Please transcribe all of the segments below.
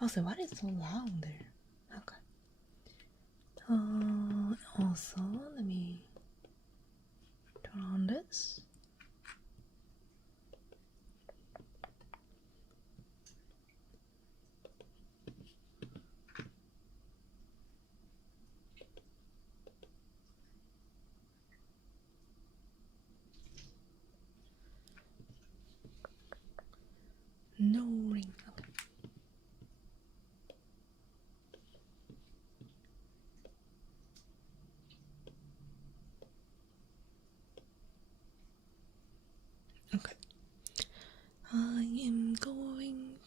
Also, why is it so loud there? Okay. Also, let me turn on this. No ring. Okay. Okay. I am going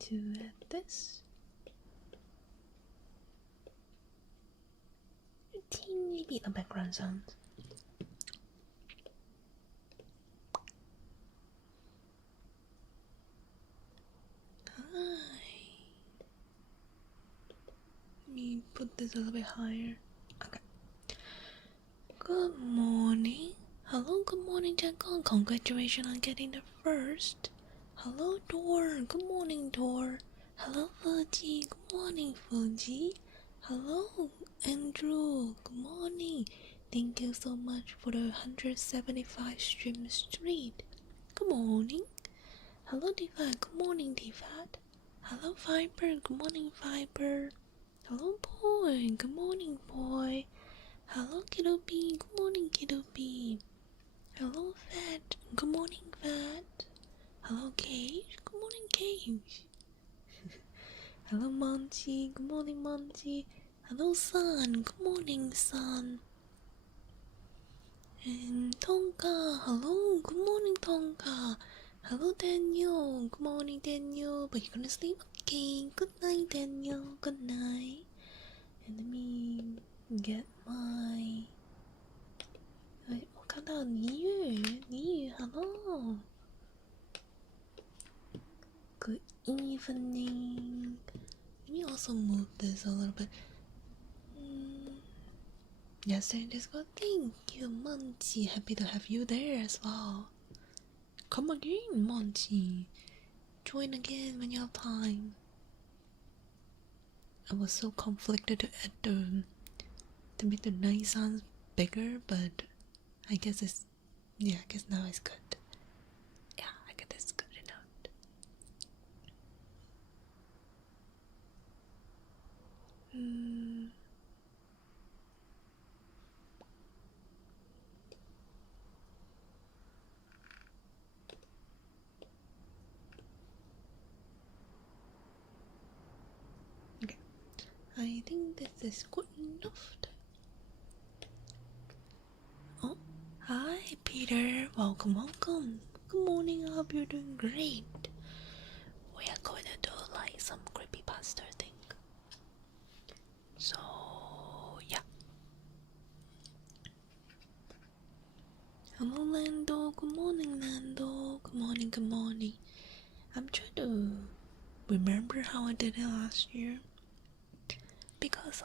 to add this. A teeny bit of background sound. Hi. Let me put this a little bit higher. Okay. Good morning. Hello, good morning, Jenchuno. Congratulations on getting the first. Hello, Door. Good morning, Door. Hello, Fuji. Good morning, Fuji. Hello, Andrew. Good morning. Thank you so much for the 175 stream street. Good morning. Hello, Diva. Good morning, Diva. Hello, Viper. Good morning, Viper. Hello, Boy. Good morning, Boy. Hello, Kiddo B. Good morning, Kiddo B. Hello, Fat. Good morning, Fat. Hello, Cage. Good morning, Cage. Hello, Monty. Good morning, Monty. Hello, Sun. Good morning, Sun. And Tonka. Hello. Good morning, Tonka. Hello, Daniel. Good morning, Daniel. But you're gonna sleep? Okay. Good night, Daniel. Good night. And let me get my... 我看到倪宇 hello. Good evening. Let me also move this a little bit. Yes, it is good. Thank you, Monty. Happy to have you there as well. Come again, Monty. Join again when you have time. I was so conflicted to add to make the night sounds bigger, but I guess it's, yeah, I guess now it's good. Yeah, I guess it's good enough. Okay, I think this is good enough. Oh, hi Peter, welcome. Good morning, I hope you're doing great. We are going to do like some creepypasta thing. So yeah. Hello Lando, good morning Lando. Good morning. I'm trying to remember how I did it last year. Because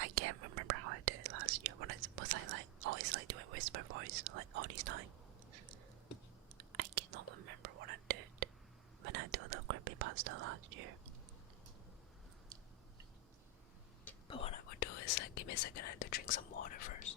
I can't remember how I did it last year. Was I like always like doing whisper voice like all this time? I cannot remember what I did when I do the creepypasta last year. But what I would do is like, give me a second, I have to drink some water first.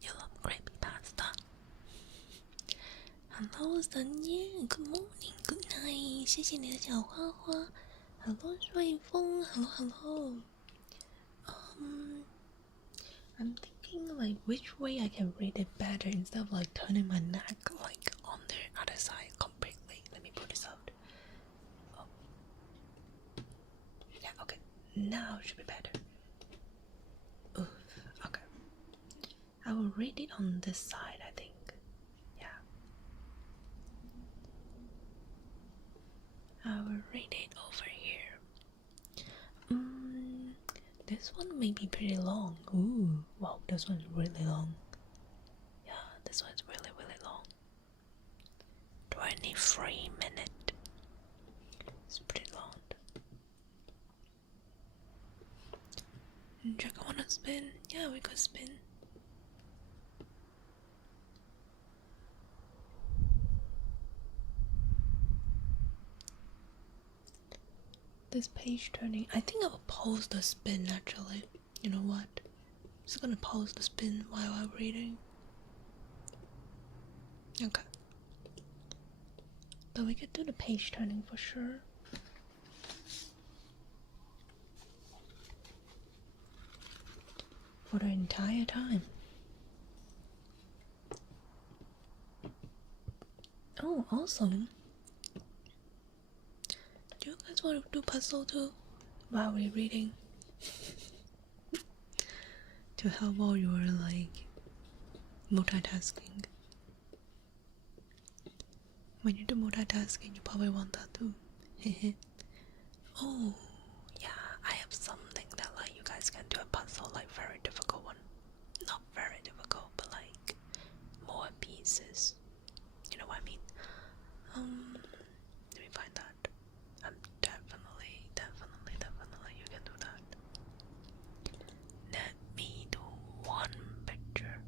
You love creepypasta. Hello, Sunny. Good morning. Good night. 谢谢你的小花花。Hello, 瑞风. Hello. I'm thinking like which way I can read it better instead of like turning my neck like on the other side completely. Let me put this out. Oh. Yeah, okay. Now it should be better. Oof, okay. I will read it on this side, I think. Yeah. I will read it over here. This one may be pretty long. Ooh, wow, this one's really long. Yeah, this one's really, really long. 23 minutes. It's pretty long. Jack, I wanna spin? Yeah, we could spin. This page turning. I think I will pause the spin actually. You know what? I'm just gonna pause the spin while I'm reading. Okay. But we could do the page turning for sure. For the entire time. Oh, awesome. Do you guys want to do puzzle too? While we're reading? To help while you're like multitasking. When you do multitasking, you probably want that too. Oh, yeah, I have something that like you guys can do a puzzle, like very difficult one. Not very difficult, but like more pieces. You know what I mean? Let me find that. Definitely, you can do that. Let me do one picture.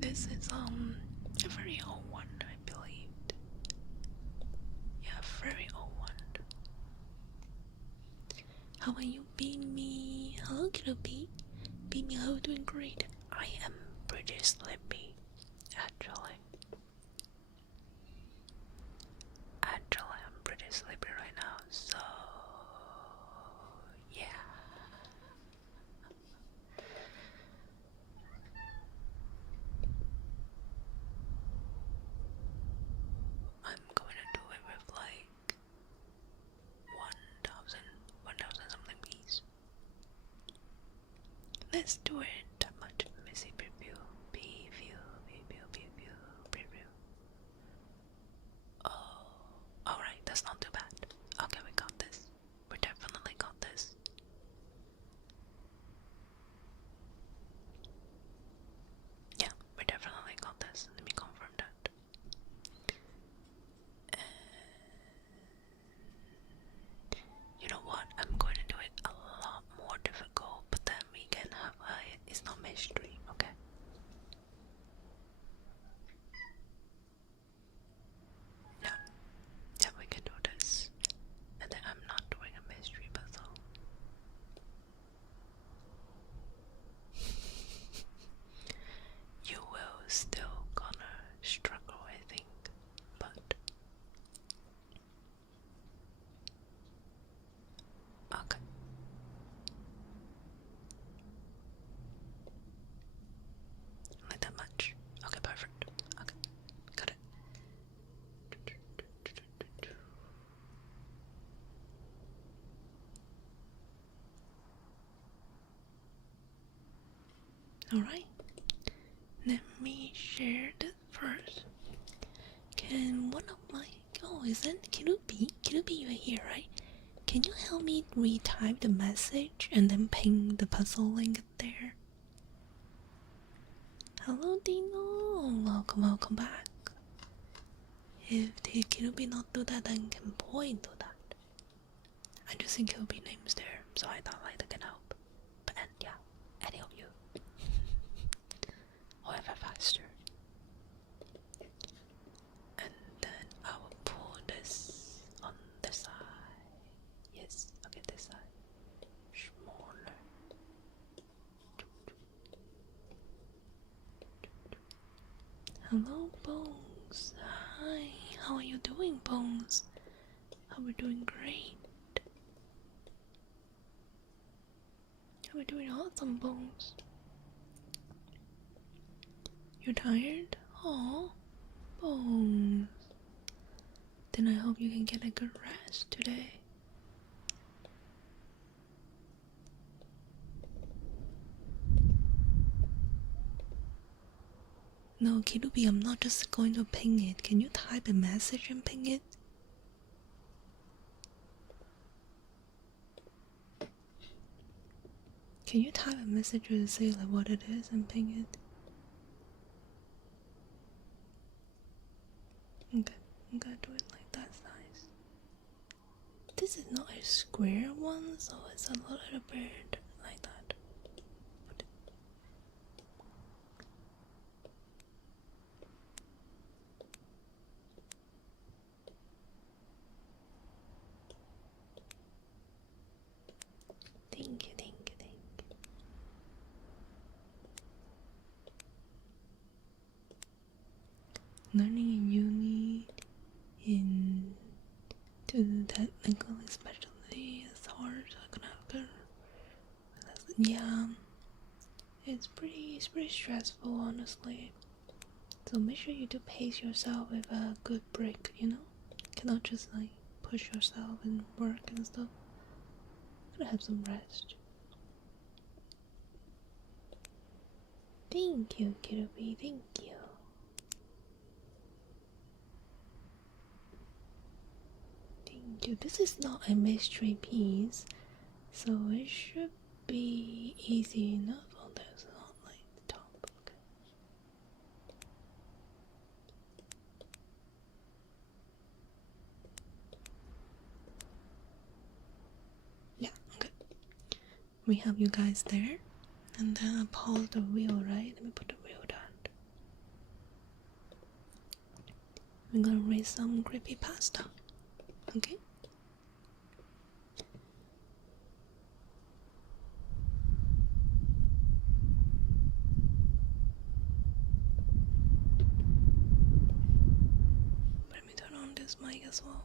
This is a very old one, I believe. Yeah, very old one. How are you, Beamy? Hello, kiddo B. Beamy, how are you doing? Great. I am pretty sleepy, actually. I'm pretty sleepy right now, so yeah. I'm going to do it with like 1,000 something piece. Let's do it that much. Let me see, preview. Oh, alright, that's not too bad. Okay, we got this. We definitely got this. Yeah, we definitely got this. Let me confirm that. You know what? I'm going to do it a lot more difficult, but then we can have it's not mystery, okay? Yeah, we can do this. And then I'm not doing a mystery puzzle. You will still gonna struggle, I think, but okay. Like that much. Okay, perfect. Okay, got it. Alright, let me share this first. Can one of my... Oh, isn't Kirubi? Kirubi, you're here, right? Can you help me retype the message and then ping the puzzle link there? Hello, Dino! Welcome back. If the Kirubi not do that, then can Boy do that? I just think Kirubi name's there, so I thought like they can help. But yeah, any of you. Whoever faster. And then I will pull this on this side. Yes, okay, this side. Smaller. Hello, Bones. Hi, how are you doing, Bones? How are we doing? Great. How are we doing? Awesome, Bones. You're tired? Aw, Bones. Then I hope you can get a good rest today. No, Kirubi, I'm not just going to ping it. Can you type a message and ping it? Can you type a message to say like what it is and ping it? Okay, I'm gonna do it like that size. This is not a square one, so it's a little bit like that. Thank you, thank you, thank you. Learning in uni to technical especially is hard. I'm gonna have to. Yeah, it's pretty stressful, honestly. So make sure you do pace yourself with a good break. You know, cannot just like push yourself and work and stuff. Gotta have some rest. Thank you, Kirubi, thank you. Thank you. This is not a mystery piece, so it should be easy enough. Oh, there's not like the top. Okay. Yeah, okay. We have you guys there, and then I pause the wheel, right? Let me put the wheel down. We're gonna read some creepypasta, okay? Let me turn on this mic as well.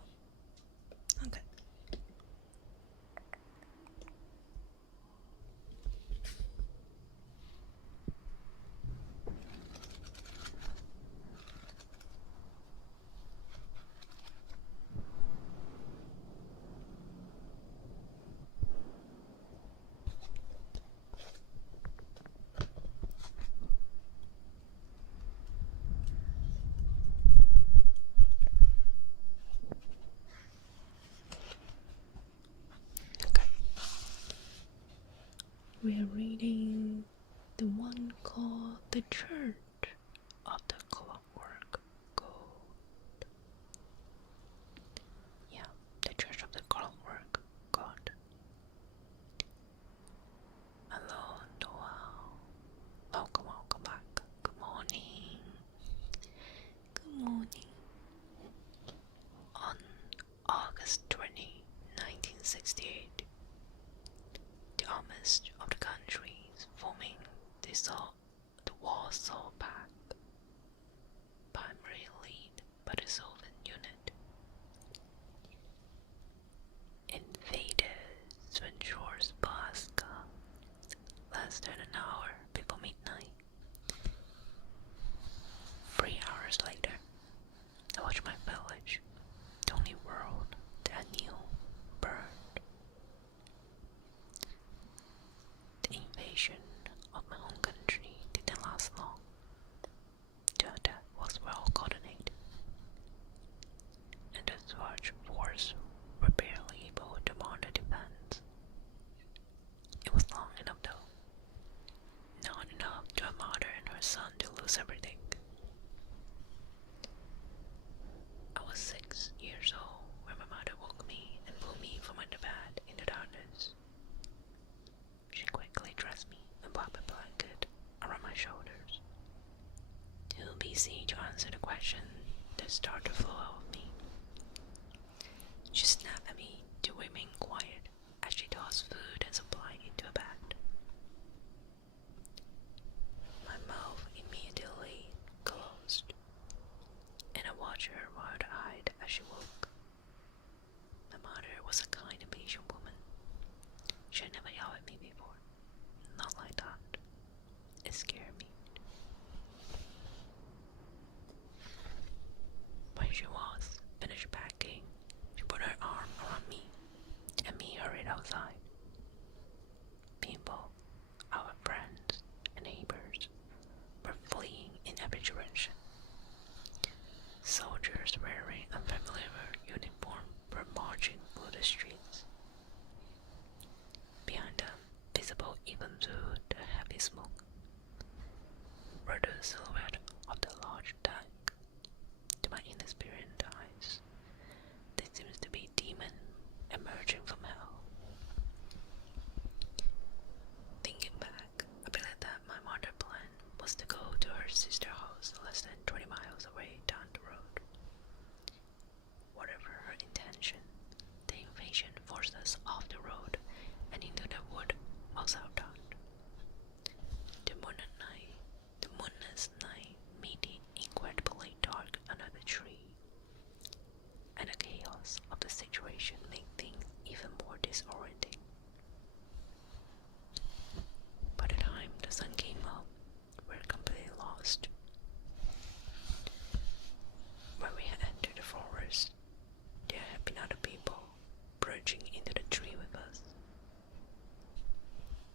Okay. We are reading the one called The Church of the Clockwork God. Yeah, The Church of the Clockwork God. Hello, Noah. Welcome back. Good morning. Good morning. On August 20, 1968, the armistice of the countries forming the Warsaw Pact, primarily led by the Soviet unit, invaded Jenchuno less than an hour before midnight. 3 hours later, I watched my village, the only world that I knew, burned. The invasion of my home country didn't last long. The attack was well coordinated, and the Swatch force were barely able to mount a defense. It was long enough though, not enough to a mother and her son to lose everything. I was 6 years old when my mother woke me and pulled me from under bed in the darkness. She quickly dressed me and wrapped a blanket around my shoulders. Too busy to answer the question that started to flow out of me. She snapped at me to remain quiet as she tossed food and supply into a bed. My mouth immediately closed, and I watched her wide-eyed as she woke. My mother was a kind and patient woman. She had never yelled at me before. Not like that. It scared me. When she was finished packing, she put her arm around me, and me hurried outside. People, our friends and neighbors, were fleeing in every direction. Soldiers wearing unfamiliar uniform were marching through the streets. Behind them, visible even through the heavy smoke, were the silhouette of the large tank. To my inexperienced eyes, they seemed to be demons emerging from hell. Thinking back, I believe that my mother's plan was to go to her sister's house less than 20 miles away down the road. Whatever her intention, the invasion forced us off the road and into the wood outside town. The moonless night made it incredibly dark under the tree, and the chaos of the situation made things even more disorienting. By the time the sun came up, we were completely lost. When we had entered the forest, there had been other people breaching into the tree with us.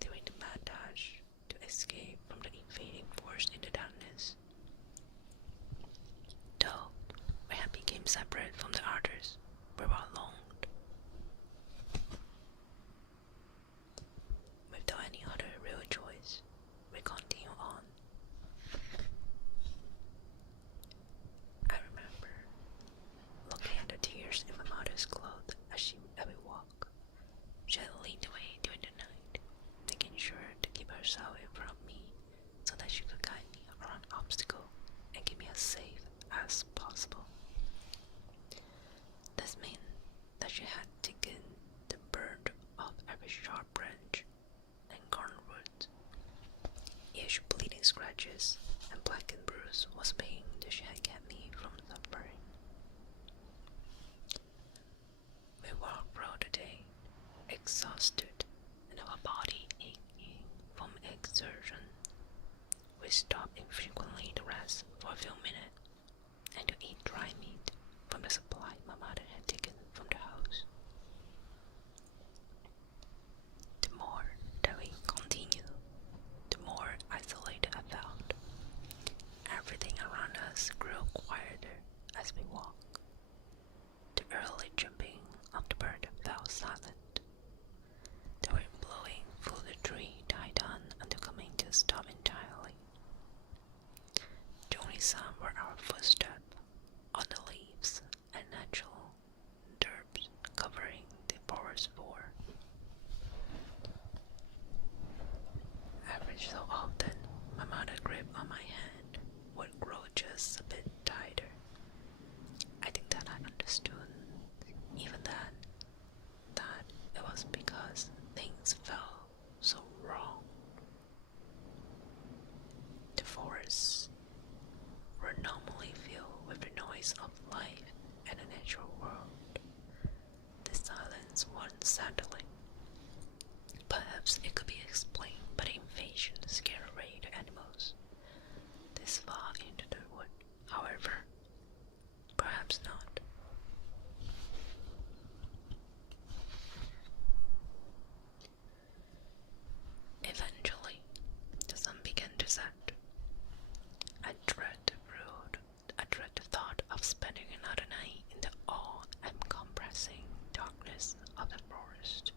Doing the mad dash to escape from the invading force in the darkness. Though we had become separate from the others, we were alone. Without any other real choice, we continued on. I remember looking at the tears in my mother's clothes as we walked. She had leaned away during the night, making sure to keep herself in front of me so that she could guide me around obstacles and keep me as safe as possible. This meant that she had taken the bird off every sharp branch and cornwood. Each bleeding scratches and blackened bruise was pain that she had kept me from suffering. We walked through the day, exhausted and our body aching from exertion. We stopped infrequently to rest for a few minutes and to eat dry meat from the supply my mother had taken from the house. The more that we continued, the more isolated I felt. Everything around us grew quieter as we walked. The early jumping of the bird fell silent. The wind blowing through the tree died down until coming to a stop entirely. The only sound were our footsteps on the leaves and natural dirt covering the forest floor. Every so often, my mother's grip on my hand would grow just a bit tighter. I think that I understood, even then, that it was because things felt so wrong. The forests were normally filled with the noise of life and the natural world. The silence was unsettling. Perhaps it could be explained by the invasion to scare away the animals this far into the wood. However, perhaps not. Eventually, the sun began to set. I dread the thought of spending another night in the all-encompassing darkness of the forest.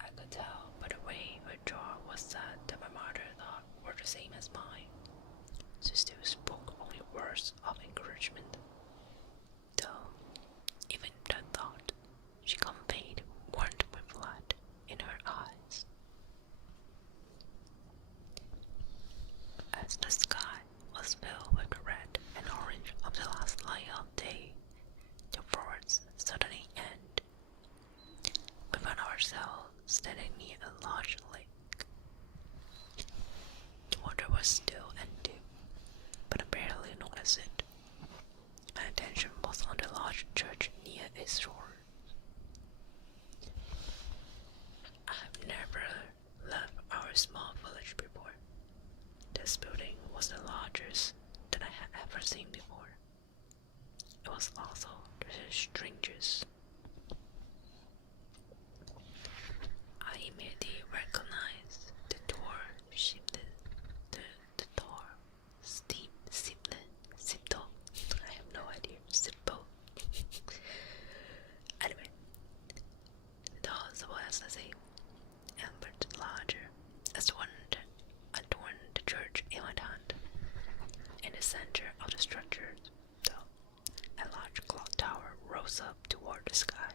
I could tell by the way her jaw was set that my mother thought were the same as mine. She still It was also the strangest. I immediately recognized the door shifted. The door Sipto. I have no idea. Sipto. Anyway, the doors was the same, and but larger, as one adorned the church in my hand. In the center of the structure, though, a large clock tower rose up toward the sky.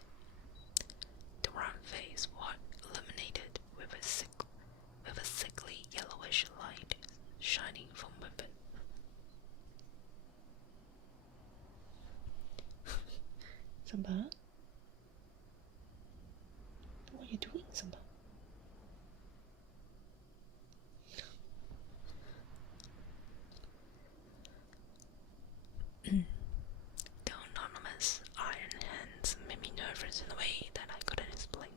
The round face was illuminated with a sickly yellowish light shining from within. Samba? What are you doing, Samba? The anonymous iron hands made me nervous in a way that I couldn't explain.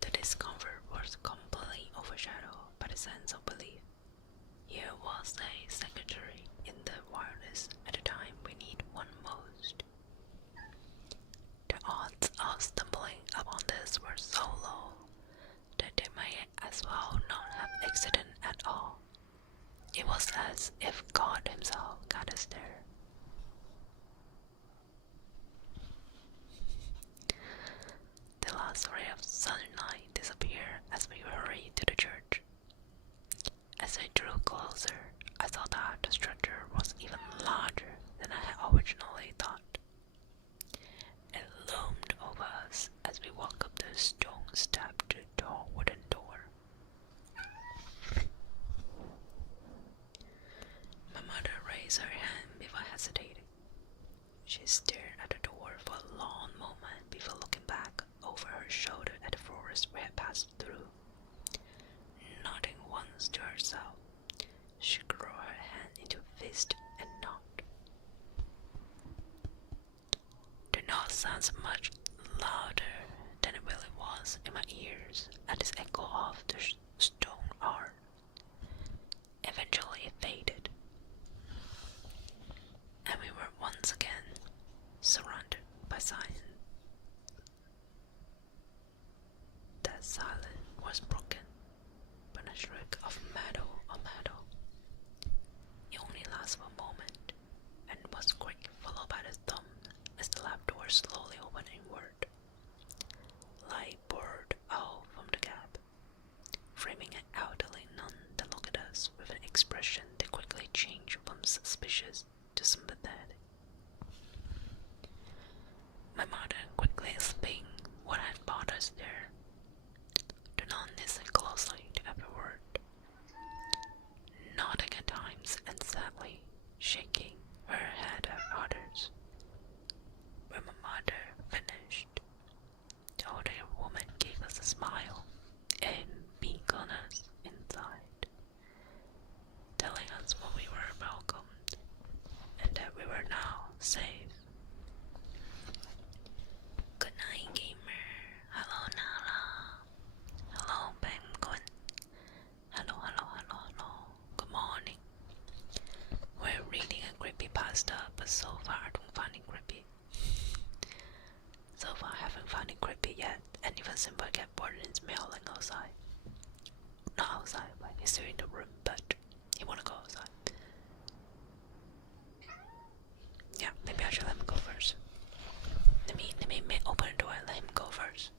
The discomfort was completely overshadowed by the sense of relief. Here was a secretary in the wireless at the time we need one most. The odds of stumbling upon this were so low that they may as well not have accident at all. It was as if God himself got us there. The last ray of sunlight disappeared as we hurried to the church. As I drew closer, I saw that the structure was even larger than I had originally thought. It loomed over us as we walked up the stone step to the wooden door. My mother raised her hand before hesitating. She stared at the door for a long moment before looking back over her shoulder at the forest we had passed through. Nodding once to herself, she grew her hand into a fist and nodded. The nod sounds much louder than it really was in my ears at this echo of the stone arm. Eventually it faded, and we were once again surrounded by silence. That silence was broken by a shriek of metal on metal. It only lasted for a moment, and was quick, followed by the thump as the lab door slowly opened inward. Light poured out from the gap, framing an elderly nun that looked at us with an expression that quickly changed from suspicious to sympathetic. My mother quickly explained what had brought us there. The nun listened closely to every word, nodding at times and sadly shaking her head at others. When my mother finished, the older woman gave us a smile and beamed on us inside, telling us what we were welcomed and that we were now safe. Good night, gamer. Hello, Nara. Hello, Penguin. Hello. Good morning. We're reading a creepypasta, but so far I don't find it creepy. So far I haven't found it creepy yet, and even Simba get bored and smelling outside. Not outside, but he's still in the room, but he wanna go outside. Yeah, maybe I should let him go first. Let me open the door and let him go first.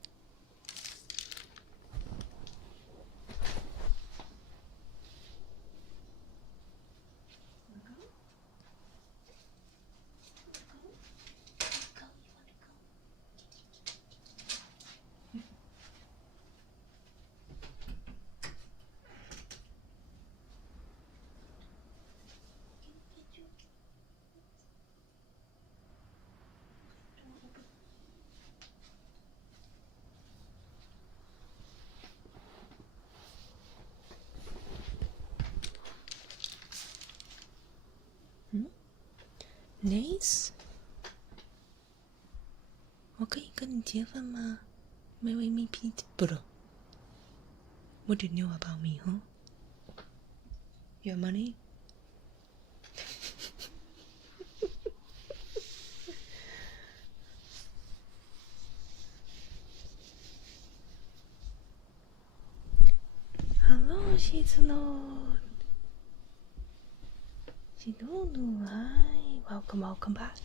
Nice. 我可以跟你结婚吗？ Marry me, Pete. Bro. What do you know about me, huh? Your money? it's not. Shinono, hi. Welcome back.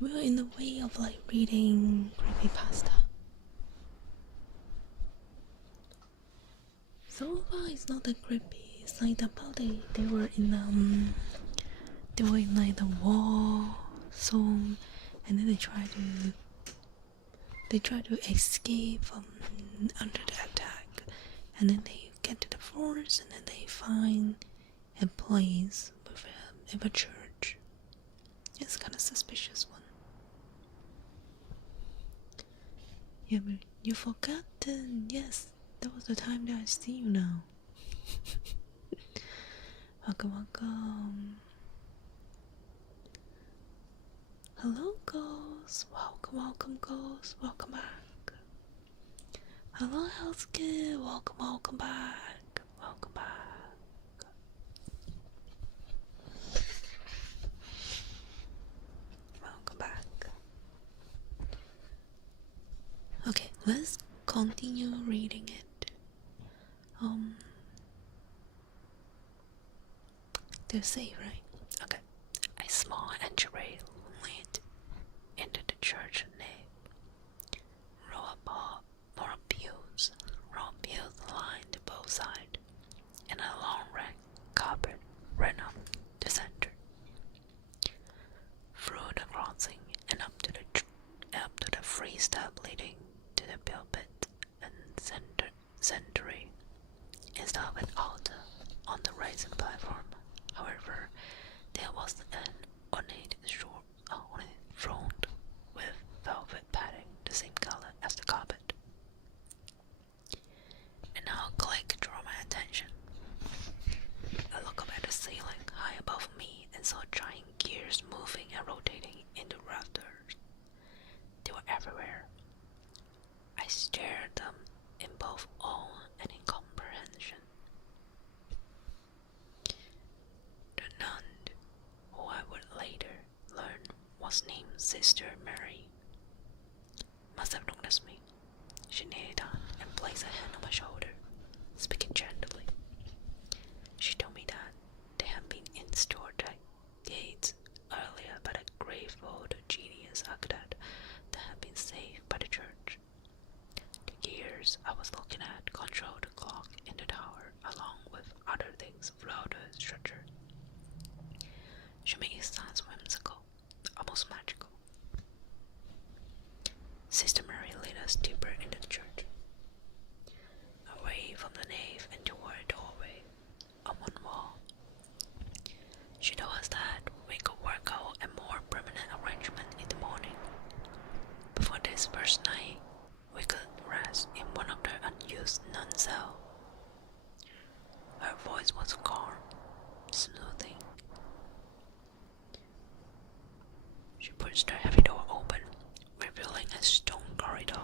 We're in the way of like reading Creepypasta. So far it's not that creepy. It's like about they were in like the war zone, and then they try to escape from under the attack, and then they get to the forest, and then they find a place with a church. It's kind of suspicious one. Yeah, but you forgotten. Yes, that was the time that I see you now. Welcome. Hello, ghosts. Welcome, ghosts. Welcome back. Hello, healthcare. Welcome back. Welcome back. Okay, let's continue reading it. They're safe, right? Okay. A small entryway led into the church nave. Row of pews lined both sides, and a long red carpet ran up the center. Through the crossing and up to the free step leading to the pulpit and sanctuary, instead of an altar on the raised platform. However, there was an ornate throne with velvet padding the same color as the carpet. And now a click drew my attention. I looked up at the ceiling high above me and saw giant gears moving and rotating in the rafters. They were everywhere. I stared at them in both awe and incomprehension. The nun, who I would later learn was named Sister Mary, must have noticed me. She kneeled down and placed a hand on my shoulder, speaking gently. She told me that they had been installed at gates earlier by the grateful genius architect that had been saved by the church. The gears I was looking at controlled the clock in the tower along with other things throughout the structure. She made it sound whimsical, almost magical. Sister Mary led us deeper into the church, away from the nave and toward a doorway on one wall. She told us that we could work out a more permanent arrangement in the morning. Before this first night, we could rest in one of the unused nun cells. Her voice was calm, smoothing. She pushed the heavy door open, revealing a stone corridor.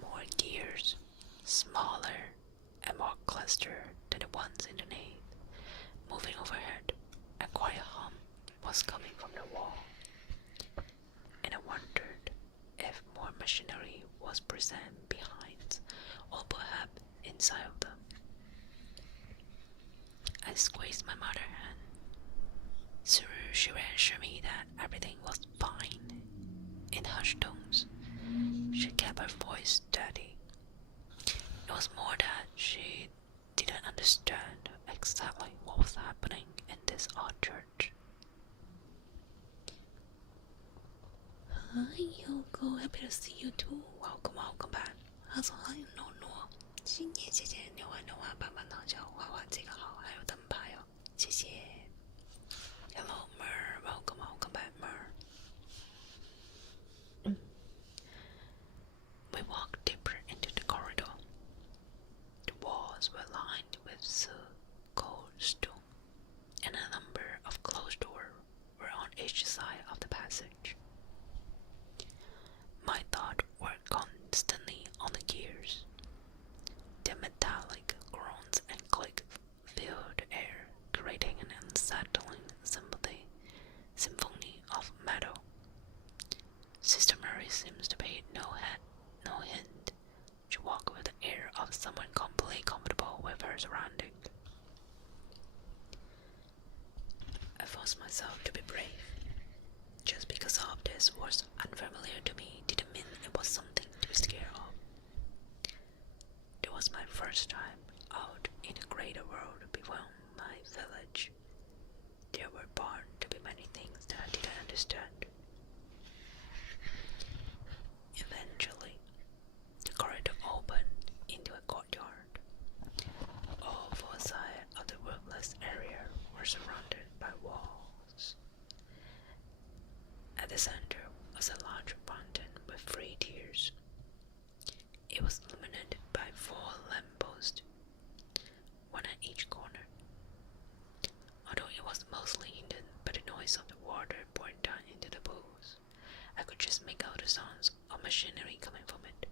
More gears, smaller and more clustered than the ones in the nave. Moving overhead, a quiet hum was coming from the wall, and I wondered if more machinery was present behind or perhaps inside of them. I squeezed my mother's hand. She reassured me that everything was fine. In hushed tones, she kept her voice steady. It was more that she didn't understand exactly what was happening in this odd church. Hi Yoko, happy to see you too. Welcome back. 他说还有诺诺，新年谢谢牛啊棒棒糖小花花这个好，还有灯牌哦，谢谢。Hello Mer, welcome back Mer. We walked deeper into the corridor. The walls were lined with cold stone, and a number of closed doors were on each side of the passage. My thoughts were constantly on the gears. Their metallic groans and clicks filled the air, creating an unsettling symphony of metal. Sister Mary seems to pay no hint. She walked with the air of someone completely comfortable with her surroundings. force myself to be brave. Just because all of this was unfamiliar to me didn't mean it was something to be scared of. It was my first time out in a greater world beyond my village. There were bound to be many things that I didn't understand. Eventually, the corridor opened into a courtyard. All four sides of the roofless area were surrounded by walls. At the center was a large fountain with 3 tiers. It was illuminated by 4 lampposts, one at each corner. Although it was mostly hidden by the noise of the water pouring down into the pools, I could just make out the sounds of machinery coming from it.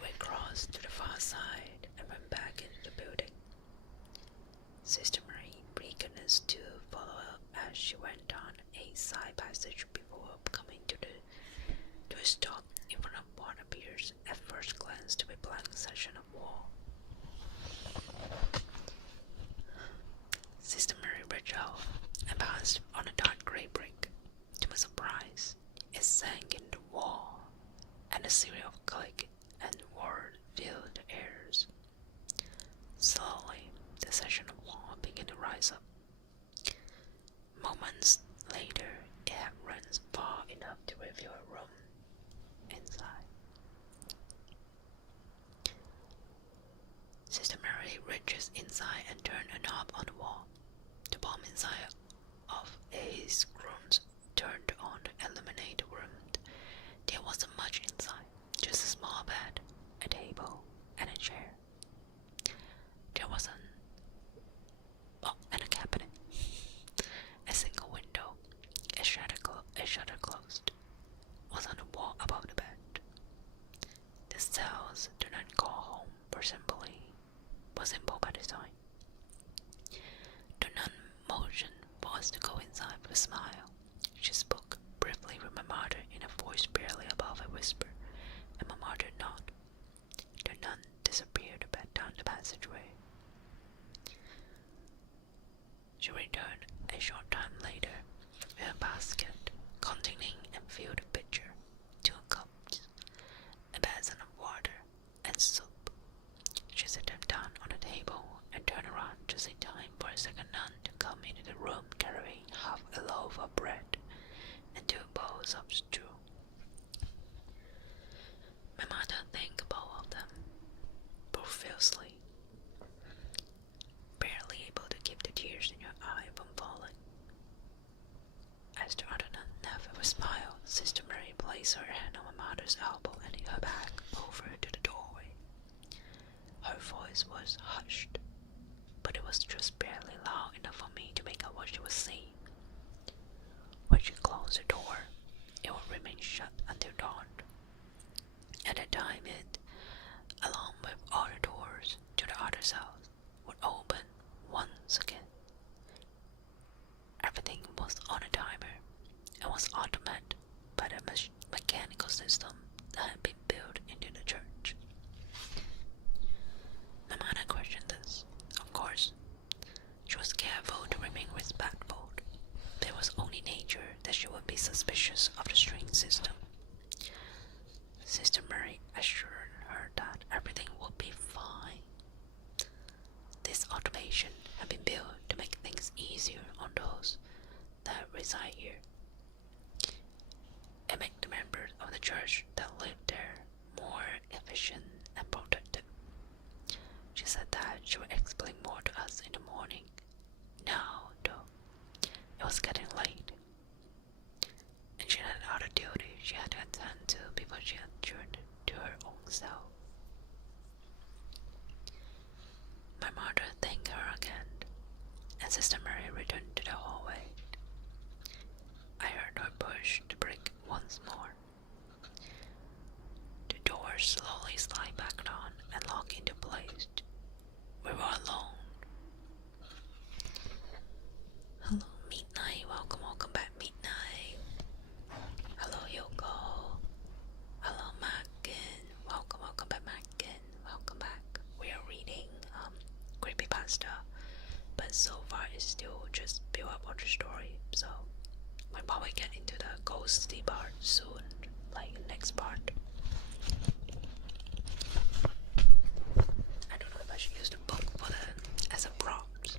We crossed to the far side and went back into the building. Sister Marie beckoned us to follow up as she went down a side passage before coming to a stop in front of what appears at first glance to be a blank section of wall. Sister Mary reached out and passed on a dark grey brick. To my surprise, it sank into the wall, and a series of click and word filled the airs. Slowly, the section of wall began to rise up. Moments later, it had run far enough to reveal a room inside. Sister Mary reaches inside and turned a knob on the wall. The bulb inside of a screens turned on to illuminate the room. There wasn't much inside, just a small bed, a table, and a chair. There wasn't and a cabinet. A single window, a shutter closed, was on the wall above the bed. The cells do not call home was simple by design. The nun motioned for us to go inside with a smile. She spoke briefly with my mother in a voice barely above a whisper, and my mother nodded. The nun disappeared back down the passageway. She returned a short time later with a basket containing and filled pitcher, 2 cups, a basin of water, and soup. She sat them down on the table and turned around just in time for a second nun to come into the room carrying half a loaf of bread and 2 bowls of stew. My mother thanked both of them profusely, barely able to keep the tears in her eye from falling. As the other nun left with a smile, Sister Mary placed her hand on my mother's elbow and leaned her back over to the doorway. Her voice was hushed, but it was just barely loud enough for me to make out what she was saying. When she closed the door, it would remain shut until dawn. At that time it, along with all the doors to the other cells, would open once again. Everything was on a timer and was automated by the mechanical system that had been built into the church. My mother questioned this. Of course, she was careful to remain respectful. There was only nature that she would be suspicious of the strange system. Sister Mary assured her that everything would be fine. This automation had been built to make things easier on those that reside here. It made the members of the church that lived there more efficient and productive. She said that she would explain more to us in the morning. Now, though, it was getting late, and she had other duties she had to attend to before she adjourned to her own cell. My mother thanked her again, and Sister Mary returned to the hallway. I heard her push the brick once more. The door slowly slid back down and locked into place. We were alone. Hello, Midnight. Welcome back, Midnight. Hello, Yoko. Hello, Mackin. Welcome back, Mackin. Welcome back. We are reading Creepypasta, but but so far it's still just build up on the story. So we'll probably get into the ghosty part soon, like next part. I don't know if I should use the book for as a prompt.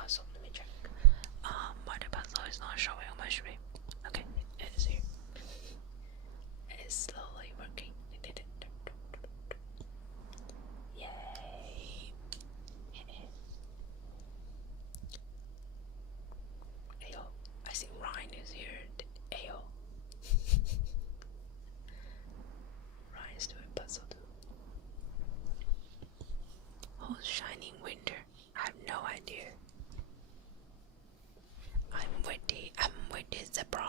Also, let me check. Why the puzzle is not showing on my screen. Okay, it is here. It's slowly working. It did it. Yay! Ayo, I see Ryan is here. Ayo. Ryan's doing puzzle too. Who's shining winter? I have no idea. I'm with the zebra.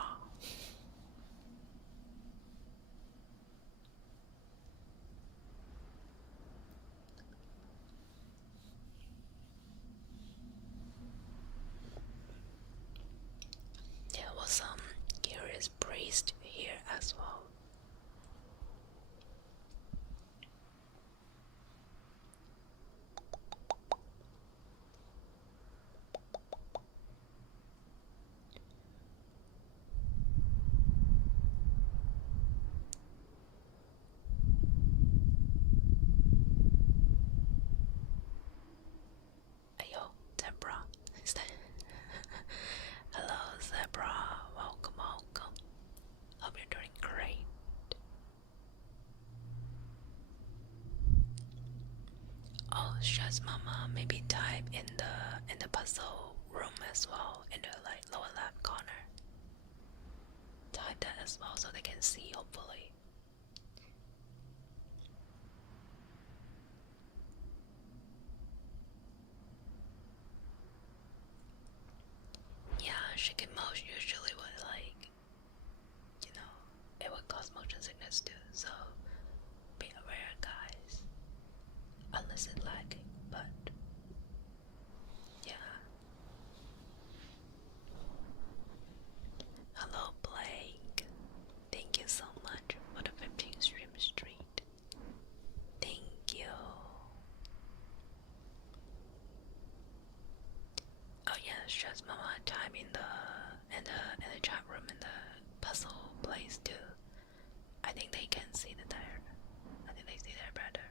There was some curious priest here as well. Ayo, zebra. Is that? Hello, zebra. Welcome, welcome. Hope you're doing great. Oh, Shaz Mama, maybe type in the puzzle room as well, in the like lower left corner. Type that as well so they can see, hopefully. Yeah, shaking motion usually would like, you know, it would cause motion sickness too, so be aware, guys. Unless it's lagging, but yeah. Hello, Blake. Thank you so much for the 15th street. Thank you. Oh yeah, stress mama time in the chat room in the puzzle place too. I think they can see the there. I think they see there better.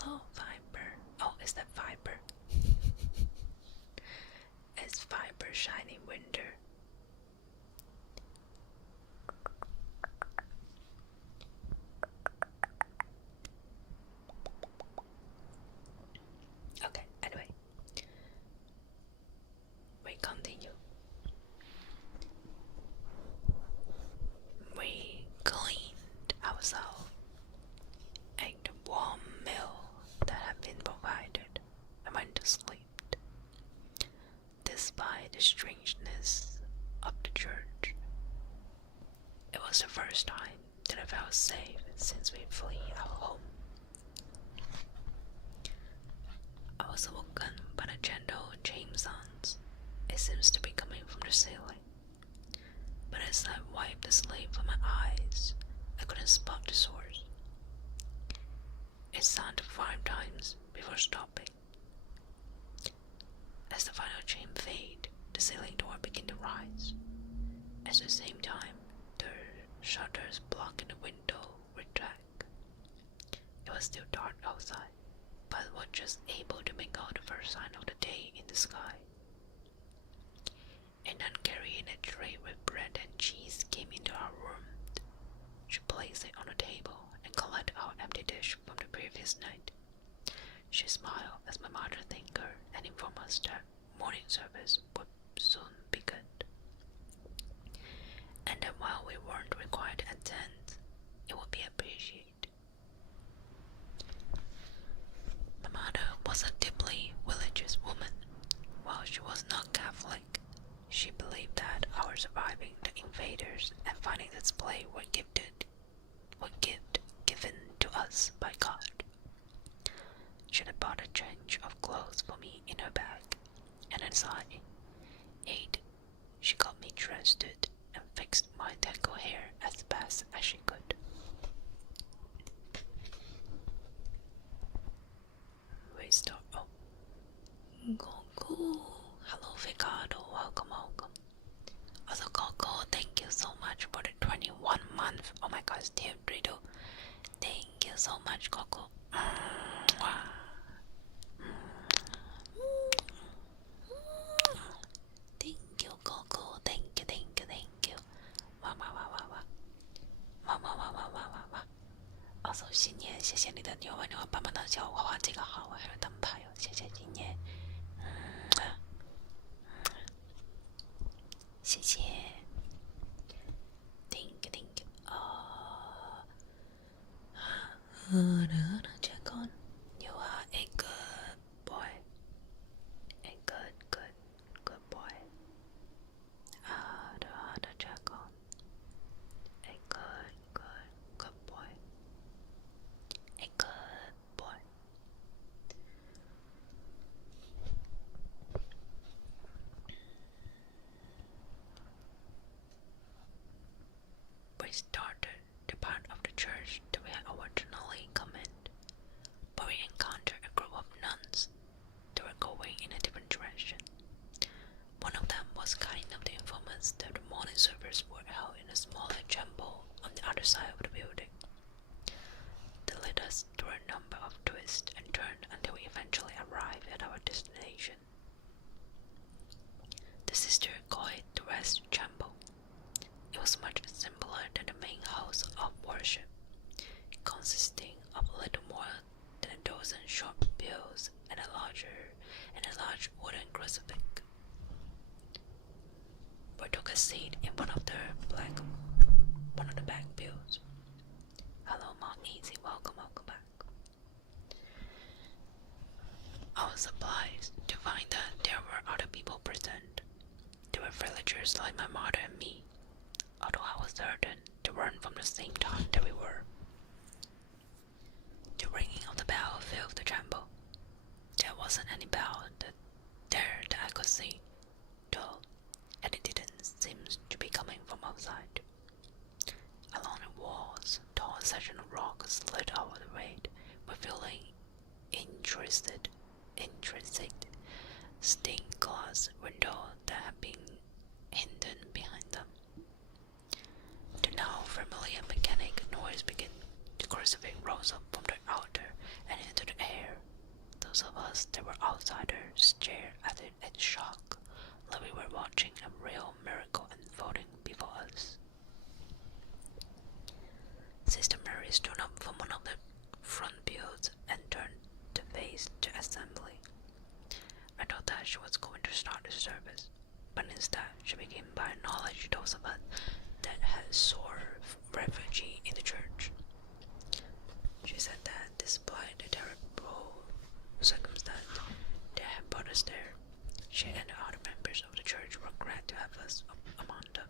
Hello, Viper. Oh, is that Viper? It's Viper Shining Winter. Okay, anyway. We continue. We cleaned ourselves, ate the warm meal that had been provided, and went to sleep. Despite the strangeness of the church, it was the first time that I felt safe since we fled our home. I was awoken by the gentle chime sounds. It seems to be coming from the ceiling, but as I wiped the sleep from my eyes, I couldn't spot the source. It sounded 5 times before stopping. As the final chime faded, the ceiling door began to rise. At the same time, the shutters blocking the window retract. It was still dark outside, but I was just able to make out the first sign of the day in the sky. A nun carrying a tray with bread and cheese came into our room. She placed it on the table and collected our empty dish from the previous night. She smiled as my mother thanked her and informed us that morning service would soon begin, and that while we weren't required to attend, it would be appreciated. My mother was a deeply religious woman. While she was not Catholic, she believed that our surviving the invaders and finding this place were gift given to us by God. She had bought a change of clothes for me in her bag, and as I ate, she got me dressed and fixed my tangled hair as best as she could. We start. Oh, Goku. Hello, Ficado. Welcome. Also, Goku, thank you so much for the 21 month. Oh my god, Steve Riddle. Thank you so much, Goku. Thank you, Goku. Thank you.哇。Also， 新年，谢谢你的牛蛙帮忙的小花花这个好，还有灯牌哦，谢谢新年。谢谢 Thank you. Check on. You are a good boy. A good boy. Check on. A good boy. A good boy. We started the part of the church that we had originally come in, but we encountered a group of nuns. They were going in a different direction. One of them was kind enough to inform us that the morning service were held in a smaller chapel on the other side of the building. They led us through a number of twists and turns until we eventually arrived at our destination. The sister called it the West Chapel. It was much simpler than the main house of worship, consisting of little more than a dozen short pews and a large wooden crucifix. We took a seat in one of the back pews. Hello, Mom Easy, welcome back. I was surprised to find that there were other people present. There were villagers like my mother and me, although I was certain they weren't from the same town that we were. The ringing of the bell filled the chapel. There wasn't any bell there that I could see, though, and it didn't seem to be coming from outside. Along the walls, tall section of rock slid out of the rain, revealing intrinsic stained glass windows that had been hidden behind them. The now familiar mechanic noise began. The crucifix rose up from the altar and into the air. Those of us that were outsiders stared at it in shock, like we were watching a real miracle unfolding before us. Sister Mary stood up from one of the front pews and turned to face the assembly. I thought that she was going to start the service, but instead she began by acknowledging those of us that had sought refuge in the church. She said that despite the terrible circumstance that had brought us there, she and the other members of the church were glad to have us among them.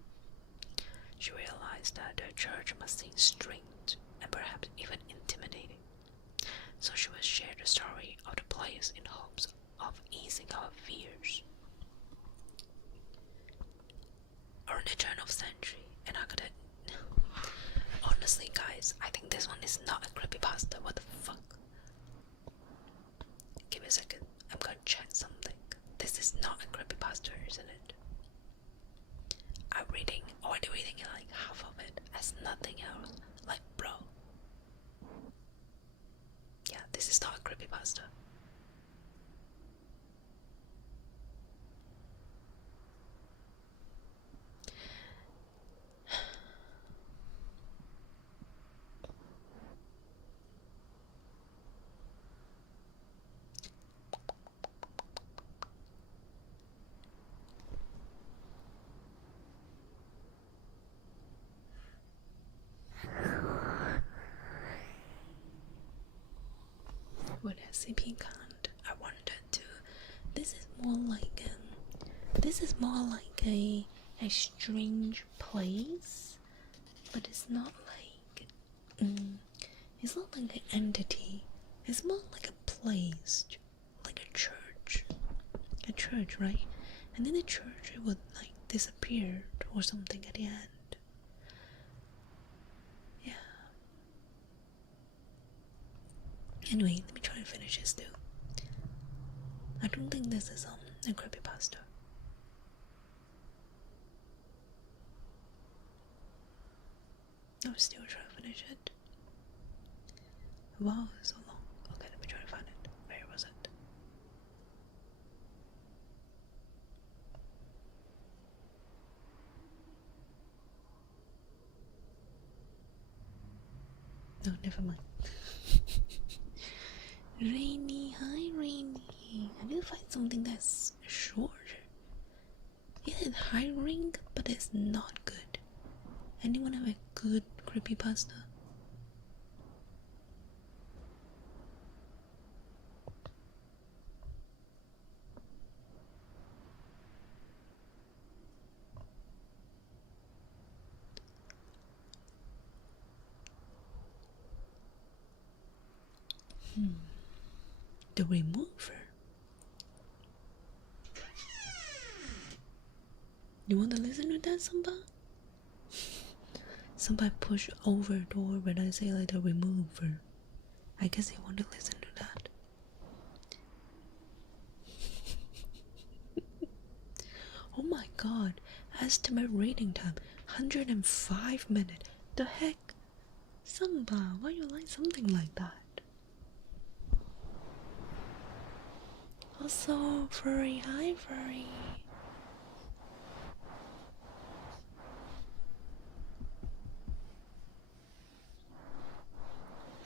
She realized that the church must seem strange and perhaps even intimidating, so she would share the story of the place in hopes of easing our fears. Around the turn of century, and I could honestly, guys, I think this one is not a creepypasta. What the fuck? Give me a second. I'm gonna check something. This is not a creepypasta, isn't it? I'm already reading like half of it as nothing else. Like, bro. Yeah, this is not a creepypasta. What SCP can't. I wanted to. This is more like a strange place, but it's not like an entity. It's more like a place, like a church, right? And in the church it would like disappear or something at the end. Yeah. Anyway, let me try to finish this too. I don't think this is a creepypasta. I'm still trying to finish it. Wow, it's so long. Okay, let me try to find it. Where was it? No, never mind. Rainy, hi Rainy. I need to find something that's short. It's hiring, but it's not good. Anyone have a good creepypasta? The remover. You want to listen to that, Samba? Somebody push over door when I say like the remover. I guess they want to listen to that. Oh my god, estimate rating time 105 minutes. The heck? Samba, why you like something like that? Also, furry, hi furry.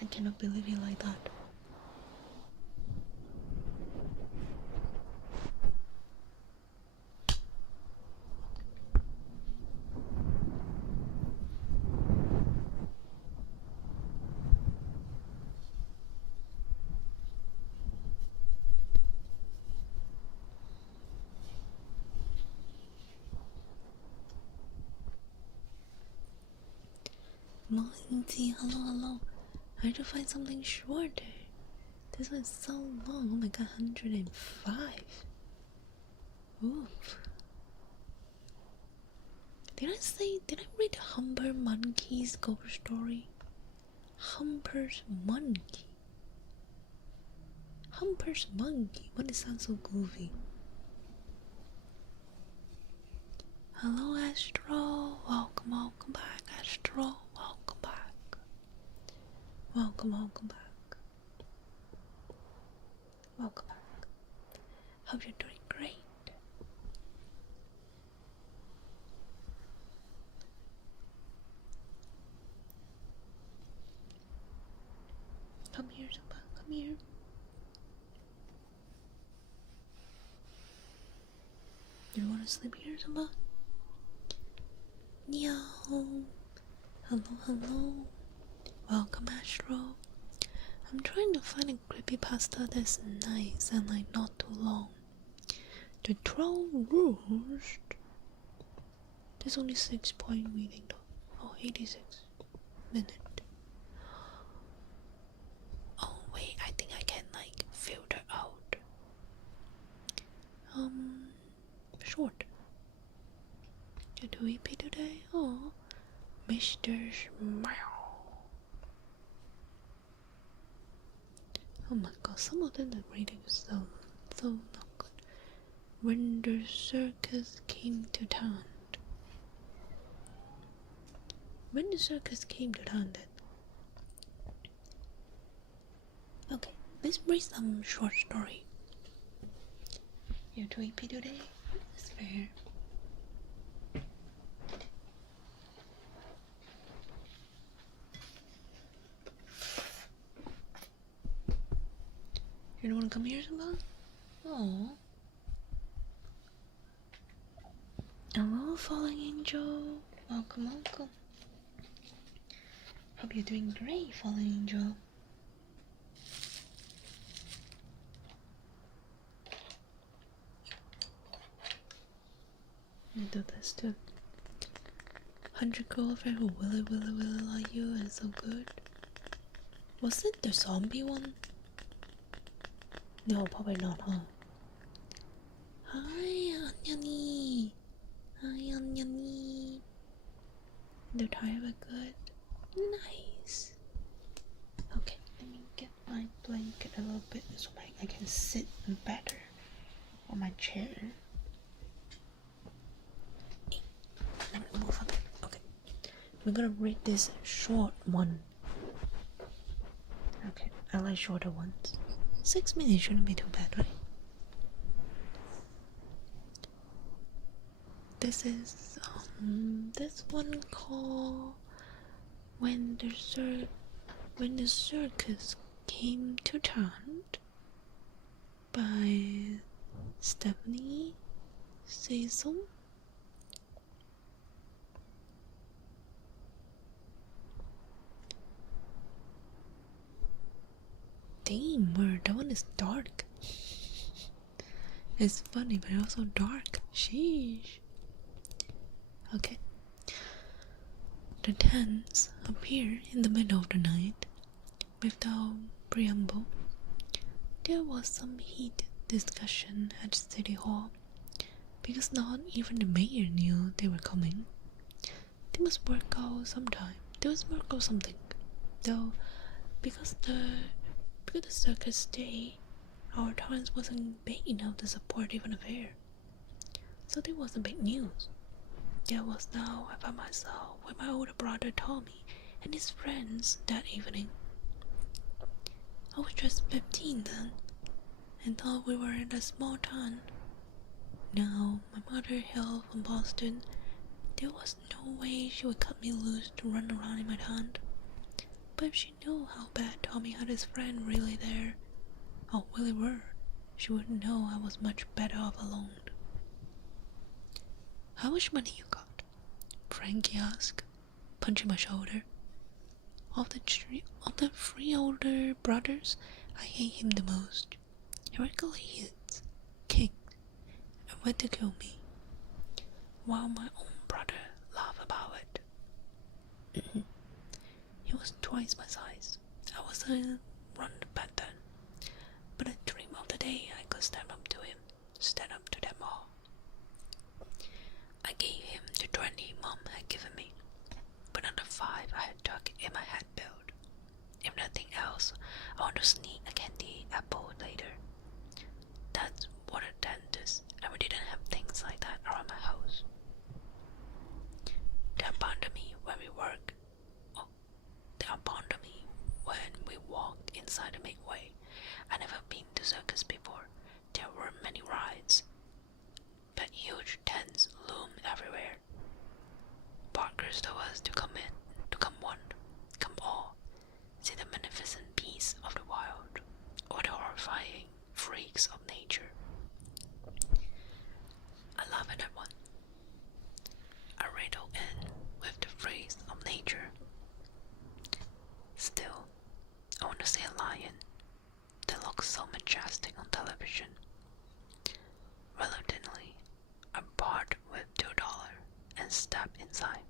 I cannot believe you like that. Monty, hello. I had to find something shorter. This was so long. Oh my god, 105. Oof. Did I read Humber Monkey's ghost story? Humper's Monkey. Humper's Monkey. Why does it sound so goofy? Hello, Astro. Welcome back, Astro. Welcome back. Welcome back. Welcome back. Hope you're doing great. Come here, Samba. Come here. You wanna sleep here, Samba? Meow. Hello. Welcome, Astro. I'm trying to find a creepypasta that's nice and like not too long. The Troll Rouge. There's only 6-point reading though. Oh, 86 minutes. Oh wait, I think I can like filter out. Short. You do EP today? Oh, Mr. Mayu. Oh my god, some of them the rating is so not good. When the circus came to town. When the circus came to town then. Okay, let's read some short story. You do EP today? That's fair. You don't want to come here, Samba? Oh. Hello, falling angel. Welcome. Hope you're doing great, falling angel. I do this too. 100 girlfriend who really like you and so good. Was it the zombie one? No, probably not, huh? Hi, Anyani. Hi, Anyani. The tires are good. Nice. Okay, let me get my blanket a little bit so I can sit better on my chair. Let me move a bit. Okay, we're gonna read this short one. Okay, I like shorter ones. 6 minutes shouldn't be too bad, right? This is this one called when the circus came to town by Stephanie Saison. Damn, word, that one is dark. It's funny, but also dark. Sheesh. Okay. The tents appear in the middle of the night. Without preamble, there was some heated discussion at City Hall because not even the mayor knew they were coming. They must work out sometime. They must work out something. Though, because the circus day, our times wasn't big enough to support even a fair. So there wasn't big news. There was now I found myself with my older brother Tommy and his friends that evening. I was just 15 then, and thought we were in a small town. Now, my mother hailed from Boston. There was no way she would cut me loose to run around in my town. But if she knew how bad Tommy had his friend really there, or really were, she would know I was much better off alone. How much money you got? Frankie asked, punching my shoulder. Of the three older brothers, I hate him the most. He regularly hits, kicked, and went to kill me, while my own brother laughed about it. He was twice my size. I was a run back then, but I dream of the day I could stand up to him, stand up to them all. I gave him the 20 Mom had given me, but not the 5 I had tucked in my hat belt. If nothing else, I want to sneak a candy apple later. That's what a dentist, and we didn't have things like that around my house. They abandoned me when we work. Oh, they abandoned me when we walked inside the midway. I never been to circus before. There were many rides, but huge tents loomed everywhere. Barkers told us to come in, to come one, come all, see the magnificent beasts of the wild, or the horrifying freaks of nature. I laughed at that one. I rattled in with the phrase of nature. Still, I want to see a lion that looks so majestic on television. Reluctantly, I bought with $2 and stepped inside.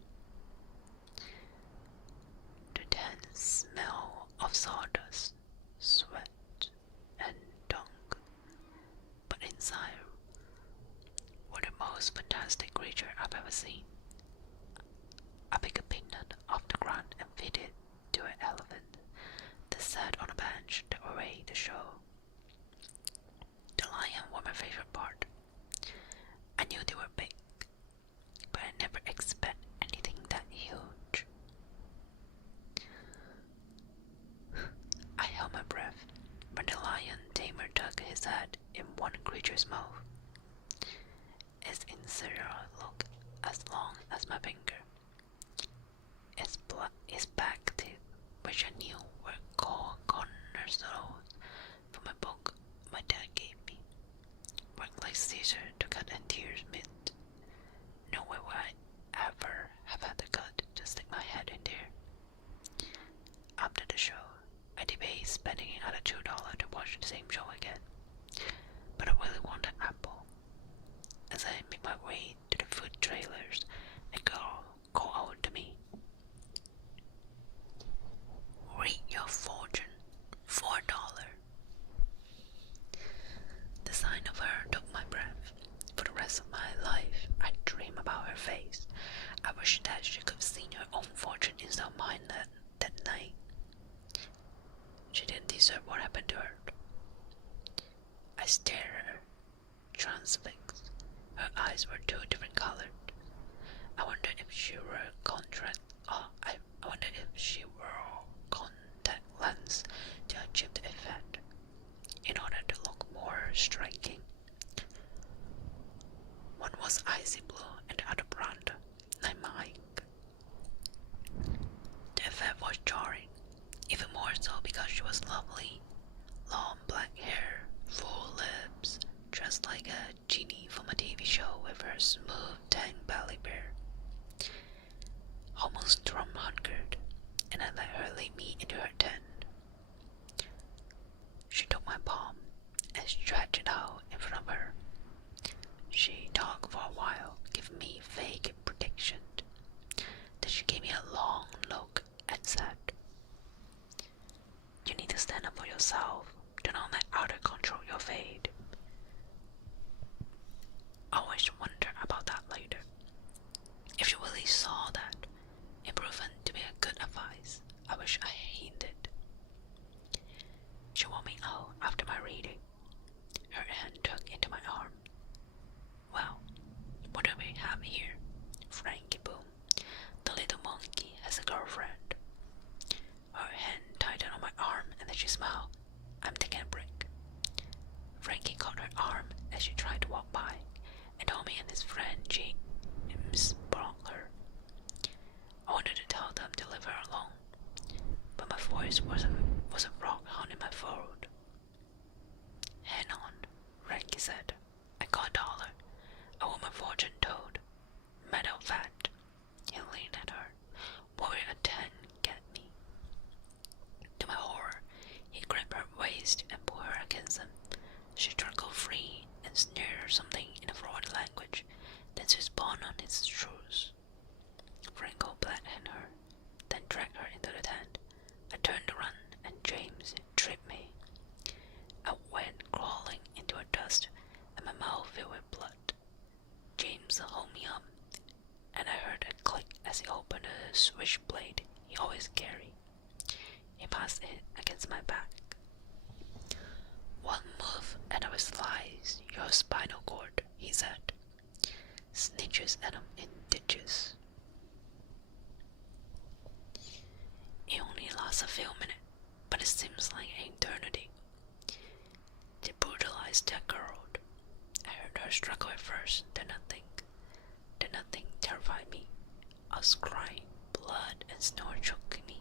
The tent smell of sawdust, sweat, and dung, but inside were the most fantastic creature I've ever seen. I picked a peanut off the ground and fed it to an elephant that sat on a bench to array the show. The lion was my favorite part. I knew they were big, but I never expected anything that huge. I held my breath when the lion tamer took his head in one creature's mouth. Its interior looked as long as my finger. Its back teeth, which I knew were called cornerstones from a book my dad gave me, worked like scissors to cut entire meat. Nowhere would I ever have had the gut to stick my head in there. After the show, I debated spending another $2 to watch the same show again, but I really wanted apple. As I made my way to the food trailers, a girl called out to me. Read your fortune, $4. I stared at her, transfixed. Her eyes were two different colored. I wondered if she were I wondered if she were contact lens to achieve the effect, in order to look more striking. One was icy blue and the other brown, like mine. The effect was jarring, even more so because she was lovely. Long black hair, full lips, dressed like a genie from a TV show with her smooth tan belly bare. Almost drum-hungered, and I let her lead me into her tent. She took my palm and stretched it out in front of her. She talked for a while, giving me vague prediction. Then she gave me a long look and said, "You need to stand up for yourself. Do not let others control your fate." I always wonder about that later. If she really saw that, it proven to be a good advice. I wish I heeded. She walked me out after my reading. Her hand tucked into my arm. "Well, what do we have here?" Frankie boomed. "The little monkey has a girlfriend." Her hand tightened on my arm and then she smiled. "I'm taking a break." Frankie caught her arm as she tried to walk by and told me and his friend James brought her. I wanted to tell them to leave her alone, but my voice was a rock haunting my throat. "Hang on," Frankie said. "I got $1. I want my fortune told. Metal fat." He leaned at her. "What will a 10 get me?" To my horror, he grabbed her waist and pulled her against him. She struggled free and sneered something in a foreign language, then she spun on his shoes. Franco bled her, then dragged her into the tent. I turned to run, and James tripped me. I went crawling into a dust, and my mouth filled with blood. James held me up, and I heard a click as he opened the switchblade he always carried. He passed it against my back. "One move and I will slice your spinal cord," he said. "Snitches end up in ditches." It only lasts a few minutes, but it seems like an eternity. They brutalized that girl. I heard her struggle at first, then nothing. Then nothing terrified me. I was crying, blood and snore choking me.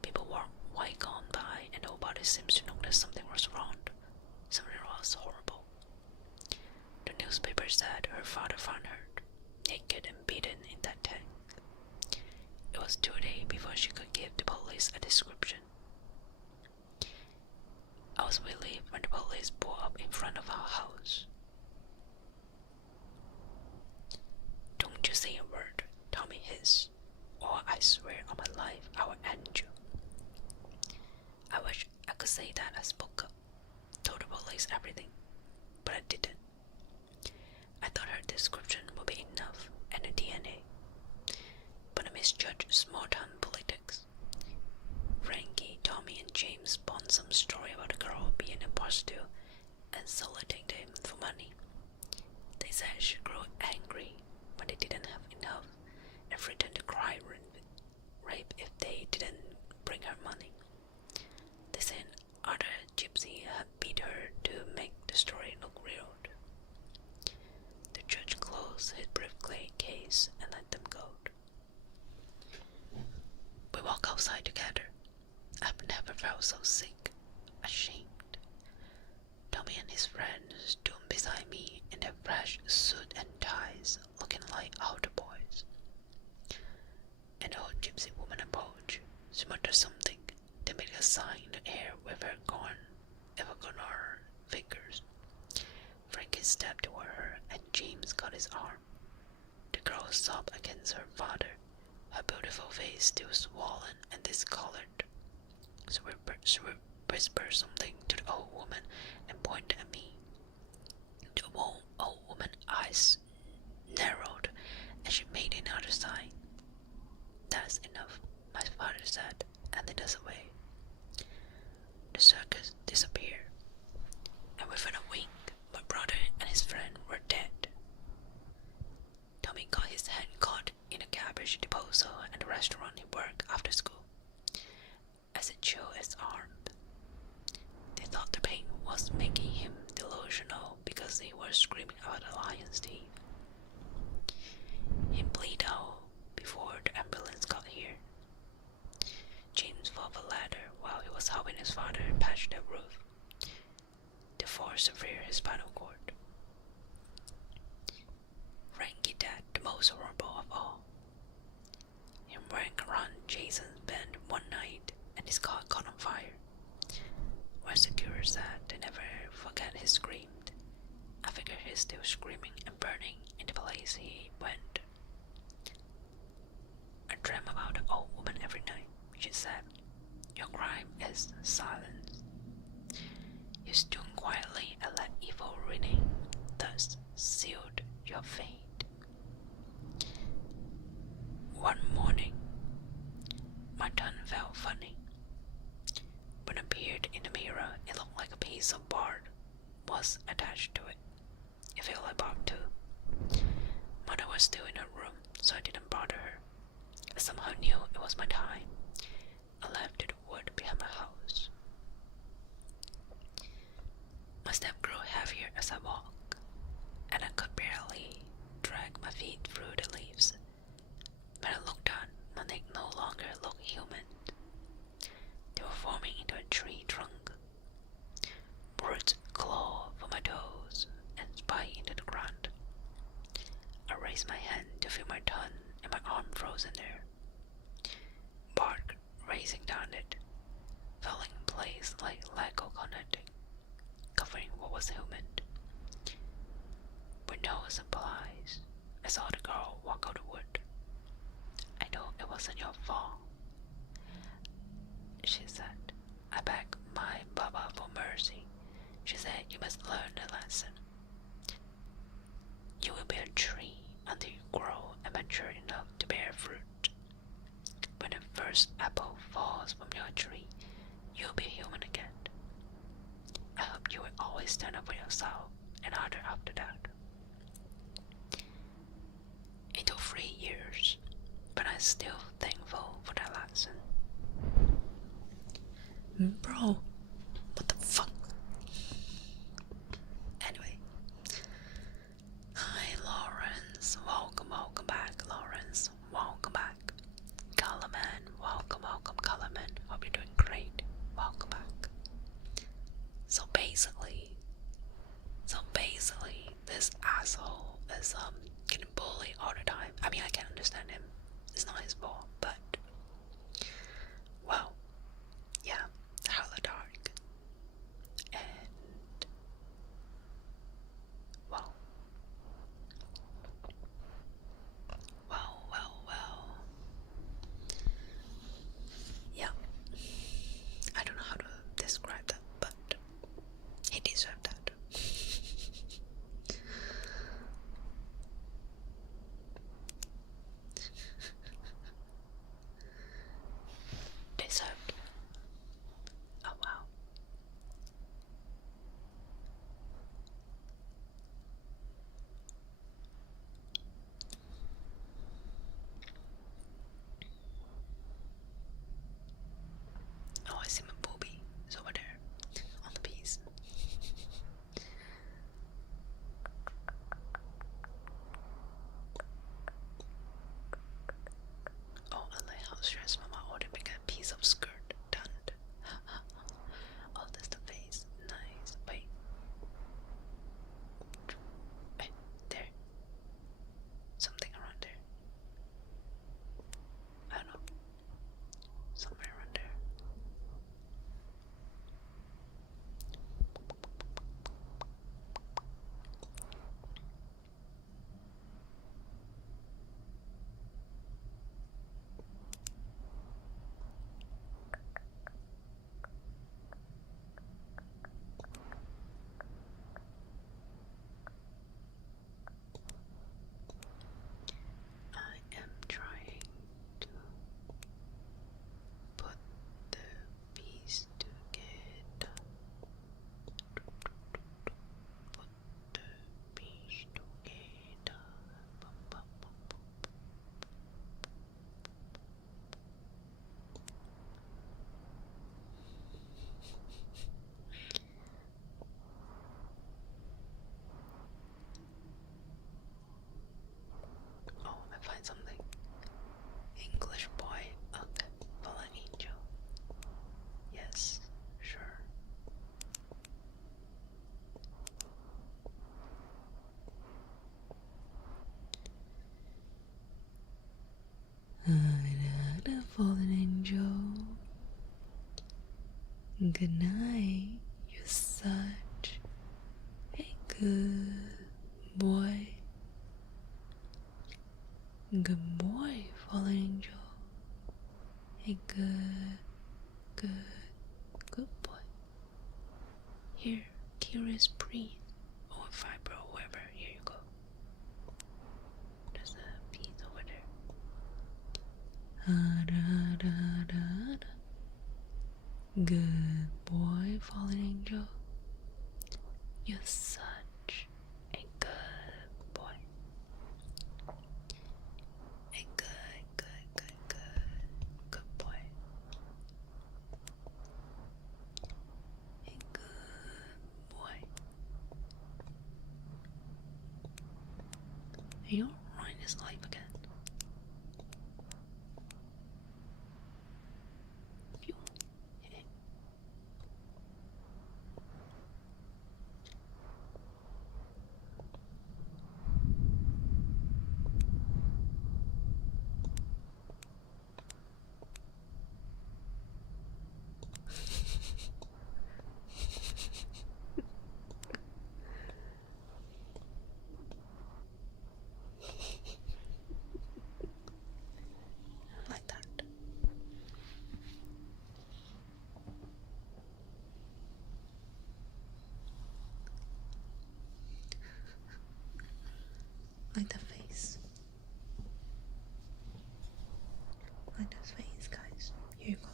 People walked white gone by, and nobody seems to notice something was wrong. Something was horrible. The newspaper said her father found her, naked and beaten in that tank. It was 2 days before she could give the police a description. I was relieved when the police pulled up in front of our house. "Don't you say a word," Tommy hissed, "or I swear on my life I will end you." I wish I could say that I spoke up, told the police everything, but I didn't. I thought her description would be enough, and the DNA. But I misjudged small-town politics. Frankie, Tommy, and James spun some story about a girl being a prostitute and soliciting them for money. They said she grew angry when they didn't have enough and threatened to cry rape if they didn't bring her money. They said other gypsy had beat her to make the story look real. The judge closed his briefcase and let them go. We walked outside together. I've never felt so sick, ashamed. Tommy and his friend stood beside me in their fresh suit and ties, looking like altar boys. An old gypsy woman approached. She muttered something, then made a sign in the air with her gone fingers. Frankie stepped toward her, and James got his arm. The girl sobbed against her father, her beautiful face still swollen and discolored. She whispered something to the old woman and pointed at me. The old woman's eyes narrowed, and she made another sign. "That's enough," my father said, and led us away. The circus disappeared, and within a week, or sever his spinal cord. Frankie Dad, the most horrible of all. He ran around Jason's bed one night and his car caught on fire. Rescuer said they never forget he screamed. I figure he's still screaming and burning in the place he went. I dream about the old woman every night, she said. Your crime is silence. You stood quietly and let evil reign, thus sealed your fate. One morning, my tongue felt funny. When I peered in the mirror, it looked like a piece of bark was attached to it. It felt like bark too. Mother was still in her room, so I didn't bother her. I somehow knew it was my time. I left the wood behind my house. My step grew heavier as I walked, and I could barely drag my feet through the leaves. When I looked down, my neck no longer looked human. They were forming into a tree trunk. Birds clawed for my toes and spiked into the ground. I raised my hand to feel my tongue and my arm frozen there. Bark racing down it, falling in place like Lego connecting, covering what was human. With no supplies, I saw the girl walk out of the wood. I know it wasn't your fault, she said. I begged my Baba for mercy. She said you must learn the lesson. You will be a tree until you grow and mature enough to bear fruit. When the first apple falls from your tree, you'll be human again. I hope you will always stand up for yourself and others after that. It took 3 years, but I'm still thankful for that lesson. Bro, what the fuck? Anyway. Hi Lawrence, welcome back Lawrence, welcome back. Colorman, welcome Colorman, hope you're doing great, welcome back. So basically, this asshole is getting bullied all the time. I mean, I can understand him, it's not his fault, but well, yeah, hella dark. And well, yeah, I don't know how to describe that, but he deserved that. Good boy. Good boy, fallen angel. A good boy. Here, curious breed. Or fiber, or whatever. Here you go. There's a piece over there. Good boy, fallen angel. You're such a good boy. A good boy. A good boy. Are you ruin his life again? Phew. Like that. Like the face. Like this face, guys. Here you go.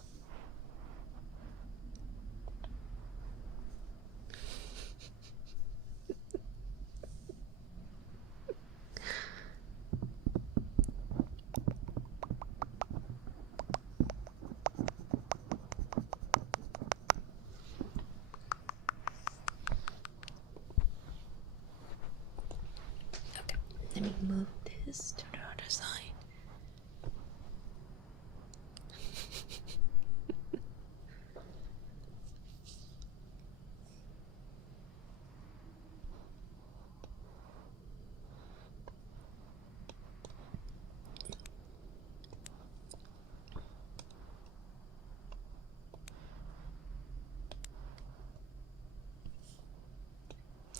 Okay, let me move this to the other side.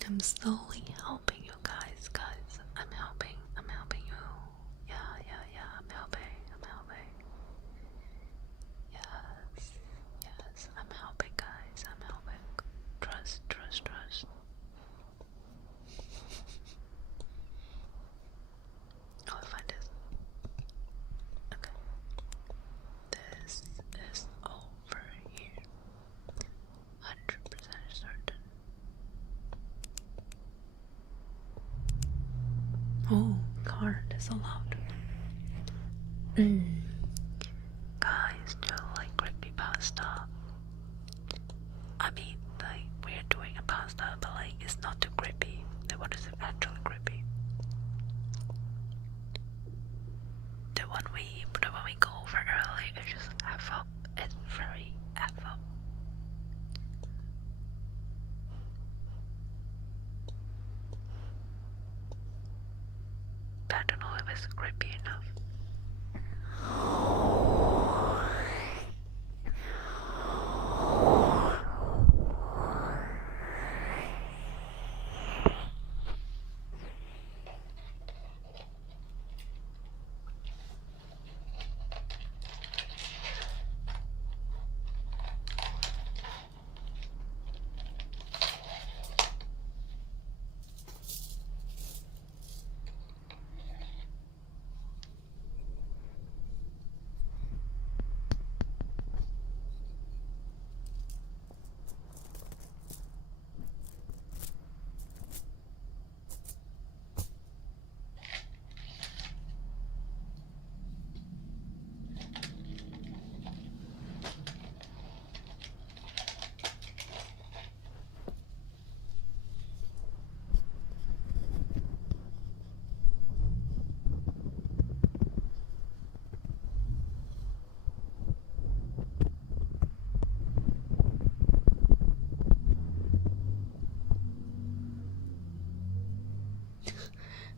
I'm slowly helping you guys. I'm helping you. Yeah, I'm helping. Yes, I'm helping, guys. I'm helping. Trust. Oh, I find this. Okay. This is over here. 100% certain. Oh, car, that's so loud. Guys, do you like creepypasta? I mean, like, we're doing a pasta, but like, it's not too creepy. Then what is it actually creepy? The one we go over early is just F up. It's very F up. But I don't know if it's creepy enough.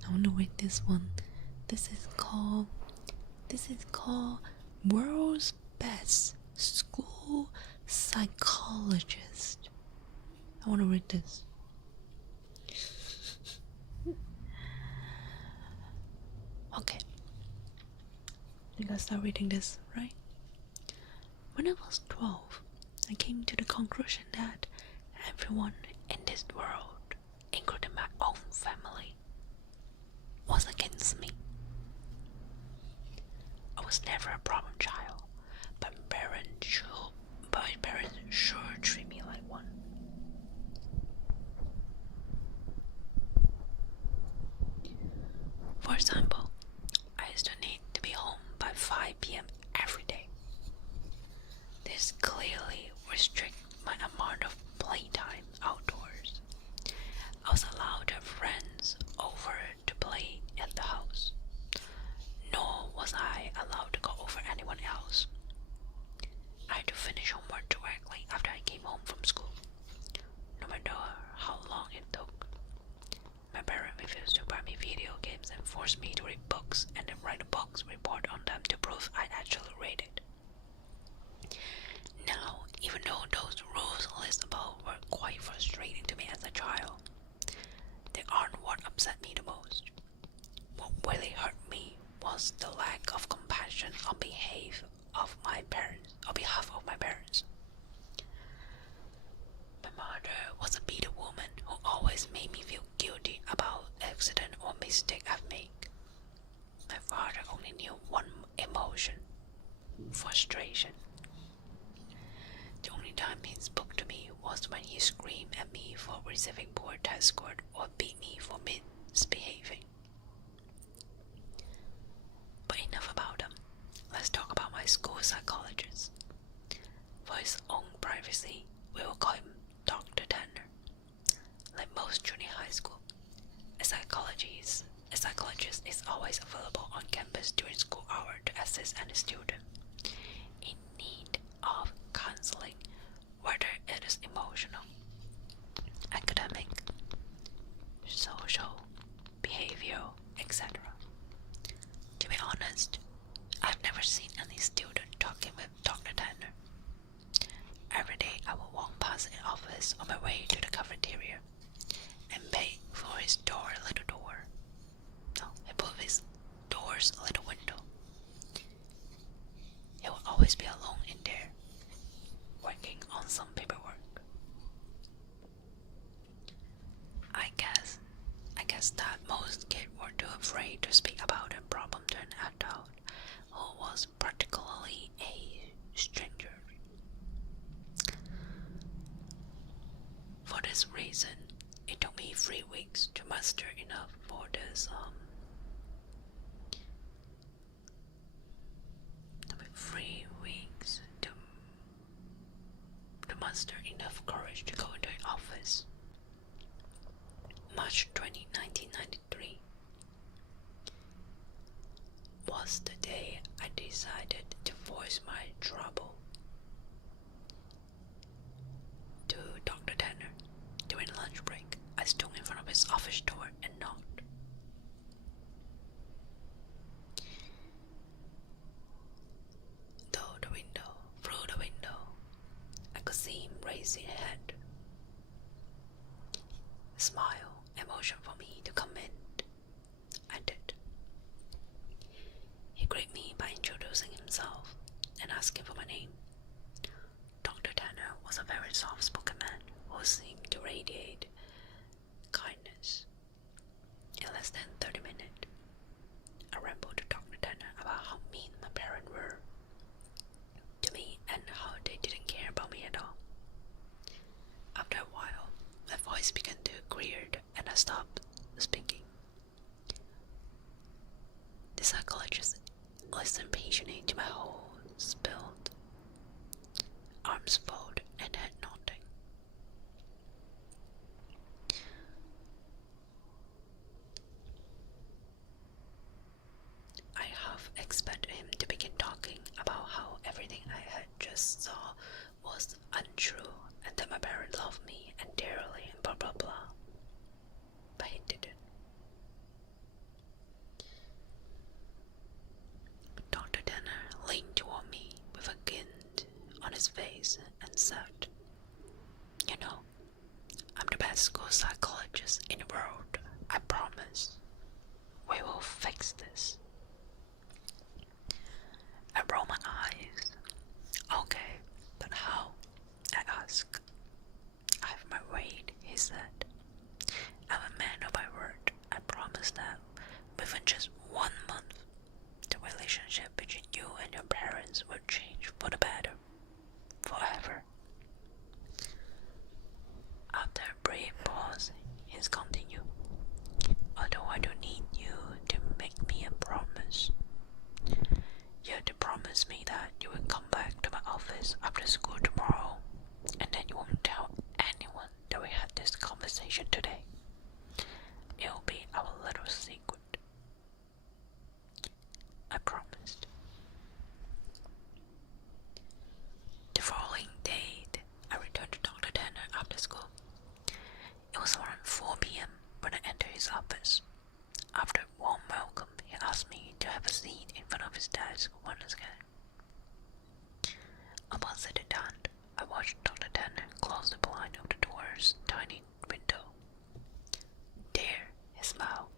I want to read this one. This is called World's Best School Psychologist. I want to read this. I start reading this, right? When I was 12, I came to the conclusion that everyone in this world, including my own family, was against me. I was never a problem child, but my parents sure treat me like one. For example, I used to need to be home by 5 p.m. every day. This clearly restricted my amount of playtime outdoors. I was allowed to have friends over to play at the house, nor was I allowed to go over anyone else. I had to finish homework directly after I came home from school, no matter how long it took. My parents refused to buy me video games and forced me to read books and then write a box report on them to prove I'd actually read it. Now, even though those rules listed above were quite frustrating to me as a child, they aren't what upset me the most. What really hurt me was the lack of compassion on behalf of my parents. My mother was a bitter woman who always made me feel guilty about accident or mistake I've made. My father only knew one emotion: frustration. The only time he spoke to me was when he screamed at me for receiving poor test score or beat me for misbehaving. But enough about him. Let's talk about my school psychologist. For his own privacy, we will call him Dr. Tanner. Like most junior high school, a psychologist is always available on campus during school hour to assist any student in need of counseling, whether it is emotional, academic, social, behavioral, etc. To be honest, I've never seen any student talking with Dr. Tanner. Every day I will walk past his office on my way to the cafeteria and beg for his little door. No, above his door's little window. He will always be alone in there, working on some paperwork. I guess that most kids were too afraid to speak about their problem to an adult who was particularly a stranger. For this reason, it took me 3 weeks to master enough for this 3 weeks to muster enough courage to go into an office. March 20, 1993 was the day I decided to voice my trouble to Dr. Tanner. During lunch break, I stood in front of his office door and knocked. Through the window, I could see him raise his head, smile, and motion for me to come in. I did. He greeted me by introducing himself and asking for my name. Dr. Tanner was a very soft-spoken man who seemed to radiate kindness. In less than 30 minutes, I rambled to Dr. Tanner about how mean my parents were to me and how they didn't care about me at all. After a while, my voice began to clear and I stopped speaking. The psychologist listened patiently to my whole spiel, arms folded and head nodding. I half expected him to begin talking about how everything I had just saw was untrue and that my parents loved me and dearly and blah blah blah. But he didn't. Dr. Tanner leaned toward me with a glint on his face and said, "You know, I'm the best school psychologist in the world. I promise. We will fix this." I roll my eyes. Okay, but how? I ask. I have my weight, he said. I'm a man of my word. I promise that within just 1 month, the relationship between you and your parents will change for the better. Forever. After a brief pause, he's continued. Although I don't need you to make me a promise, you have to promise me that you will come back to my office after school tomorrow, and then you won't tell anyone that we had this conversation today. It'll be our little secret. I promised. The following day, I returned to Dr. Tanner after school. It was around 4 p.m. when I entered his office. After a warm welcome, he asked me to have a seat in front of his desk once again. Upon sitting down, I watched Dr. Tanner close the blind of the door's tiny window. There, he smiled.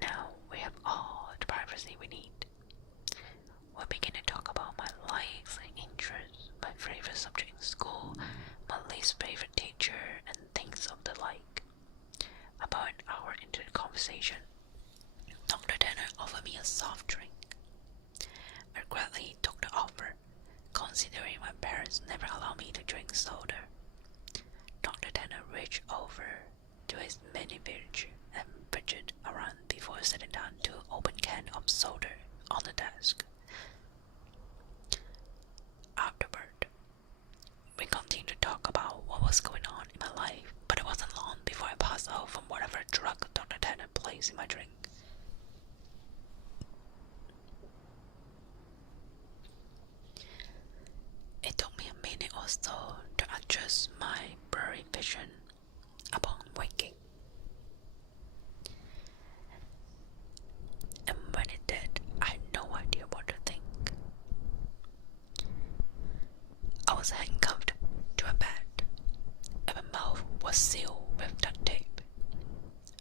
Now we have all the privacy we need. We began to talk about my likes and interests, my favorite subject in school, my least favorite teacher, and things of the like. About an hour into the conversation, Dr. Tanner offered me a soft drink. I gladly took the offer, considering my parents never allowed me to drink soda. Dr. Tanner reached over to his mini fridge and fidgeted around before sitting down to an open can of soda on the desk. Afterward, we continued to talk about what was going on in my life, but it wasn't long before I passed out from whatever drug Dr. Tanner placed in my drink. It took me a minute or so to adjust my blurry vision upon waking. And when it did, I had no idea what to think. I was handcuffed to a bed, and my mouth was sealed with duct tape.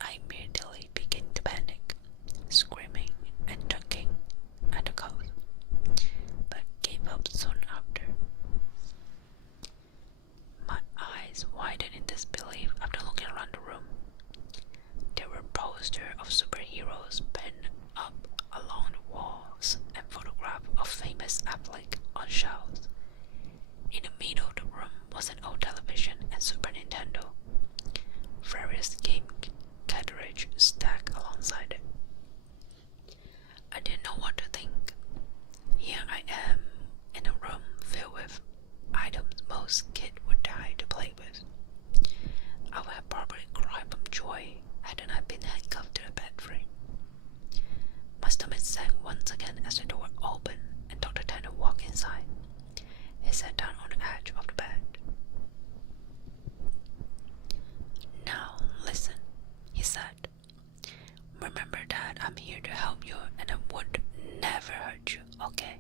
I immediately began to panic, screaming and tugging at the cuffs, but gave up soon after. My eyes widened in disbelief after looking around the room. There were posters of superheroes pinned up along the walls and photographs of famous athletes on shelves. In the middle of the room was an old television and Super Nintendo. Various game cartridges stacked alongside it. I didn't know what to think. Here I am in a room filled with items most kids would die to play with. I would have probably cried from joy hadn't I been handcuffed to the bed frame. My stomach sank once again as the door opened and Dr. Tanner walked inside. He sat down on the edge of the bed. Now listen, he said. Remember that I'm here to help you and I would never hurt you, okay?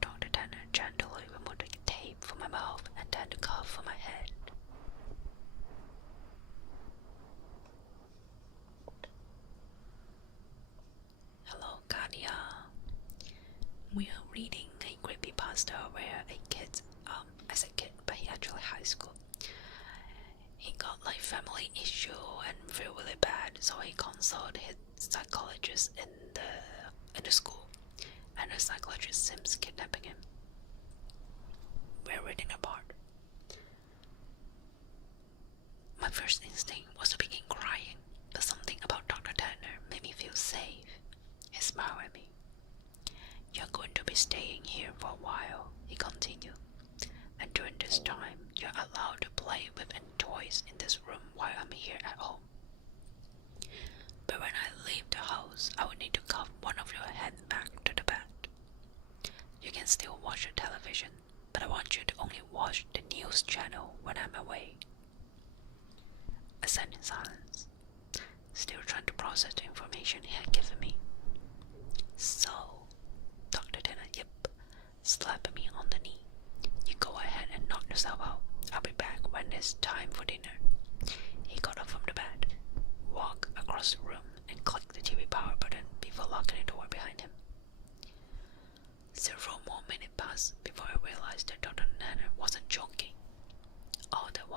Dr. Tanner gently removed the tape from my mouth and then the cuff from my head. Hello, Kadia. We are reading a creepypasta where a kid, I said kid, but he actually high school. He got like family issue and feel really bad, so he consulted his psychologist in the school, and the psychologist seems kidnapping him. We're reading apart. My first instinct was to begin crying, but something about Dr. Tanner made me feel safe. He smiled at me. You're going to be staying here for a while, he continued, and during this time, you're allowed to play with any toys in this room while I'm here at home. But when I leave the house, I will need to cuff one of your hands back to the bed. You can still watch the television, but I want you to only watch the news channel when I'm away. I sat in silence, still trying to process the information he had given me. So, Dr. Tanner, slapped me on the knee. You go ahead and knock yourself out. I'll be back when it's time for dinner. He got up from the bed, walked across the room, and clicked the TV power button before locking the door behind him.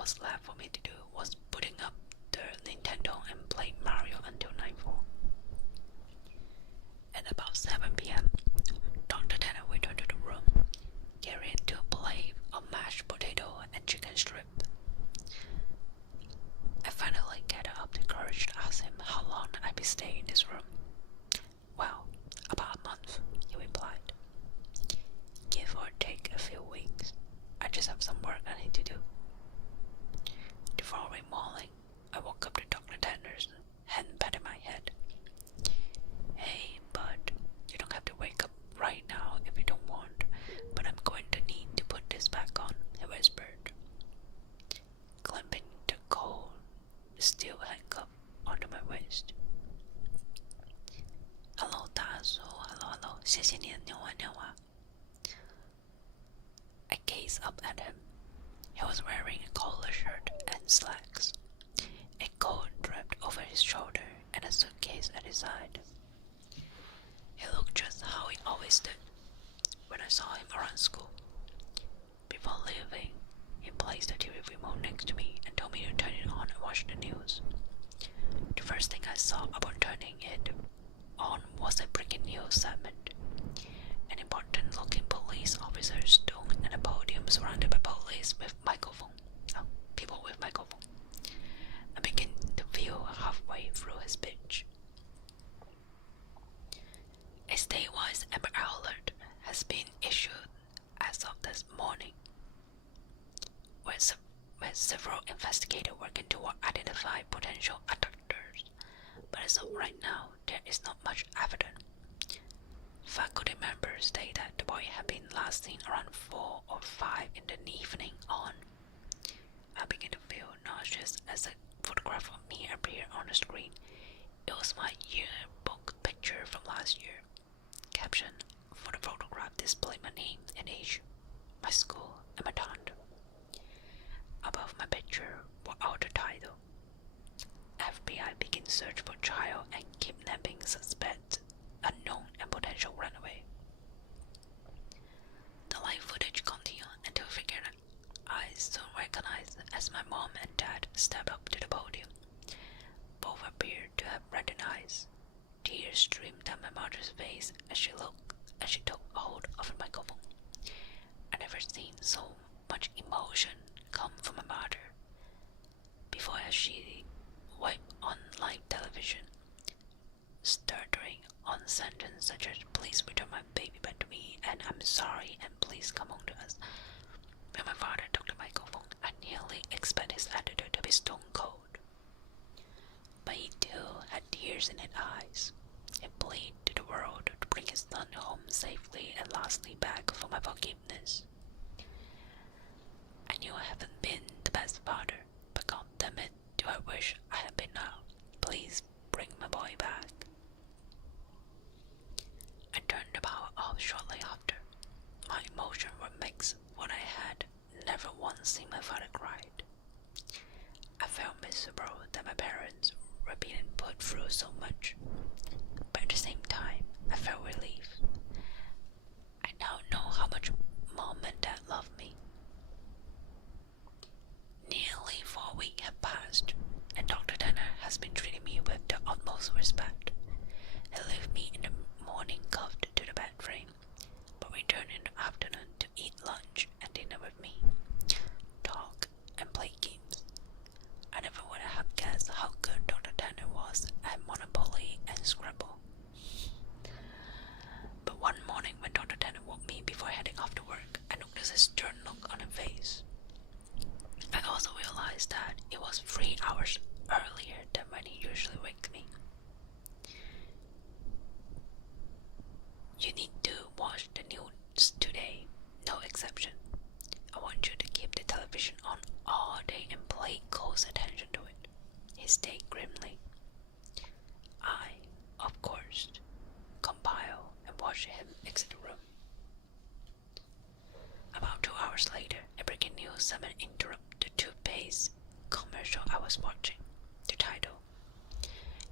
was left for me to do was putting up the Nintendo and playing Mario until nightfall. At about 7 p.m., Dr. Tanner returned to the room, carrying 2 plates of mashed potato and chicken strip. I finally gathered up the courage to ask him how long I'd be staying in this room. Well, about a month, he replied. Give or take a few weeks. I just have some work I need to do. The following morning, I woke up to Dr. Tanner's hand patting my head. Hey, bud, you don't have to wake up right now if you don't want, but I'm going to need to put this back on, he whispered, clamping the cold steel handcuff onto my waist. Hello, 大叔 hello, 谢谢你的牛啊 I gazed up at him. He was wearing a collar shirt and slacks. A coat draped over his shoulder and a suitcase at his side. He looked just how he always did when I saw him around school. Before leaving, he placed the TV remote next to me and told me to turn it on and watch the news. The first thing I saw upon turning it on was a breaking news segment. An important-looking police officer stood at a podium surrounded by police with people with microphone. I began to feel halfway through his speech. A statewide Amber Alert has been issued as of this morning, where several investigators working to identify potential abductors, but as of right now, there is not much evidence. Faculty members say that the boy had been last seen around 4 or 5 in the evening on. I began to feel nauseous as a photograph of me appeared on the screen. It was my yearbook picture from last year. Caption for the photograph displayed my name and age, my school, and my town. Above my picture were all the title. FBI begin search for child and kidnapping suspects, unknown and potential runaway. The live footage continued until figure I soon recognized as my mom and dad stepped up to the podium. Both appeared to have red eyes. Tears streamed down my mother's face as she took hold of the microphone. I never seen so much emotion come from my mother before, as she wiped on live television, stuttering on sentences such as "Please return my baby back to me," and "I'm sorry," and "Please come home to us." When my father took the microphone, I nearly expected his attitude to be stone cold. But he too had tears in his eyes. He pleaded to the world to bring his son home safely and lastly beg for my forgiveness. I knew I haven't been the best father, but God damn it, do I wish I had been now. Please bring my boy back. I turned the power off shortly after. My emotions were mixed, for I had never once seen my father cry. I felt miserable that my parents were being put through so much, but at the same time, I felt relief. I now know how much Mom and Dad love me. Nearly 4 weeks have passed, and Dr. Tanner has been treating me with the utmost respect. He left me in the morning cuffed to the bed frame, but returned in the afternoon to eat lunch and dinner with me, talk and play games. I never would have guessed how good Dr. Tanner was at Monopoly and Scrabble. But one morning when Dr. Tanner woke me before heading off to work, I noticed a stern look on her face. I also realized that it was 3 hours earlier than when he usually wakes me. You need to watch the news today, no exception. I want you to keep the television on all day and pay close attention to it, he stated grimly. I, of course, compile and watch him exit the room. About 2 hours later, a breaking news segment interrupted the toothpaste commercial I was watching. The title,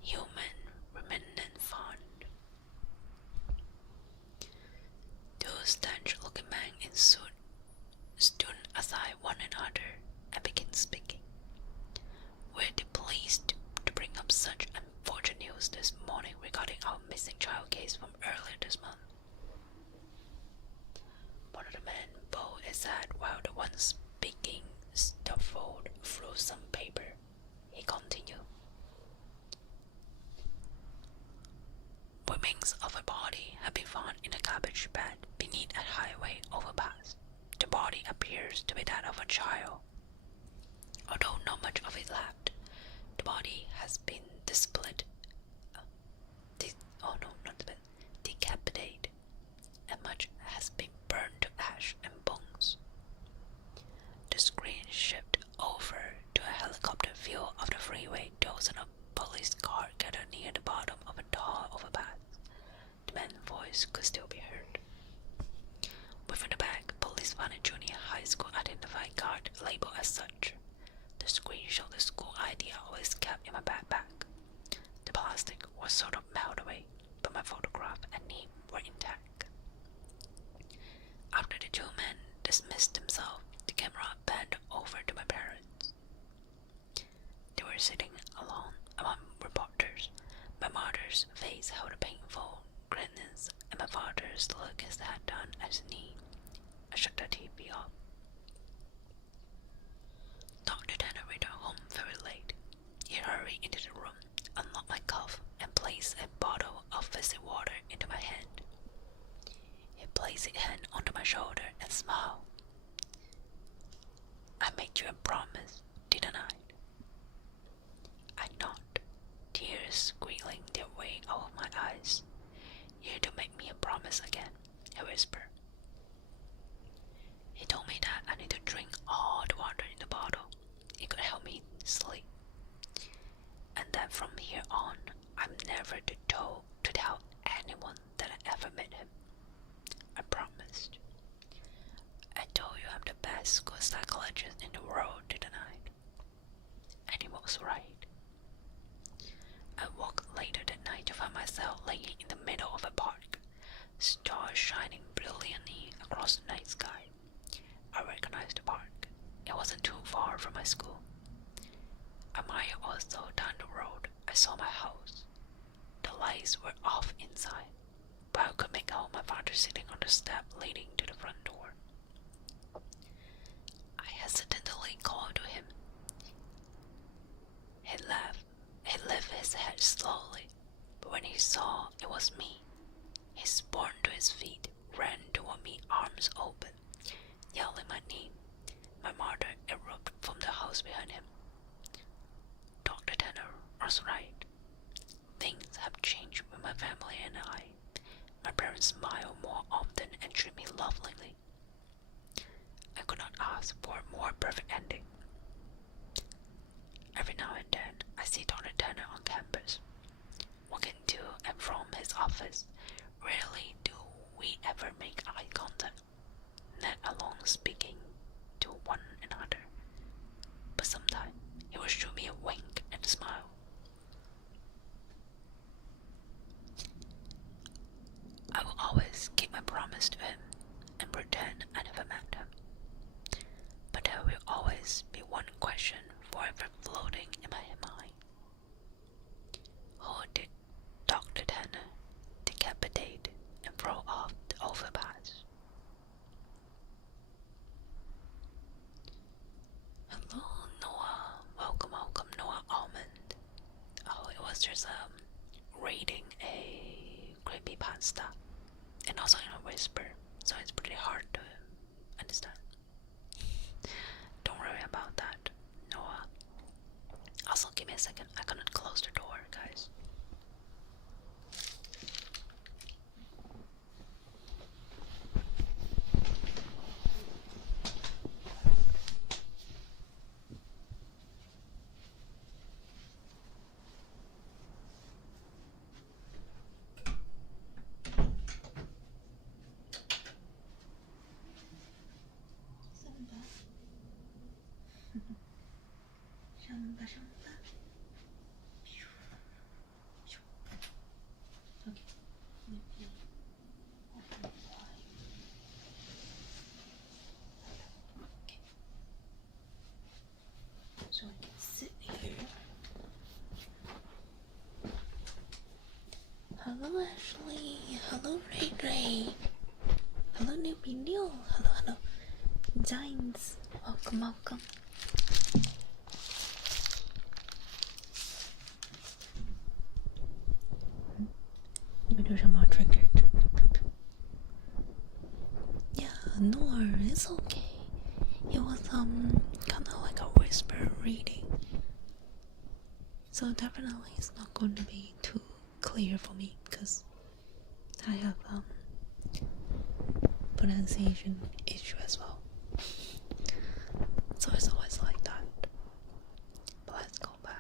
Human Remnant Fund. Two stench-looking men in suit stood aside one another and began speaking. stretched bed beneath a highway overpass. The body appears to be that of a child. Although not much of it left, the body has been decapitated, and much has been burned to ash and bones. The screen shifted over to a helicopter view of the freeway. Dozens of police cars gathered near the bottom of a tall overpass. The man's voice could still be heard. Within the bag, police found a junior high school identifying card labeled as such. The screen showed the school ID I always kept in my backpack. The plastic was sort of melted away, but my photograph and name were intact. After the two men dismissed themselves, the camera panned over to my parents. They were sitting alone among reporters. My mother's face held a painful grimness, and my father's look his head down at his knee. I shut the TV off. Dr. Tanner returned home very late. He hurried into the room, unlocked my cuff, and placed a bottle of fizzy water into my hand. He placed his hand onto my shoulder and smiled. I made you a promise, didn't I? I nodded, tears squealing their way out of my eyes. You had to make me a promise again, he whispered. He told me that I need to drink all the water in the bottle. It could help me sleep. And that from here on, I'm never to tell anyone that I ever met him. I promised. I told you I'm the best school psychologist in the world, didn't I? And he was right. I woke later that night to find myself laying in the middle of a park, stars shining brilliantly across the night sky. I recognized the park. It wasn't too far from my school. A mile or so down the road, I saw my house. The lights were off inside, but I could make out my father sitting on the step leading to the front door. I hesitantly called to him. He lifted his head slowly, but when he saw it was me, he sprang to his feet, ran toward me, arms open, yelling my name. My mother erupted from the house behind him. Dr. Tanner was right. Things have changed with my family and I. My parents smile more often and treat me lovingly. I could not ask for a more perfect ending. Every now and then, I see Dr. Tanner on campus, walking to and from his office. Rarely do we ever make eye contact, let alone speaking to one another. But sometimes he will shoot me a wink and smile. I will always keep my promise to him and pretend I never met him. But there will always be one question forever floating in my mind. Who did Dr. Tanner decapitate and throw off the overpass? Hello, Noah. Welcome, Noah Almond. Oh, it was just reading a creepypasta, and also in a whisper, so it's pretty hard to understand. Don't worry about that, Noah. Also, give me a second. I cannot close the door, guys. So I can sit here. Hello Ashley. Hello Ray Ray. Hello Newbie Neil. Hello. Giants. Welcome. Let me do some more triggers. So definitely it's not going to be too clear for me because I have pronunciation issue as well. So it's always like that. But let's go back.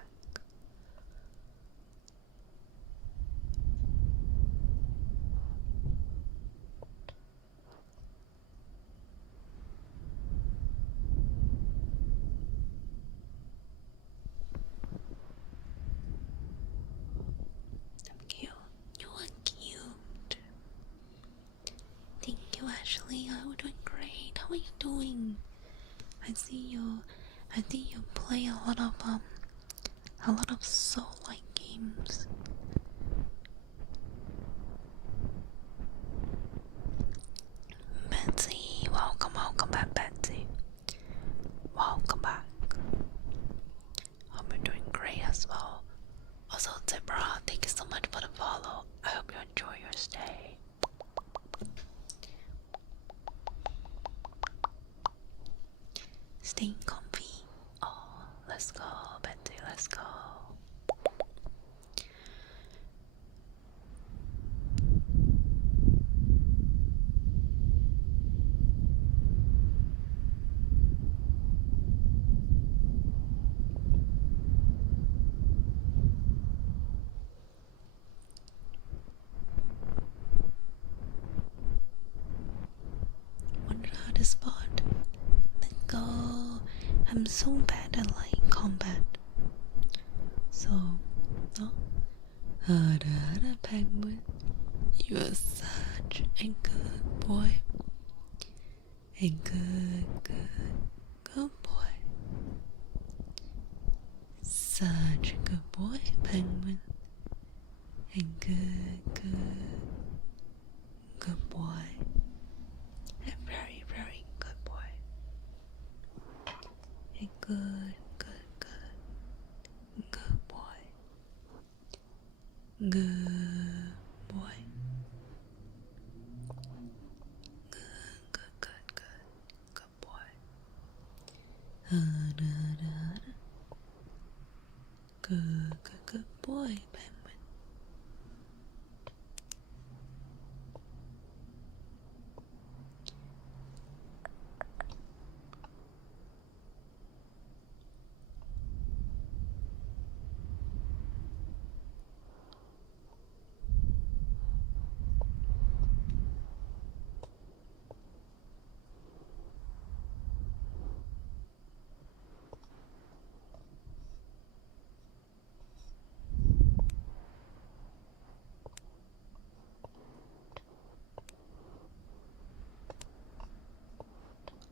I'm cute. You are cute. Thank you, Ashley. You're doing great. How are you doing? I see you play a lot of soul-like games. Betsy, welcome back, Betsy. Welcome back. Hope you're doing great as well. Also, Zebra, thank you so much for the follow. I hope you enjoy your stay. Staying comfy. Oh, let's go, Betsy, let's go. Wonder how to spot. Let's go. I'm so bad at like combat. So, no. Hada penguin. You are such a good boy. A good boy. Such a good boy, penguin. A good boy. A very, very good boy. A good boy. Good boy. Good boy. Good boy, penguin.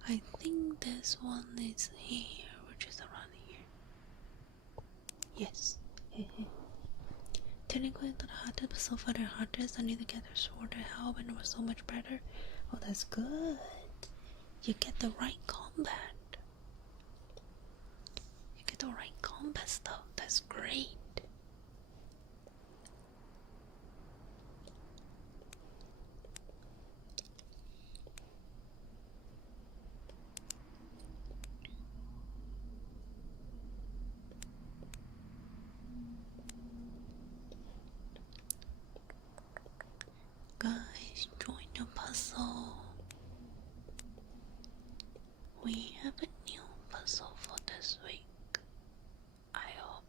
I think this one is here, which is around here. Yes. Technically not the hardest, but so far the hardest. I need to get a sword to help, and it was so much better. Oh, that's good. You get the right combat. You get the right combat stuff. That's great. Guys, join the puzzle. We have a new puzzle for this week. I hope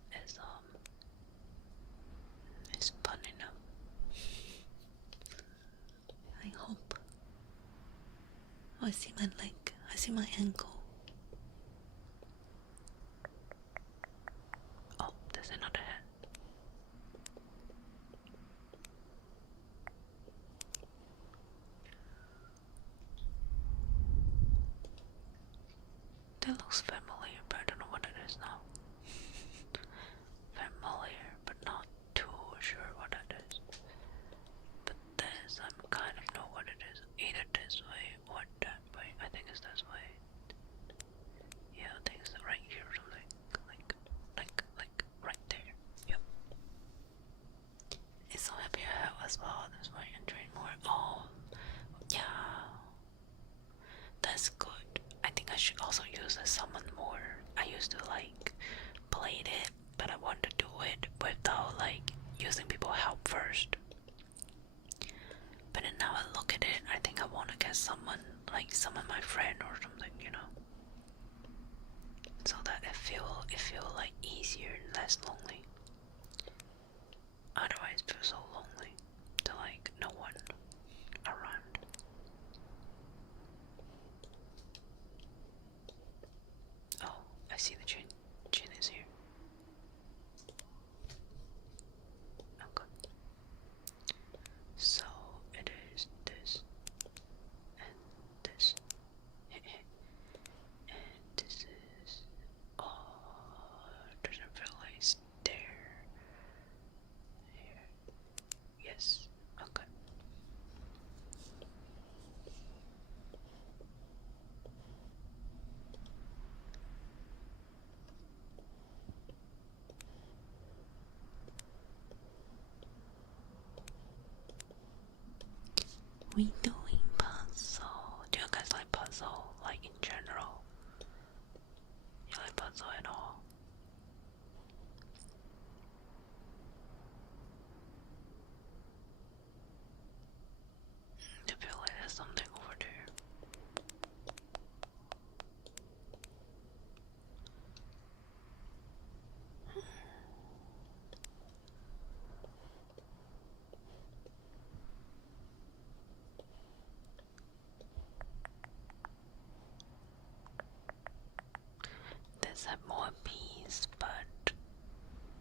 it's fun enough. I hope. Oh, I see my leg. I see my ankle. Oh, there's another head. That looks familiar, but I don't know what it is now. Familiar, but not too sure what it is. But this, I kind of know what it is. Either this way or that way. I think it's this way. Yeah, I think it's right here or something. Like right there. Yep. It's so happy I have as well. That's why I'm entering more. Oh, yeah. That's good. I think I should also use a summon more. we doing puzzle? Do you guys like puzzle, like in general? You like puzzle at all? I feel like there's something over there. This had more peas, but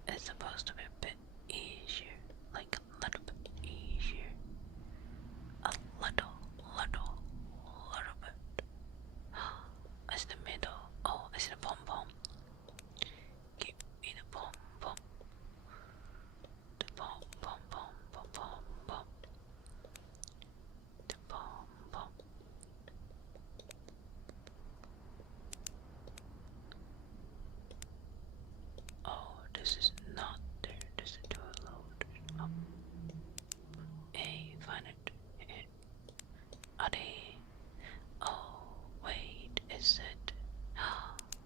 it's supposed to be a bit easier, like a little bit easier. A little bit. I see the middle. Oh, I see the pom pom. Give me the pom pom. The pom pom pom pom pom pom. The pom pom. Oh, this is not there. This is too low. Hey, find it. Are they? Oh, wait, is it?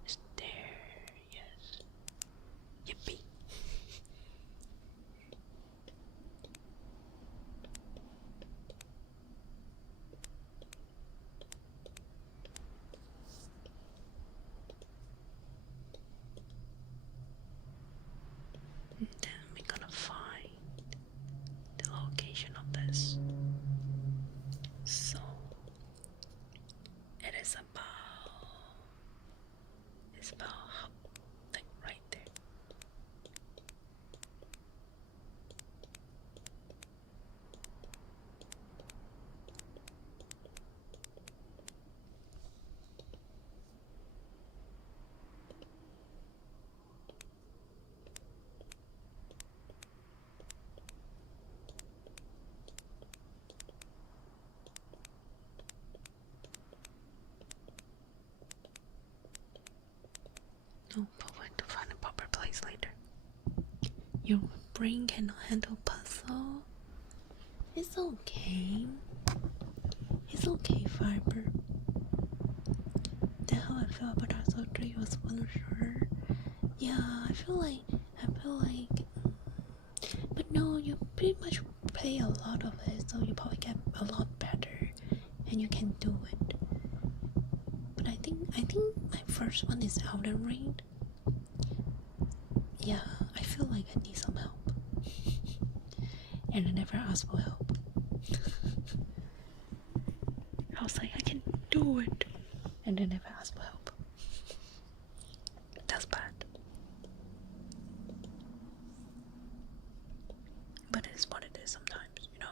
It's there, yes. Yippee. Then we're gonna find the location of this. So it is about like right there. No, but we'll to find a proper place later. Your brain cannot handle puzzle. It's okay. It's okay, Fiber. That's how I feel about our surgery. I was unsure. Yeah, I feel like. But no, you pretty much play a lot of it, so you probably get a lot better, and you can do it. But I think my first one is Elden Ring. Yeah, I feel like I need some help, and I never asked for help. I was like, I can do it, and I never asked for help. That's bad. But it is what it is sometimes, you know.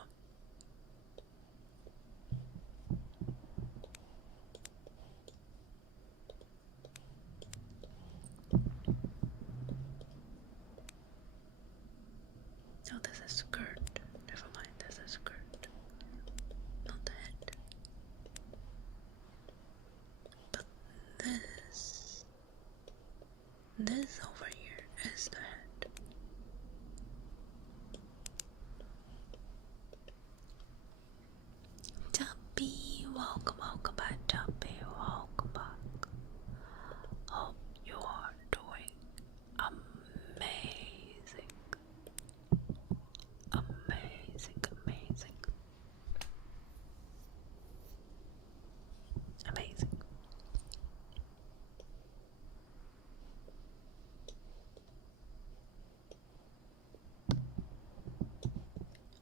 Oh, there's a skirt. Never mind, there's a skirt. Not the head. But this over here is the head. Chubby, welcome back, Chubby, welcome back. Hope you are doing amazing. Amazing.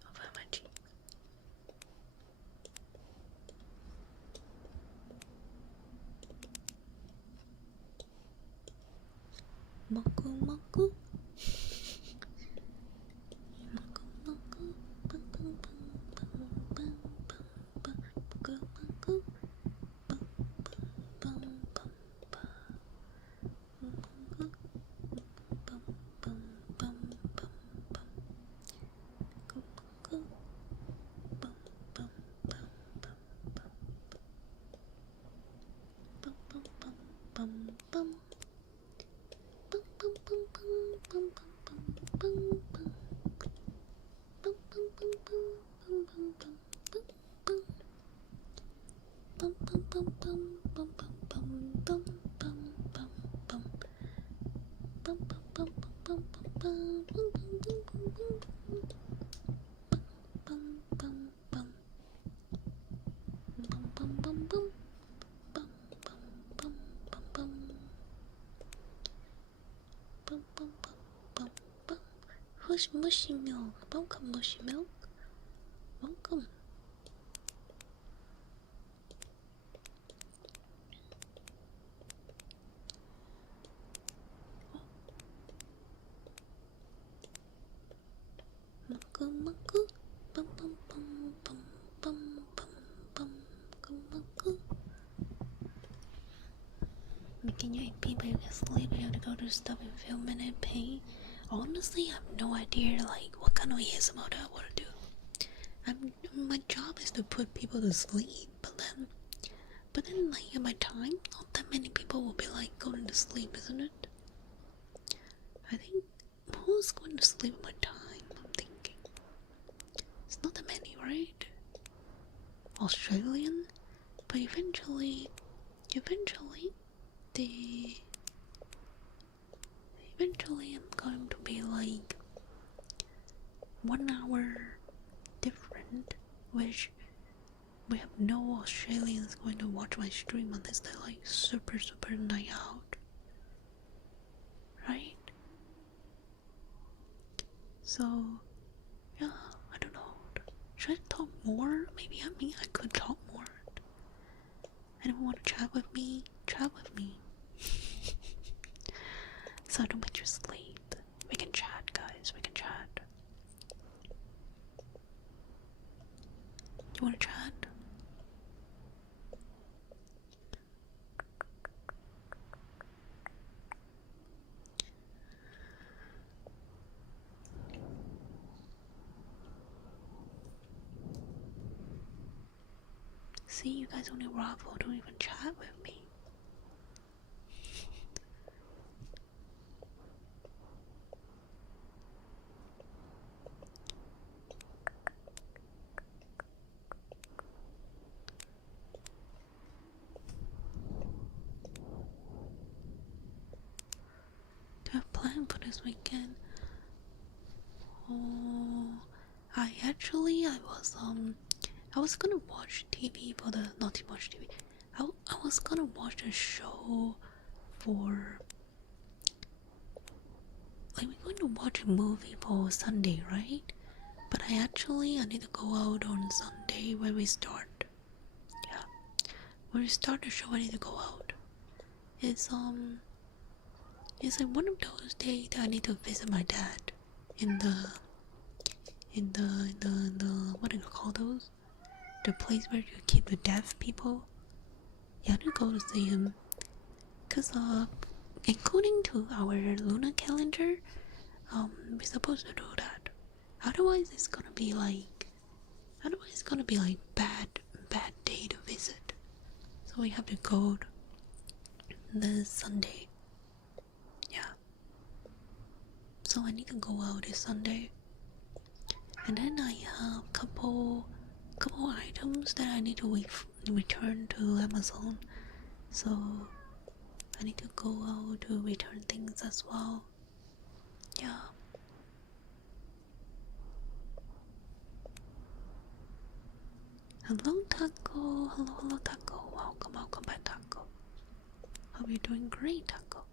Over my cheek. Moku moku. Who's mushy milk? Welcome, mushy milk. Welcome. Maku maku, bum bum bum bum bum bum bum maku. Making you AP but you can sleep, you have to go to stuff in film and pay. Honestly, I have no idea like what kind of ASMR I want to do. My job is to put people to sleep, but then like in my time, not that many people will be like going to sleep, isn't it? I think who's going to sleep in my time? I'm thinking it's not that many, right? Australian, but eventually, eventually I'm going to be like 1 hour different, which we have no Australians going to watch my stream unless they're like super night out, right? So yeah, I don't know. Should I talk more? Maybe I could talk more. Anyone want to chat with me? Chat with me. So I don't make you sleep. We can chat, guys. We can chat. You wanna chat? See, you guys only raffle, don't even chat with me. Do you have plan for this weekend? Oh, I was gonna watch TV for the, not to watch TV. I was gonna watch a show for, like we're going to watch a movie for Sunday, right? But I need to go out on Sunday when we start. Yeah, when we start the show, I need to go out. It's like one of those days that I need to visit my dad in the what do you call those? The place where you keep the deaf people. Yeah, I need to go to see him. Cause according to our lunar calendar, we're supposed to do that. Otherwise it's gonna be like bad day to visit. So we have to go this Sunday. Yeah. So I need to go out this Sunday. And then I have couple items that I need to return to Amazon. So I need to go out to return things as well. Yeah. Hello Taco, hello Taco, welcome back Taco. Hope you're doing great Taco.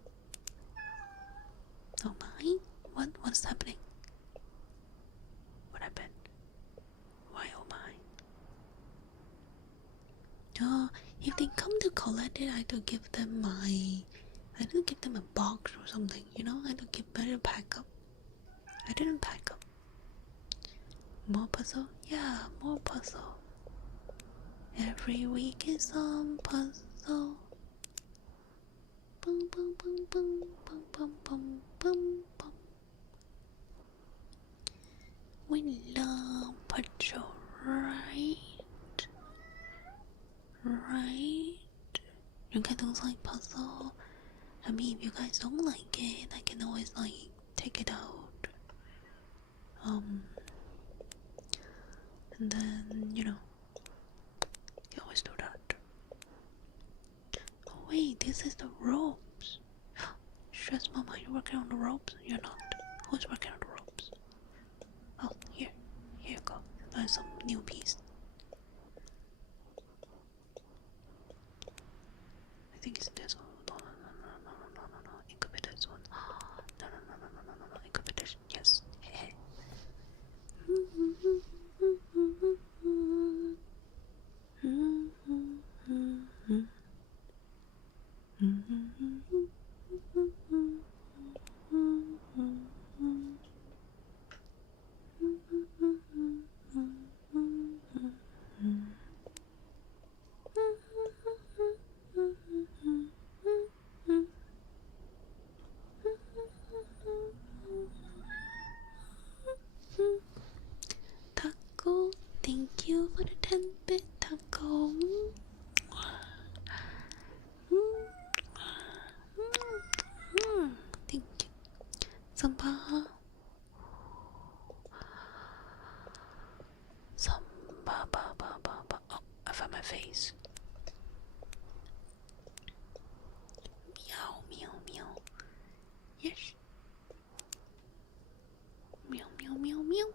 Oh my, what's happening? What happened? Why oh my? If they come to collect it, I have to give them a box or something, you know? I had to pack up. I didn't pack up. More puzzle? Yeah, more puzzle. Every week is some puzzle. Bum bum bum bum bum bum bum bum bum. We love puzzle, right? Right? You guys don't like puzzle? I mean, if you guys don't like it, I can always like take it out. And then, you know, you always do that. Oh wait, this is the ropes. Stress mama, you're working on the ropes? You're not. Who's working on New piece. I think it's this one. No. It could be this one. No. It could be this. Yes. Hey. Taco, thank you for the 10-bit taco. Thank you. Samba. Oh, I found my face. Meow. Yes. Meow. Meow.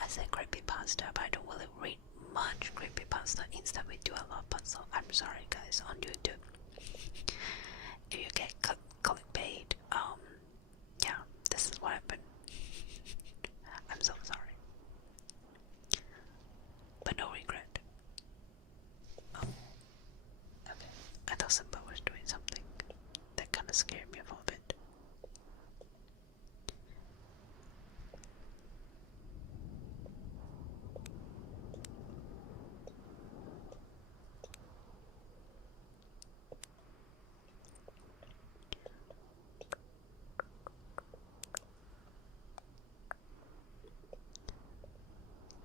I said creepypasta, but I don't really read much creepypasta. Instead, we do a lot, but so I'm sorry, guys, on YouTube. If you get clickbait, yeah, this is what happened. I'm so sorry, but no regret. Oh, okay. I thought Simba was doing something that kind of scared me for a bit.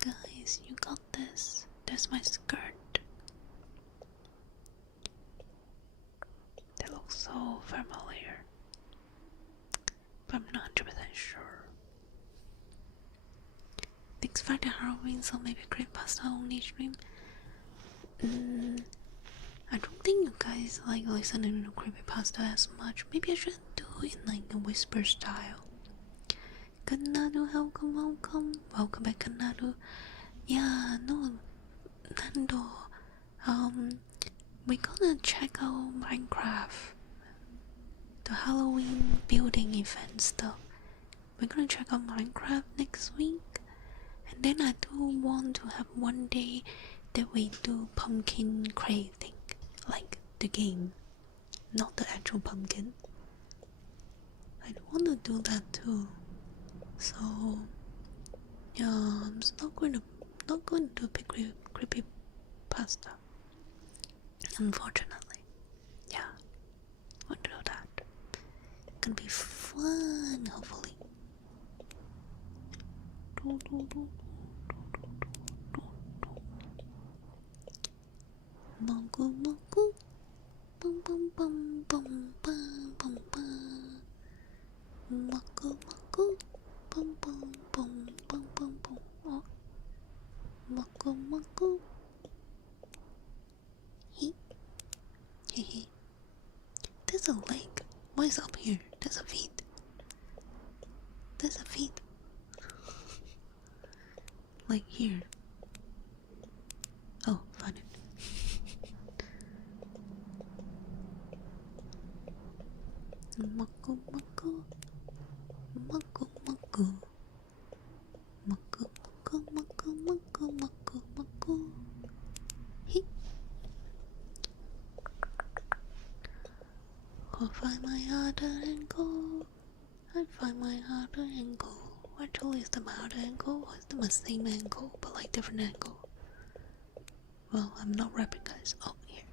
Guys, you got this. There's my skirt. They look so familiar, but I'm not 100% sure. Thanks for the Halloween, so maybe creepypasta only stream. I don't think you guys like listening to creepypasta as much. Maybe I should do it in like a whisper style. Kanadu, welcome back, Kanadu. Yeah, no, Nando. We're gonna check out Minecraft, the Halloween building event stuff. We're gonna check out Minecraft next week, and then I do want to have one day that we do pumpkin crate thing, like the game, not the actual pumpkin. I want to do that too. So yeah, I'm not going to pick creepypasta. Unfortunately, yeah, I want to do that. It's gonna be fun, hopefully. Mogu, bum bum bum bum bum bum bum. Mogu, bum bum bum bum bum bum. Oh. Mogu. Hee. There's a leg. What is up here? There's a feet. Like here. Oh, found it. Mogu. Hee. I'll find my other ankle. Actually, is the my other ankle or is it my same ankle but like different ankle? Well, I'm not rapping, guys. Oh, here.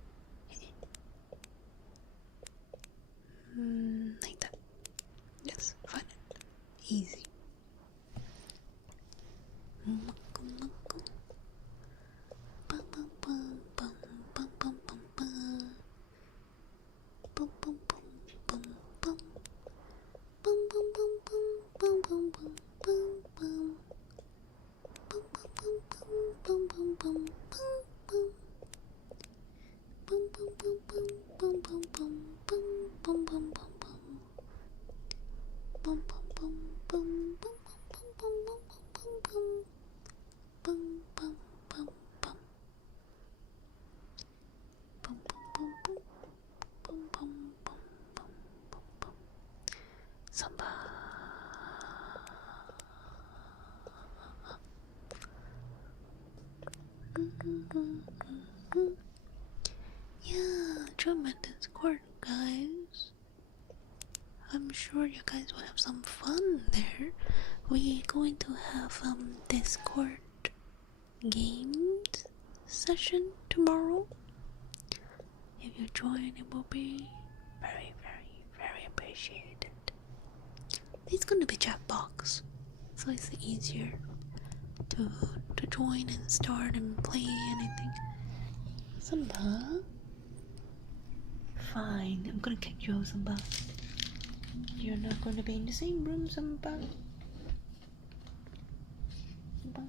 Like that. Yes, find it. Easy. Yeah, join my Discord, guys. I'm sure you guys will have some fun there. We're going to have Discord games session tomorrow. If you join, it will be very, very, very appreciated. It's gonna be chat box, so it's easier to join and start and play anything. Samba? Fine, I'm gonna kick you out, Samba. You're not gonna be in the same room, Samba. Samba.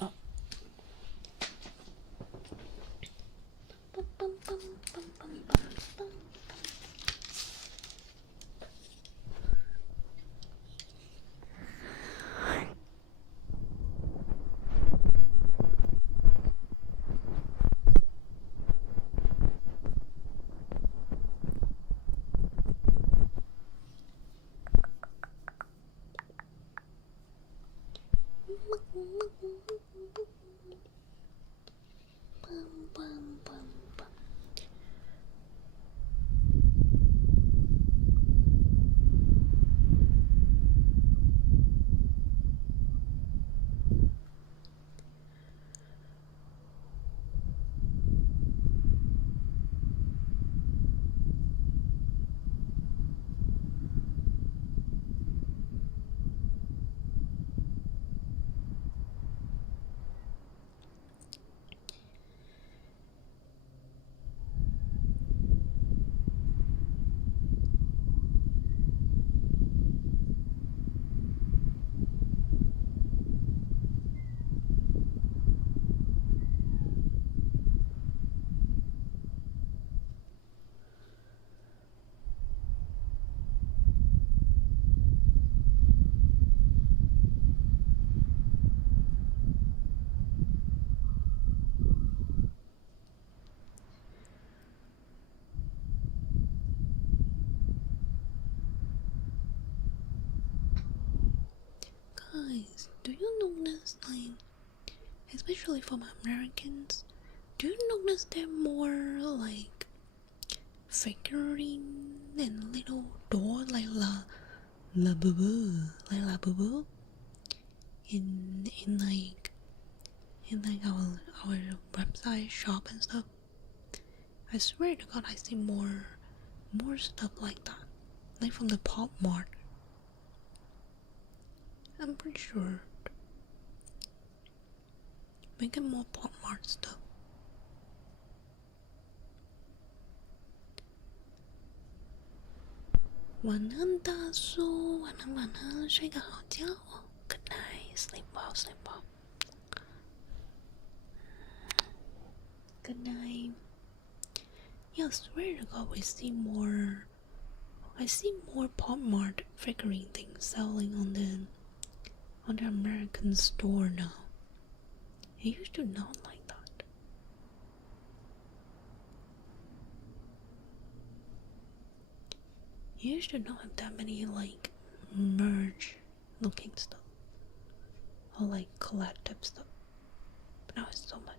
Oh. Guys, do you notice, like, especially for Americans, do you notice they're more like figurine and little door like la boo boo, like la boo boo in like our website shop and stuff? I swear to God, I see more stuff like that, like from the Pop Mart. I'm pretty sure. Making more Pop Mart stuff. Good night, sleep well, sleep well. Good night. Yeah, I swear to God, I see more Pop Mart figurine things selling on the American store now. It used to not like that. It used to not have that many like merge looking stuff or like collective stuff. But now it's so much.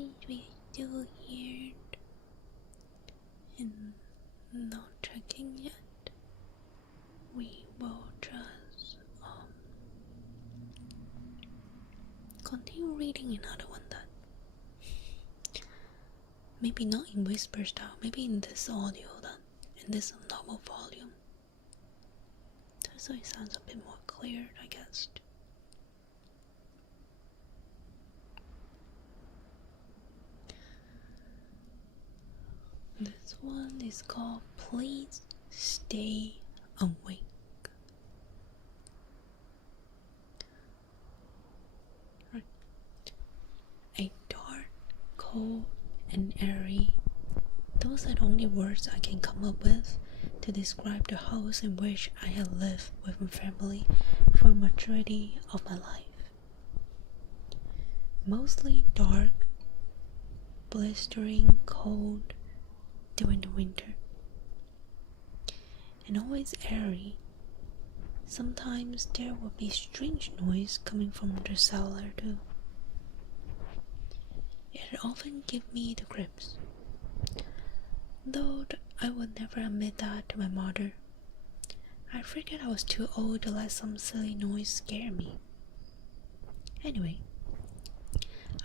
Since we're still here and not checking yet, we will just continue reading another one then. Maybe not in whisper style, maybe in this audio then, in this normal volume. So it sounds a bit more clear, I guess. This one is called Please Stay Awake. A dark, cold, and airy. Those are the only words I can come up with to describe the house in which I have lived with my family for a majority of my life. Mostly dark, blistering cold during the winter, and always airy. Sometimes there would be strange noise coming from the cellar too. It often gave me the creeps, though I would never admit that to my mother. I figured I was too old to let some silly noise scare me. Anyway,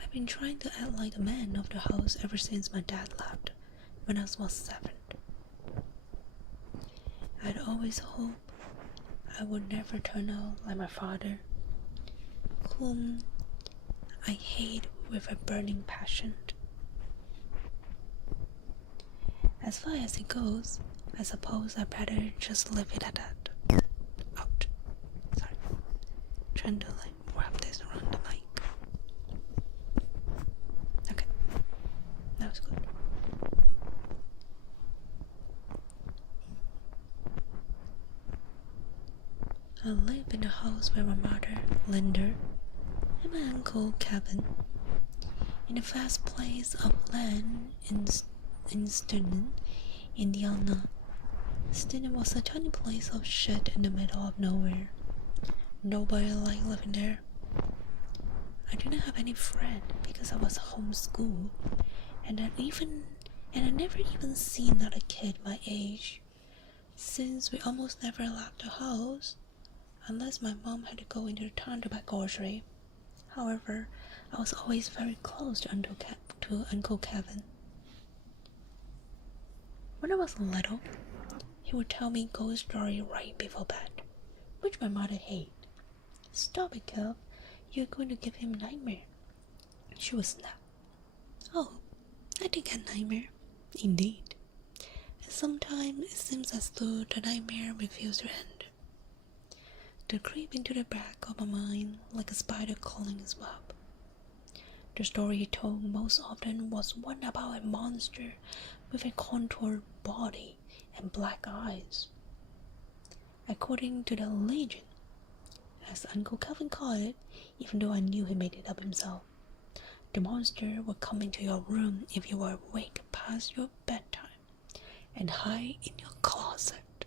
I've been trying to act like the man of the house ever since my dad left when I was 7. I'd always hoped I would never turn out like my father, whom I hate with a burning passion. As far as it goes, I suppose I'd better just leave it at that. Ouch. Sorry. Trying to wrap this around the mic. Okay. That was good. I live in a house with my mother, Linda, and my uncle, Kevin, in a vast place of land in Stunnan, Indiana. Stunnan was a tiny place of shit in the middle of nowhere. Nobody liked living there. I didn't have any friend because I was homeschooled, and I never even seen another kid my age, since we almost never left the house, unless my mom had to go into town to buy grocery. However, I was always very close to Uncle Kevin. When I was little, he would tell me ghost story right before bed, which my mother hated. "Stop it, Kev. You're going to give him a nightmare," she would snap. Oh, I did get a nightmare, indeed. And sometimes it seems as though the nightmare refused to end, to creep into the back of my mind like a spider crawling its web. The story he told most often was one about a monster with a contoured body and black eyes. According to the legend, as Uncle Kevin called it, even though I knew he made it up himself, the monster would come into your room if you were awake past your bedtime and hide in your closet,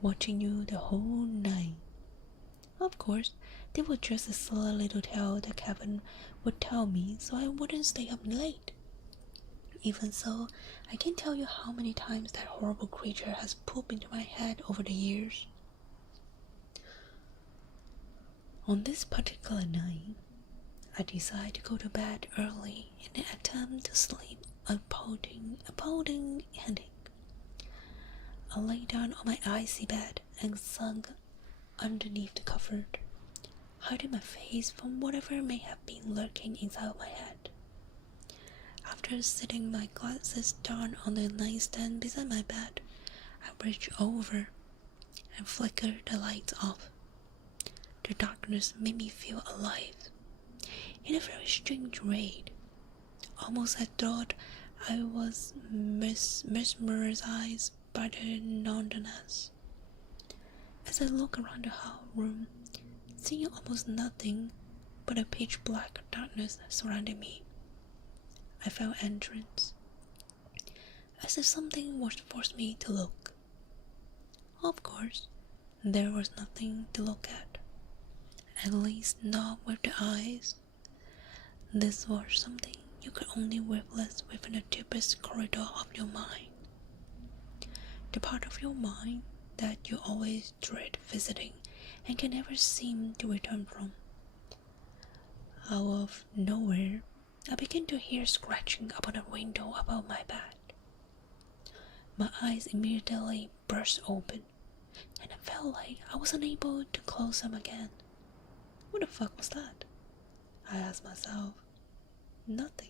watching you the whole night. Of course, they were just a silly little tale that Kevin would tell me so I wouldn't stay up late. Even so, I can't tell you how many times that horrible creature has pooped into my head over the years. On this particular night, I decided to go to bed early in an attempt to sleep a pounding headache. I lay down on my icy bed and sunk underneath the cupboard, hiding my face from whatever may have been lurking inside my head. After sitting my glasses down on the nightstand beside my bed, I reached over and flickered the lights off. The darkness made me feel alive, in a very strange way. Almost I thought I was mesmerized by the nonsense. As I looked around the room, seeing almost nothing but a pitch black darkness surrounding me, I felt entrance, as if something was forced me to look. Of course, there was nothing to look at least not with the eyes This was something you could only witness within the deepest corridor of your mind. The part of your mind that you always dread visiting and can never seem to return from. Out of nowhere, I began to hear scratching upon a window above my bed. My eyes immediately burst open, and I felt like I was unable to close them again. What the fuck was that? I asked myself. Nothing.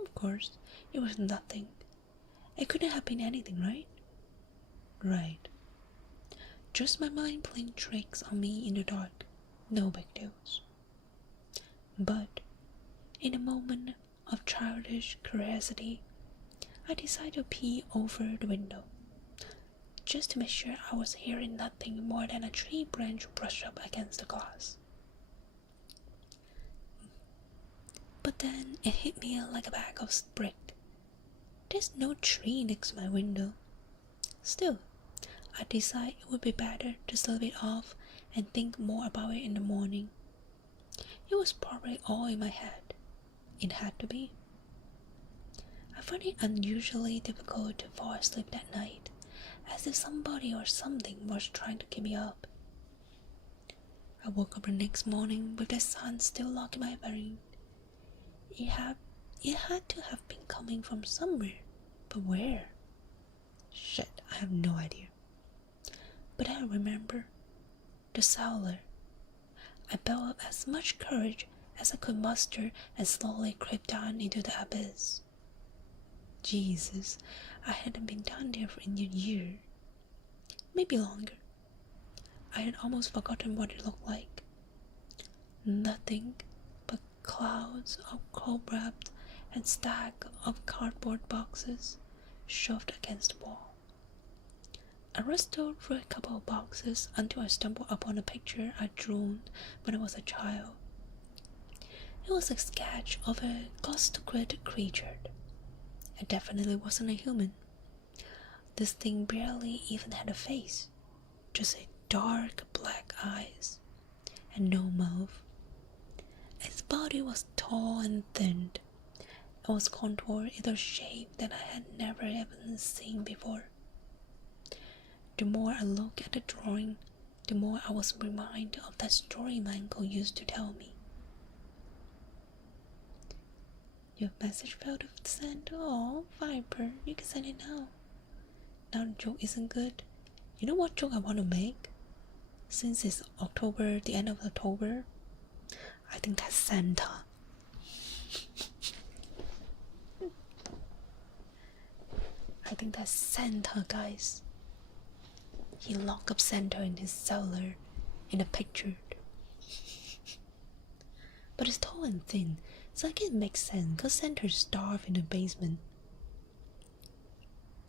Of course, it was nothing. It couldn't have been anything, right? Right. Just my mind playing tricks on me in the dark. No big deals. But, in a moment of childish curiosity, I decided to peek over the window, just to make sure I was hearing nothing more than a tree branch brush up against the glass. But then it hit me like a bag of bricks. There's no tree next to my window. Still, I decided it would be better to sleep it off and think more about it in the morning. It was probably all in my head. It had to be. I found it unusually difficult to fall asleep that night, as if somebody or something was trying to keep me up. I woke up the next morning with the sun still locking my brain. It had to have been coming from somewhere, but where? Shit, I have no idea. But I remember the cellar. I built up as much courage as I could muster and slowly crept down into the abyss. Jesus, I hadn't been down there for a year. Maybe longer. I had almost forgotten what it looked like. Nothing but clouds of cobwebs and stack of cardboard boxes shoved against the wall. I wrestled through a couple of boxes until I stumbled upon a picture I drew when I was a child. It was a sketch of a ghost-squid creature. It definitely wasn't a human. This thing barely even had a face, just a dark black eyes and no mouth. Its body was tall and thin. It was contoured in a shape that I had never even seen before. The more I looked at the drawing, the more I was reminded of that story my uncle used to tell me. Your message failed to send? Oh, Viper, you can send it now. Now the joke isn't good. You know what joke I want to make? Since it's October, the end of October, I think that's Santa. I think that's Santa, guys. He locked up Santa in his cellar in a picture. But it's tall and thin, so I guess it makes sense because Santa's starved in the basement.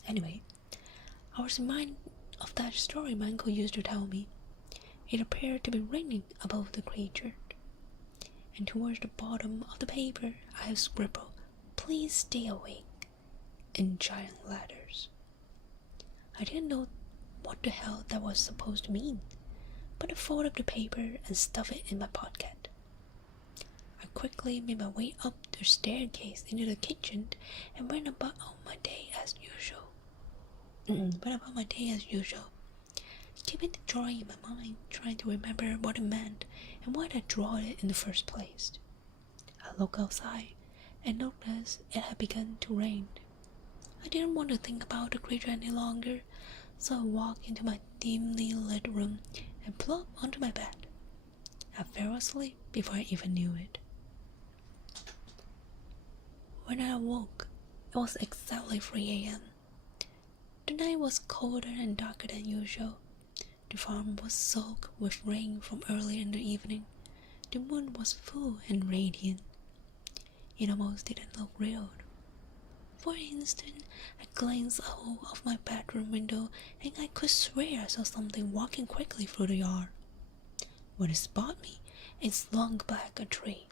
Anyway, I was reminded of that story my uncle used to tell me. It appeared to be raining above the creature, and towards the bottom of the paper I have scribbled, "Please stay awake," in giant letters. I didn't know what the hell that was supposed to mean, but I folded up the paper and stuffed it in my pocket. I quickly made my way up the staircase into the kitchen and went about my day as usual. Keeping the drawing in my mind, trying to remember what it meant and why I drew it in the first place. I looked outside and noticed it had begun to rain. I didn't want to think about the creature any longer, so I walked into my dimly lit room and plopped onto my bed. I fell asleep before I even knew it. When I awoke, it was exactly 3 a.m. The night was colder and darker than usual. The farm was soaked with rain from early in the evening. The moon was full and radiant. It almost didn't look real. For an instant, I glanced out of my bedroom window and I could swear I saw something walking quickly through the yard. When it spotted me, it slunk back a tree,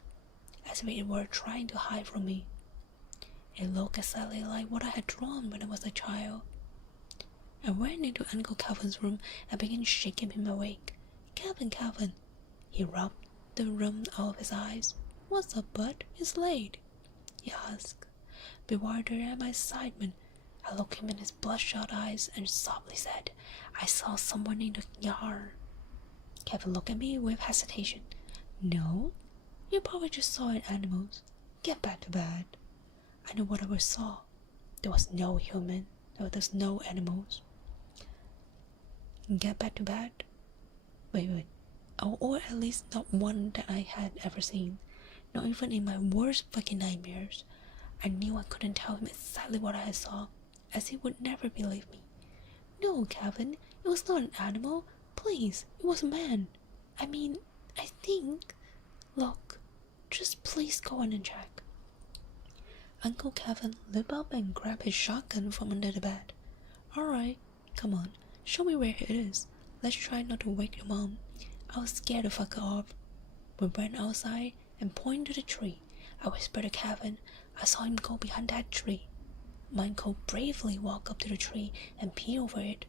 as if it were trying to hide from me. It looked exactly like what I had drawn when I was a child. I ran into Uncle Calvin's room and began shaking him awake. Calvin! He rubbed the rim out of his eyes. What's up, bud? It's late, he asked. Bewildered at my excitement, I looked him in his bloodshot eyes and softly said, I saw someone in the yard. Kevin looked at me with hesitation. No, you probably just saw animals. Get back to bed. I knew what I saw. There was no human. There was no animals. Get back to bed? Wait. Or at least not one that I had ever seen. Not even in my worst fucking nightmares. I knew I couldn't tell him exactly what I saw, as he would never believe me. No, Kevin, it was not an animal. Please, it was a man. I mean, I think. Look, just please go on and check. Uncle Kevin leaped up and grabbed his shotgun from under the bed. Alright, come on, show me where it is. Let's try not to wake your mom. I was scared to fuck her off. We ran outside and pointed to the tree. I whispered to Kevin. I saw him go behind that tree. My uncle bravely walked up to the tree and peered over it.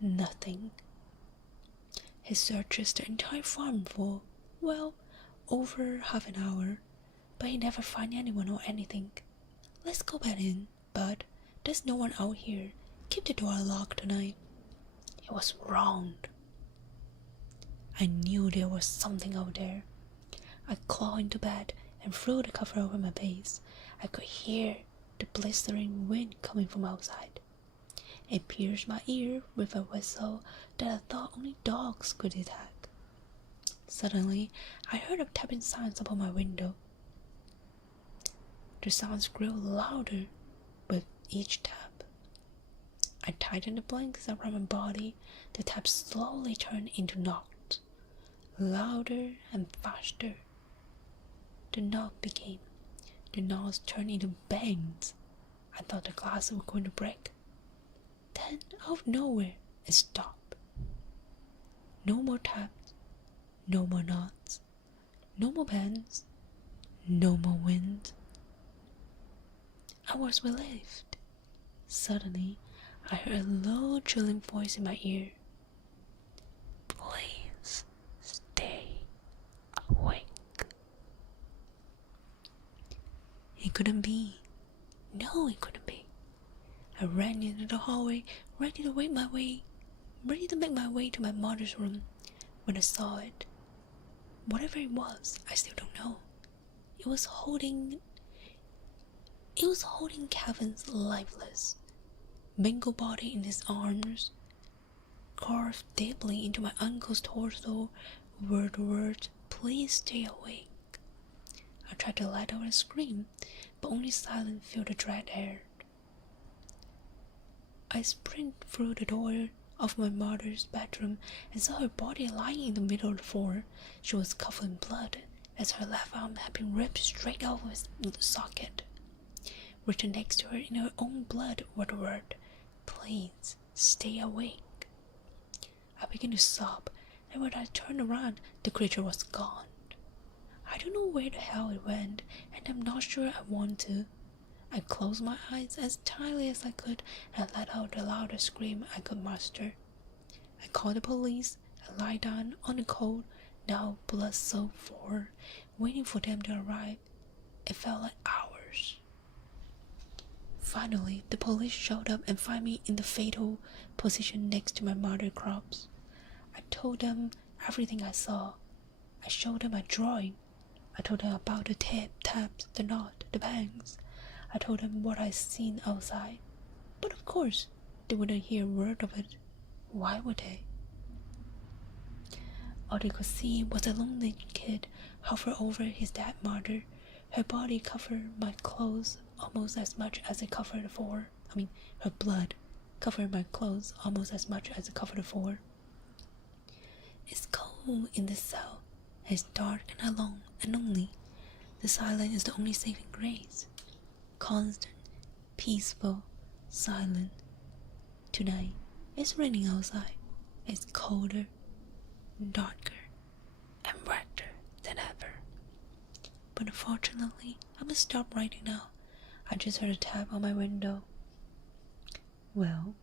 Nothing. He searched the entire farm for, well, over half an hour, but he never found anyone or anything. Let's go back in, bud. There's no one out here. Keep the door locked tonight. He was wrong. I knew there was something out there. I clawed into bed and threw the cover over my face. I could hear the blistering wind coming from outside. It pierced my ear with a whistle that I thought only dogs could detect. Suddenly, I heard a tapping sounds upon my window. The sounds grew louder with each tap. I tightened the blankets around my body. The taps slowly turned into knocks. Louder and faster. The knocks turned into bangs. I thought the glass was going to break. Then, out of nowhere, it stopped. No more taps, no more knocks, no more bangs, no more wind. I was relieved. Suddenly, I heard a low, chilling voice in my ear. Please stay awake. It couldn't be. No, it couldn't be. I ran into the hallway, ready to make my way to my mother's room. When I saw it, whatever it was, I still don't know. It was holding Kevin's lifeless, mangled body in his arms, carved deeply into my uncle's torso were the words, "Please stay awake." I tried to let out a scream, but only silence filled the dread air. I sprinted through the door of my mother's bedroom and saw her body lying in the middle of the floor. She was covered in blood, as her left arm had been ripped straight out of its socket. Written next to her in her own blood were the words, "Please stay awake." I began to sob, and when I turned around, the creature was gone. I don't know where the hell it went, and I'm not sure I want to. I closed my eyes as tightly as I could and let out the loudest scream I could muster. I called the police and lied down on the cold, now blood-soaked floor, waiting for them to arrive. It felt like hours. Finally, the police showed up and found me in the fatal position next to my mother's corpse. I told them everything I saw. I showed them my drawing. I told them about the taps, the knot, the bangs. I told them what I'd seen outside. But of course, they wouldn't hear a word of it. Why would they? All they could see was a lonely kid hover over his dead mother. Her body covered my clothes almost as much as it covered the floor. Her blood covered my clothes almost as much as it covered the floor. It's cold in this cell. It's dark and alone and lonely. The silence is the only saving grace. Constant, peaceful, silent. Tonight, it's raining outside. It's colder, darker, and wetter than ever. But unfortunately, I'm gonna stop writing now. I just heard a tap on my window. Well,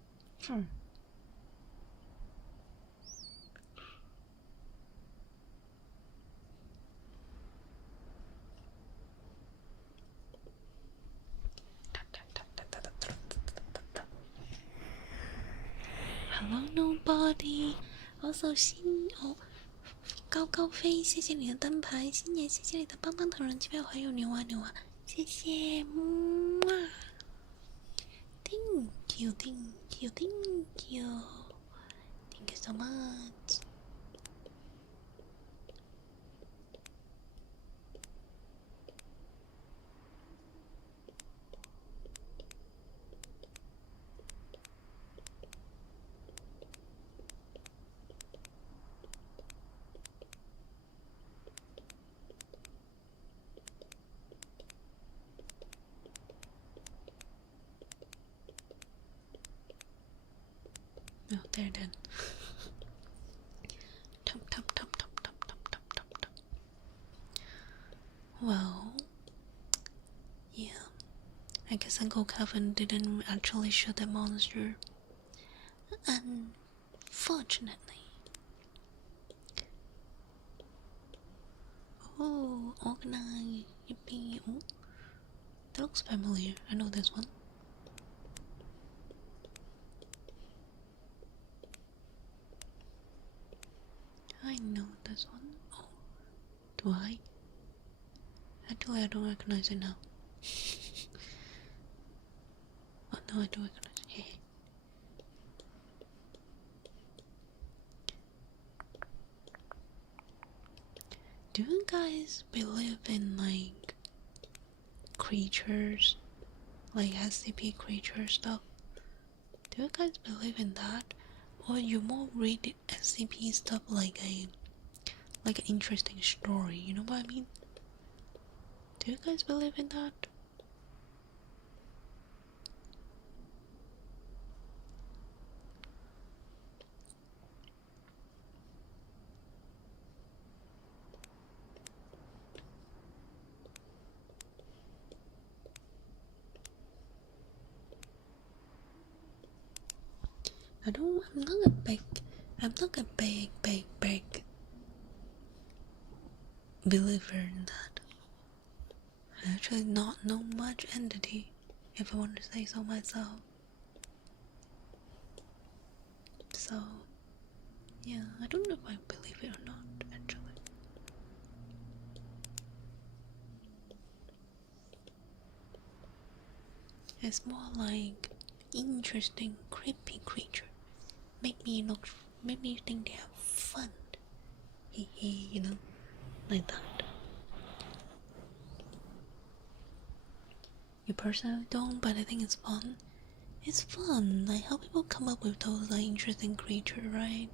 Hello nobody. Also 高高飞，谢谢你的灯牌，新年谢谢你的棒棒糖人机票，还有牛啊牛啊，谢谢，木啊 ，Thank you, thank you, thank you, thank you so much. Oh, there then. Top. Well, yeah. I guess Uncle Kevin didn't actually shoot that monster. Unfortunately. Oh, organize. Yippee. Oh, that looks familiar. I know this one. I know this one. Oh, do I? Actually, I don't recognize it now. Oh, no, I do recognize it. Hey. Do you guys believe in, like, creatures? Like SCP creature stuff? Do you guys believe in that? Or you more read SCP stuff like an interesting story, you know what I mean? Do you guys believe in that? I'm not a big believer in that. I actually not know much entity, if I want to say so myself. So, yeah, I don't know if I believe it or not, actually. It's more like interesting, creepy creature. Make me think they have fun. You know, like that. You personally don't, but I think it's fun. It's fun, like how people come up with those like interesting creatures, right?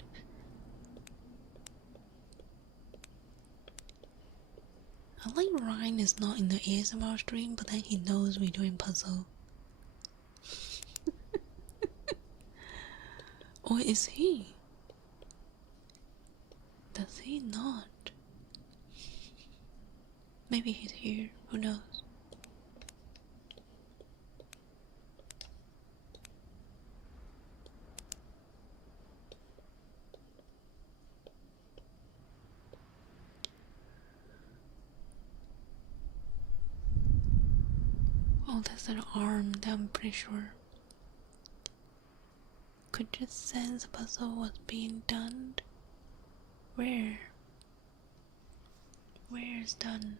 I like Ryan is not in the ASMR stream, but then he knows we're doing puzzle. Or is he? Does he not? Maybe he's here, who knows? Oh, that's an arm that I'm pretty sure. Could just sense a puzzle was being done. Where? Where is done?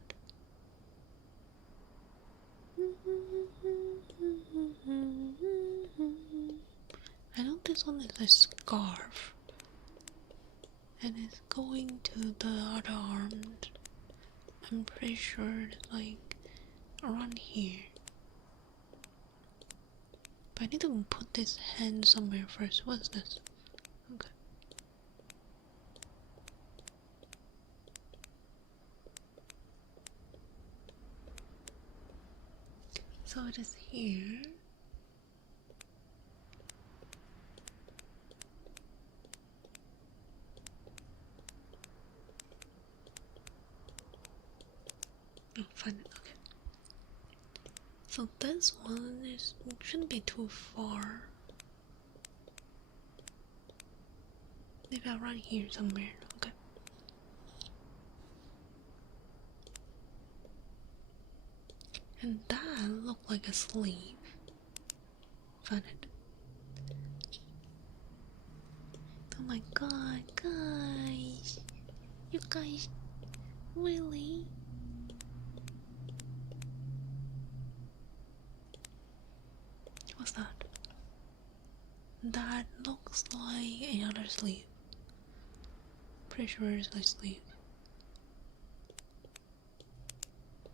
I know this one is a scarf. And it's going to the other arm. I'm pretty sure it's like around here. But I need to put this hand somewhere first. What's this? Okay. So it is here. Oh, find it. Okay. So this one shouldn't be too far. Maybe around here somewhere. Okay. And that looked like a sleeve. Found it. Oh my god, guys. You guys, really? What's that? That looks like another sleeve. Pretty sure it's a sleeve.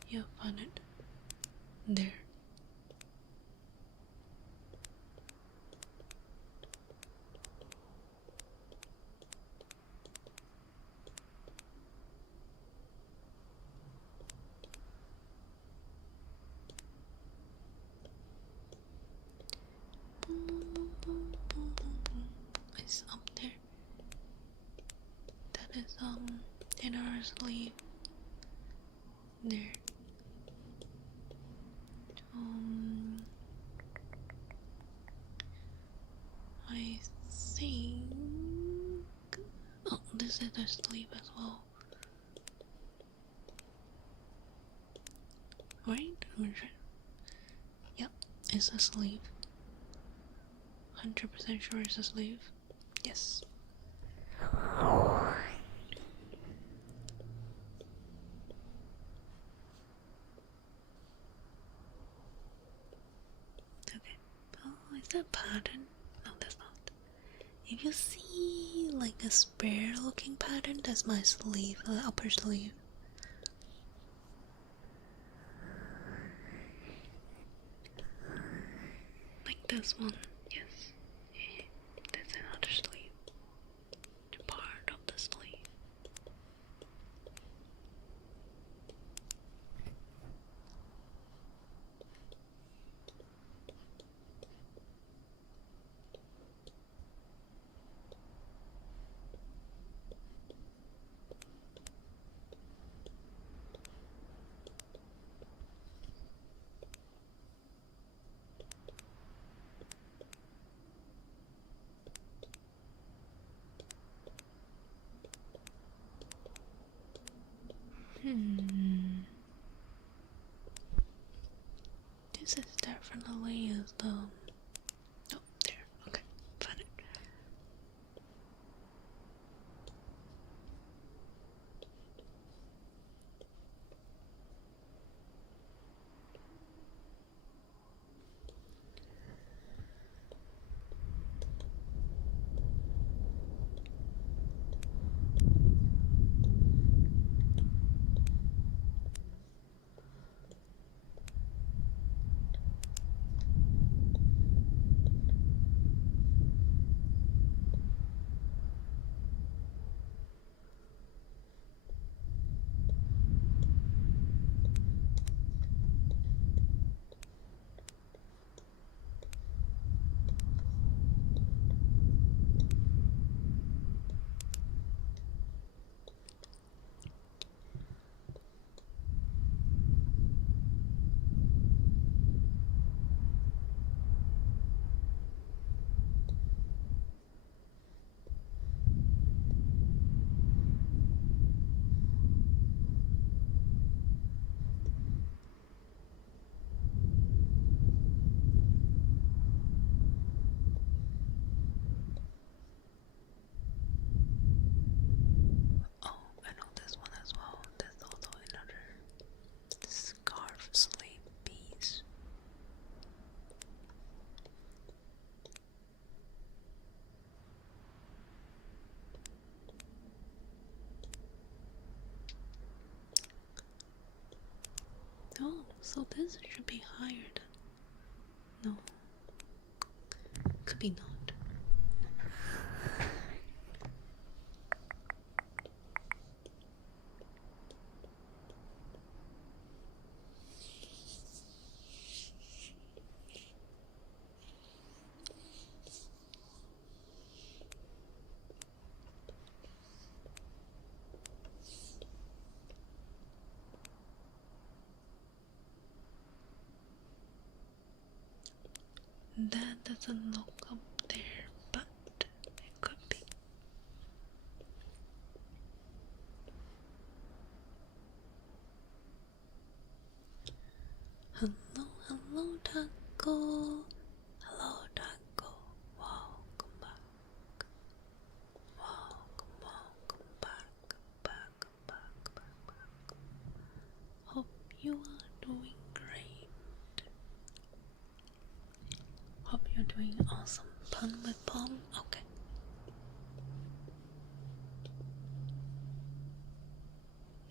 Yeah, found it. There. It's up there. That is another sleeve. There. I think. Oh, this is a sleeve as well. Right? I'm sure. Yep, it's a sleeve. 100% sure it's a sleeve. Yes. Okay. Oh, is that pattern? No, that's not. If you see like a spare looking pattern, that's my sleeve, the upper sleeve. Like this one, yes. That's another sleeve. The part of the sleeve. This is definitely the. Oh, there. Okay, found it. Oh, I know this one as well. There's also another scarf sleeve piece. Oh, so this should be higher then. No. Could be not. That doesn't look up there, but it could be. Hello, hello, taco. Hello, taco. Welcome back. you are doing great. Hope you're doing awesome. Pun with palm? Okay.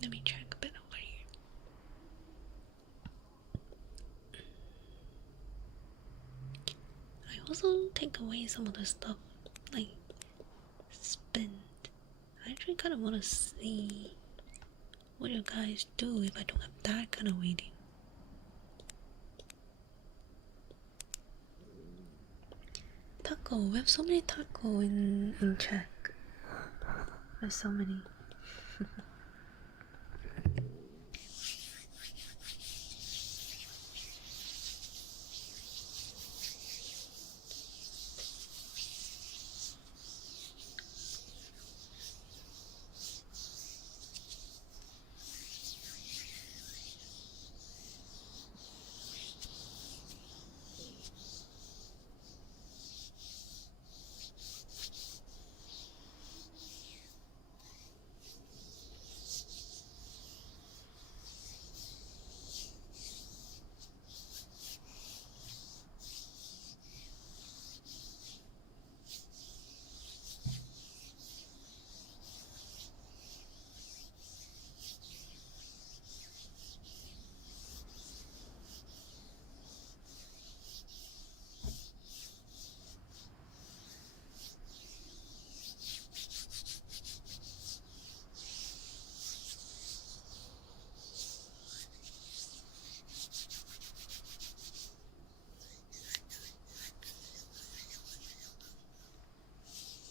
Let me check a bit over here. I also take away some of the stuff, like spend. I actually kind of want to see what you guys do if I don't have that kind of reading. Taco, we have so many taco in Czech. There's so many.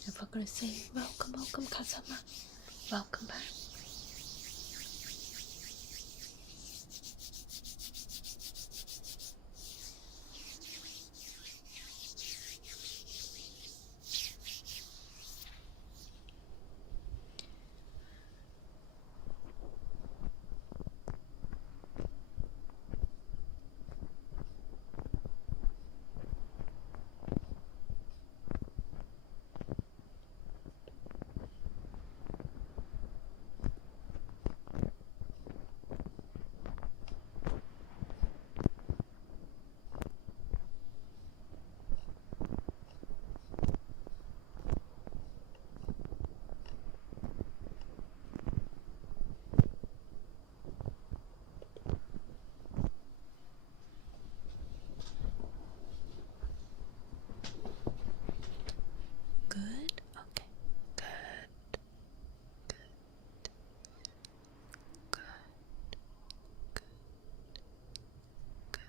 If I'm gonna say welcome, welcome, Kazama. Welcome back. Good? Okay. Good. Good. Good.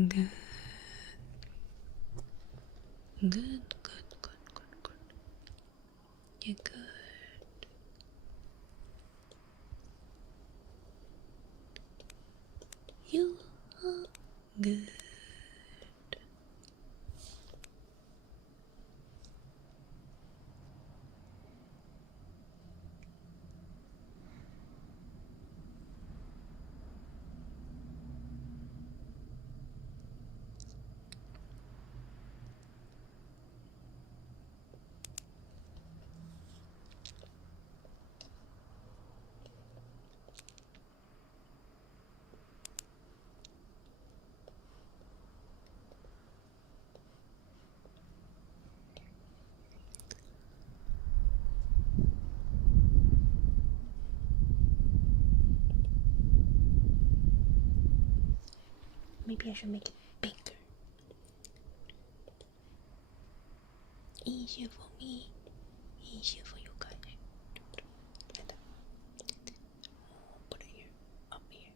Good. Good, good, good, good, good. You're good. You are good. Maybe I should make it bigger. Easier for me, easier for you guys. Like that. Put it here, up here,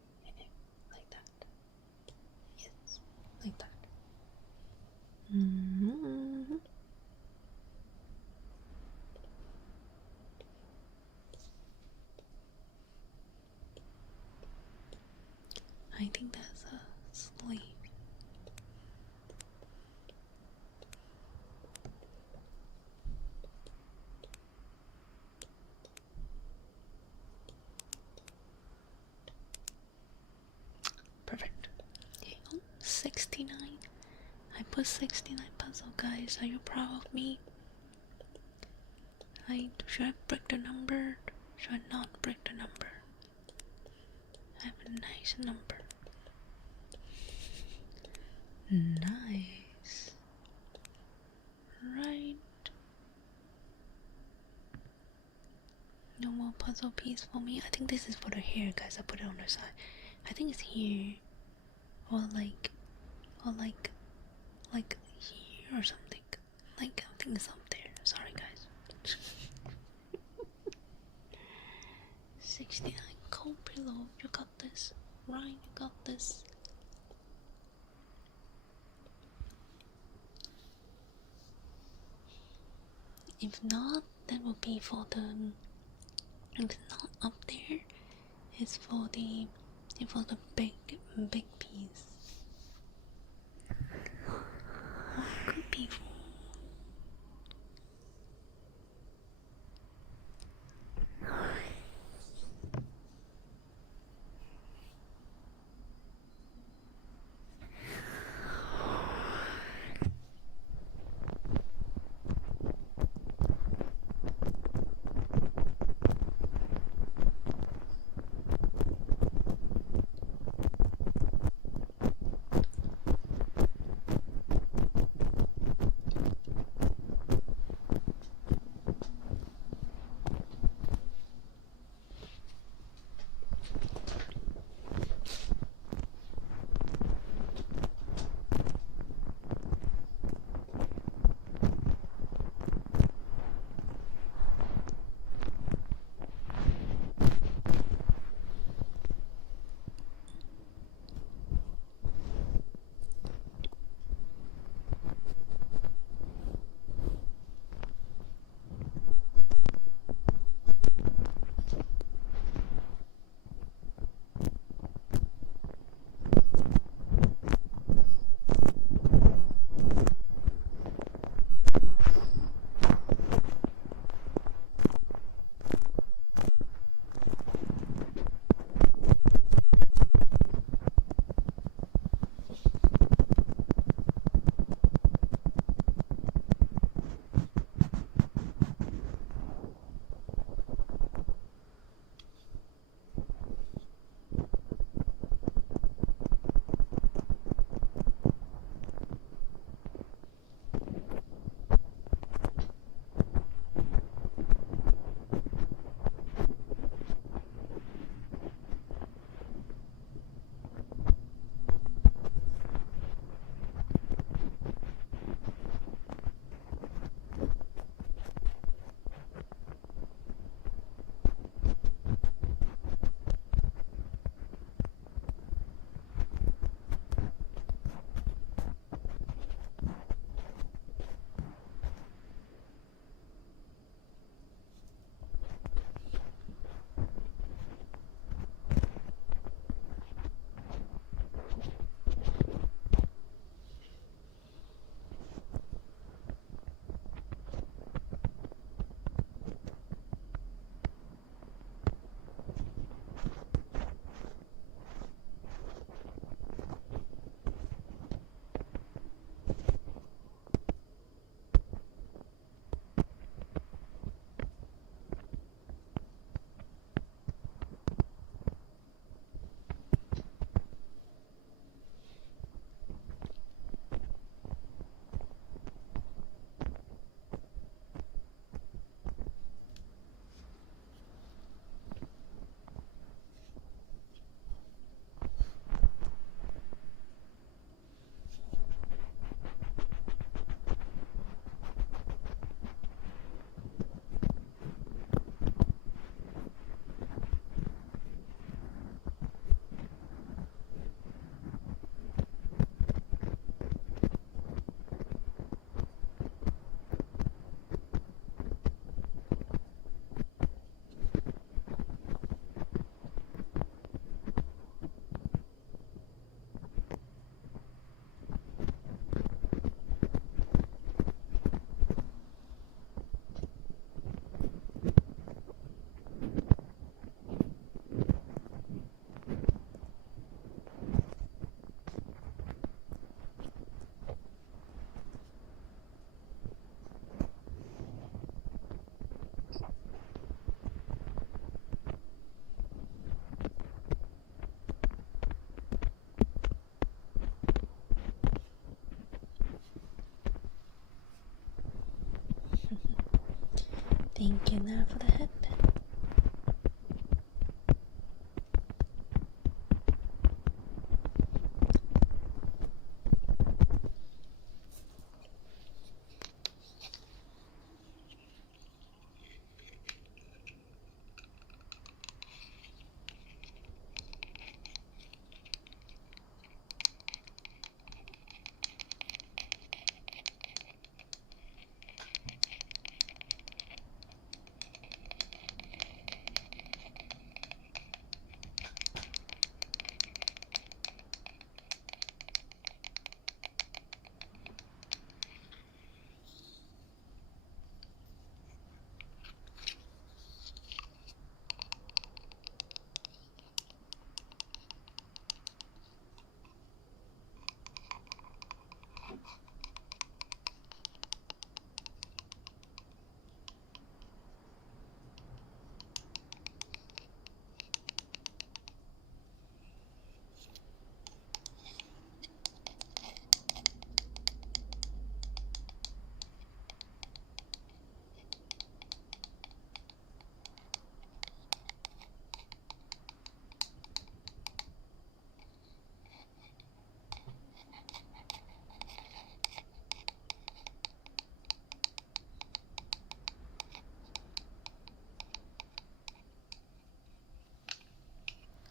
like that. Yes, like that. I think that's a sleeve. Perfect. Okay, 69. I put 69 puzzle, guys. Are you proud of me? Should I break the number? Should I not break the number? I have a nice number. Nice. Right. No more puzzle piece for me. I think this is for the hair, guys. I put it on the side. I think it's here. Or like here or something. Like, I think it's up there. Sorry, guys. 69 cold pillow. You got this. Ryan, you got this. If not, that will be for the. If it's not up there, it's for the big piece. What could be for? Thank you now for the headband.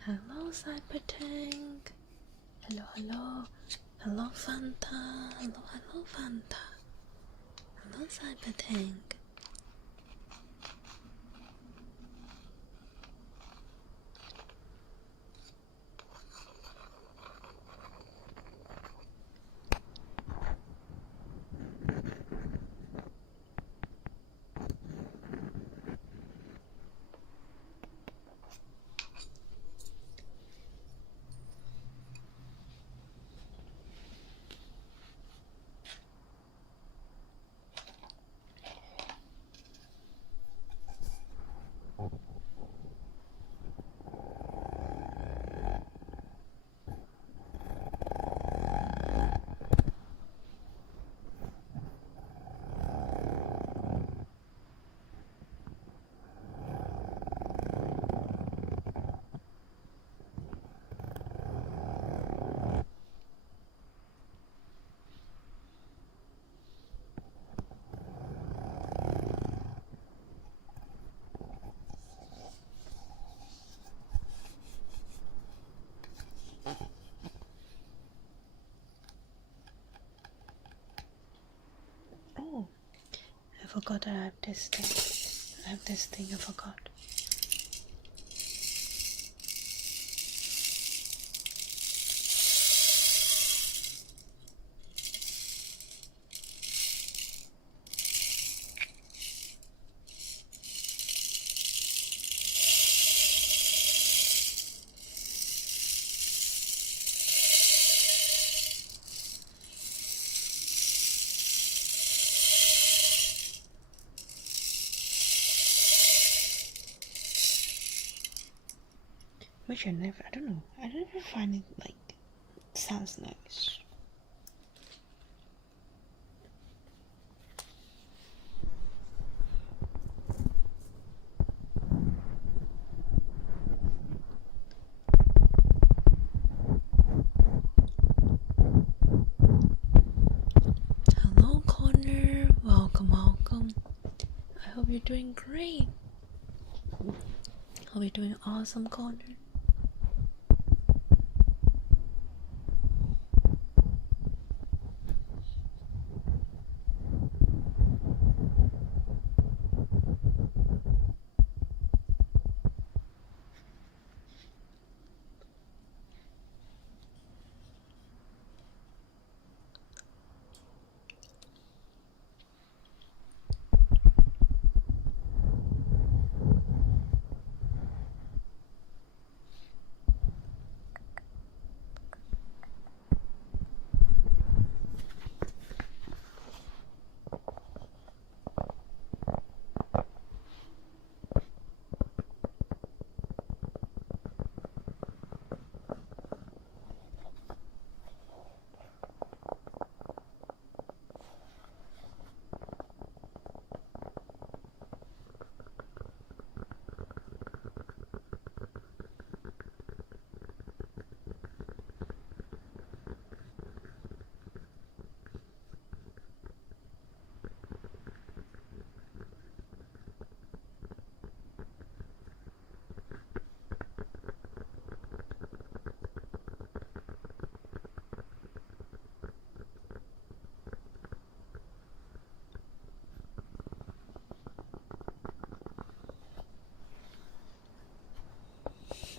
Hello, Cyber Tank. Hello, hello. Hello, Fanta. Hello, hello, Fanta. Hello, Cyber Tank. Oh, I forgot I have this thing. I have this thing I forgot. Which I don't know, I never find it like, sounds nice. Hello, Connor. Welcome, welcome. I hope you're doing great. Hope you're doing awesome, Connor.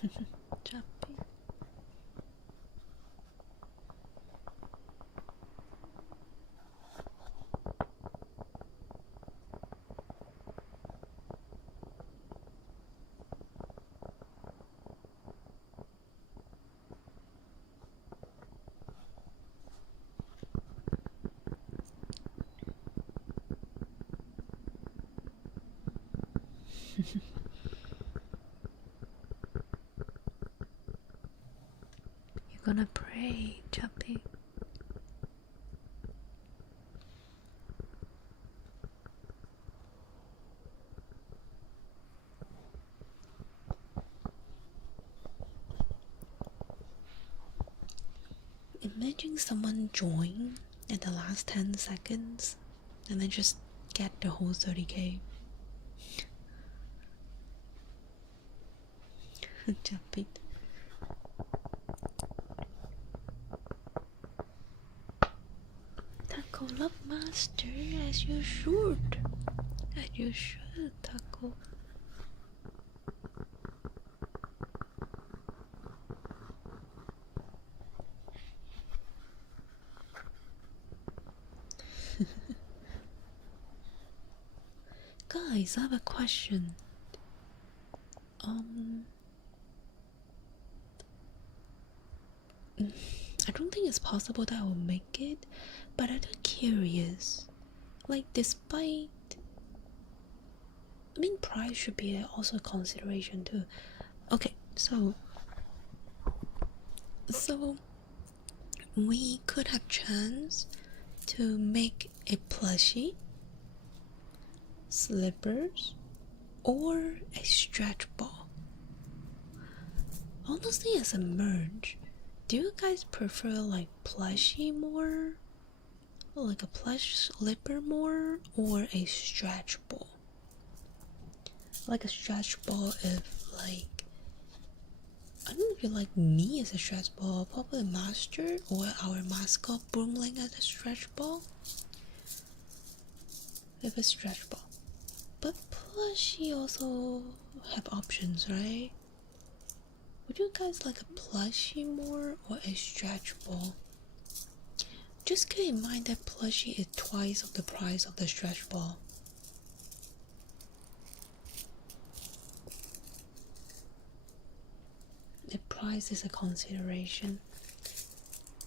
Choppy. You're gonna pray, Choppy. Imagine someone join at the last 10 seconds and then just get the whole 30k. Choppy. Taco Love Master, as you should. As you should, Taco. Guys, I have a question. I don't think it's possible that I will make it, but I'm curious. Like, despite, I mean, price should be also a consideration too. Okay, so we could have chance to make a plushie, slippers, or a stretch ball. Honestly, as a merge, do you guys prefer like plushie more, or like a plush slipper more, or a stretch ball? Like a stretch ball if like, I don't know if you like me as a stretch ball, probably a master or our mascot Broomling as a stretch ball. If a stretch ball. But plushie also have options, right? Would you guys like a plushie more or a stretch ball? Just keep in mind that plushie is twice of the price of the stretch ball. The price is a consideration.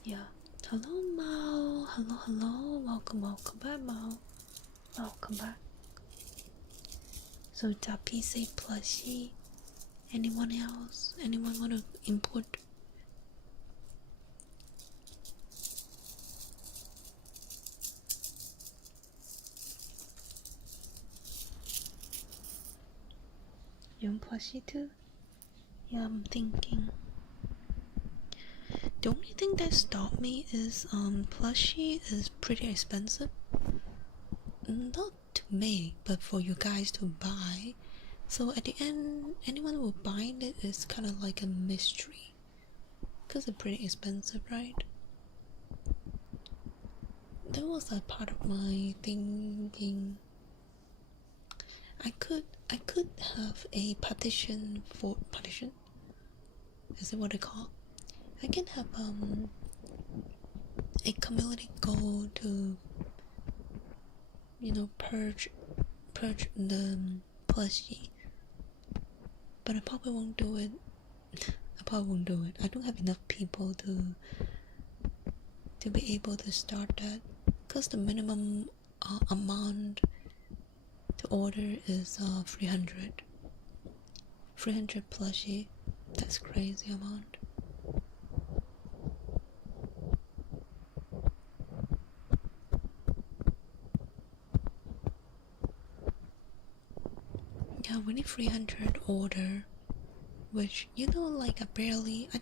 Yeah. Hello, Mao. Hello, hello. Welcome, welcome back, Mao. Welcome back. So, Tappy say plushie. Anyone else? Anyone want to input? You want plushie too? Yeah, I'm thinking. The only thing that stopped me is plushie is pretty expensive. Not to make, but for you guys to buy. So at the end, anyone who buy it is kind of like a mystery. Because it's pretty expensive, right? That was a part of my thinking. I could have a partition for partition. Is it what they call? I can have a community goal to, you know, purge the plushie. But I probably won't do it. I don't have enough people to be able to start that, because the minimum amount to order is 300 plushie. That's crazy amount. Yeah, we need 300 order, which, you know, like I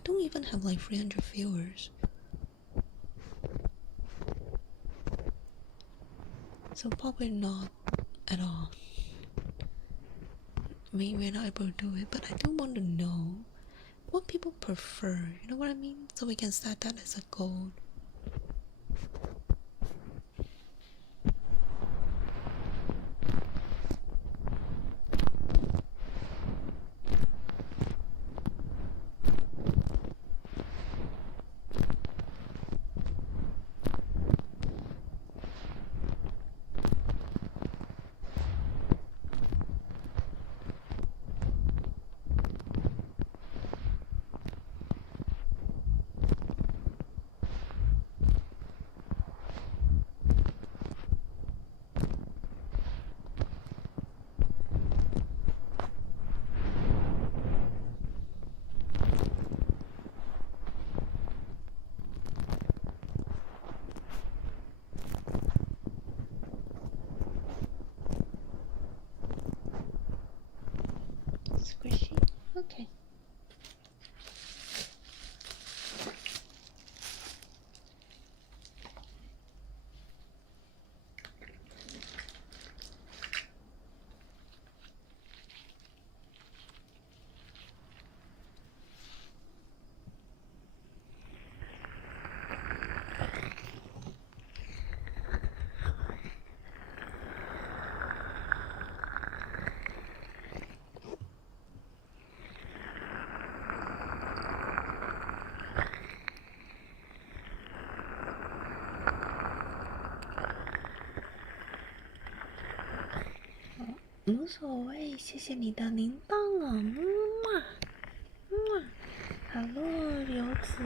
don't even have like 300 viewers. So probably not at all. Maybe we're not able to do it, but I do want to know what people prefer, you know what I mean? So we can set that as a goal. Okay.无所谓，谢谢你的铃铛啊，么么，Hello，刘子。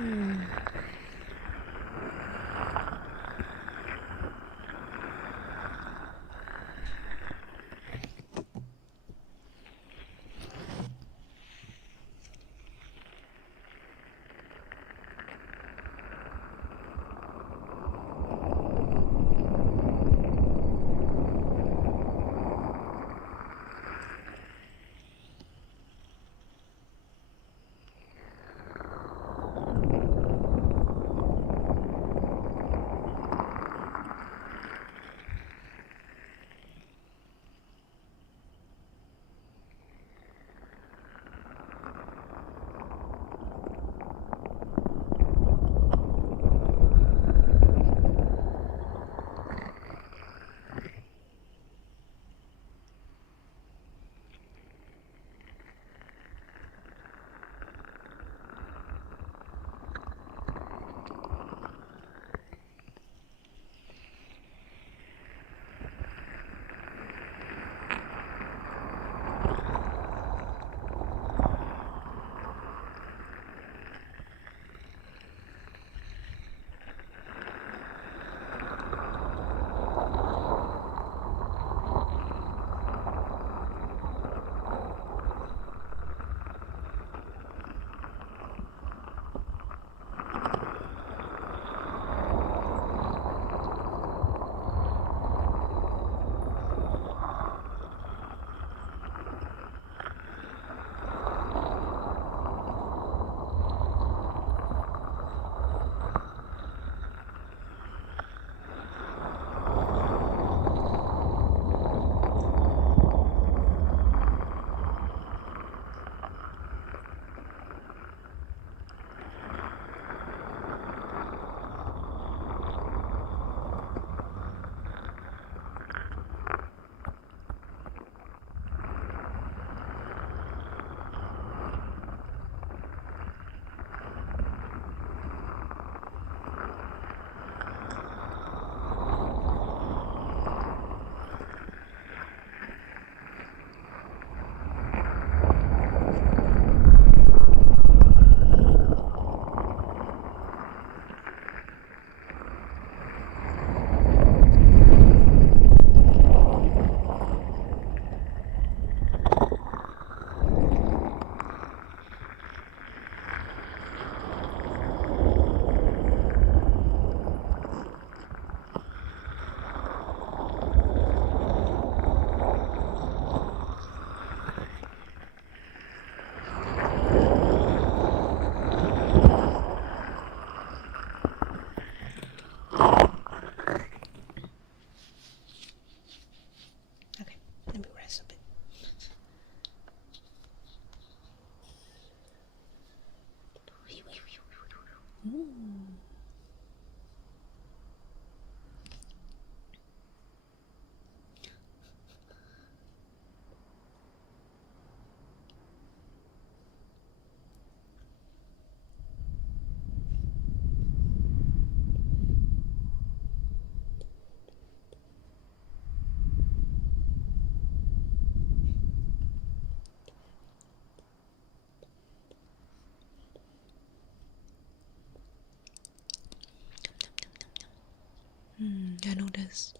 I know this.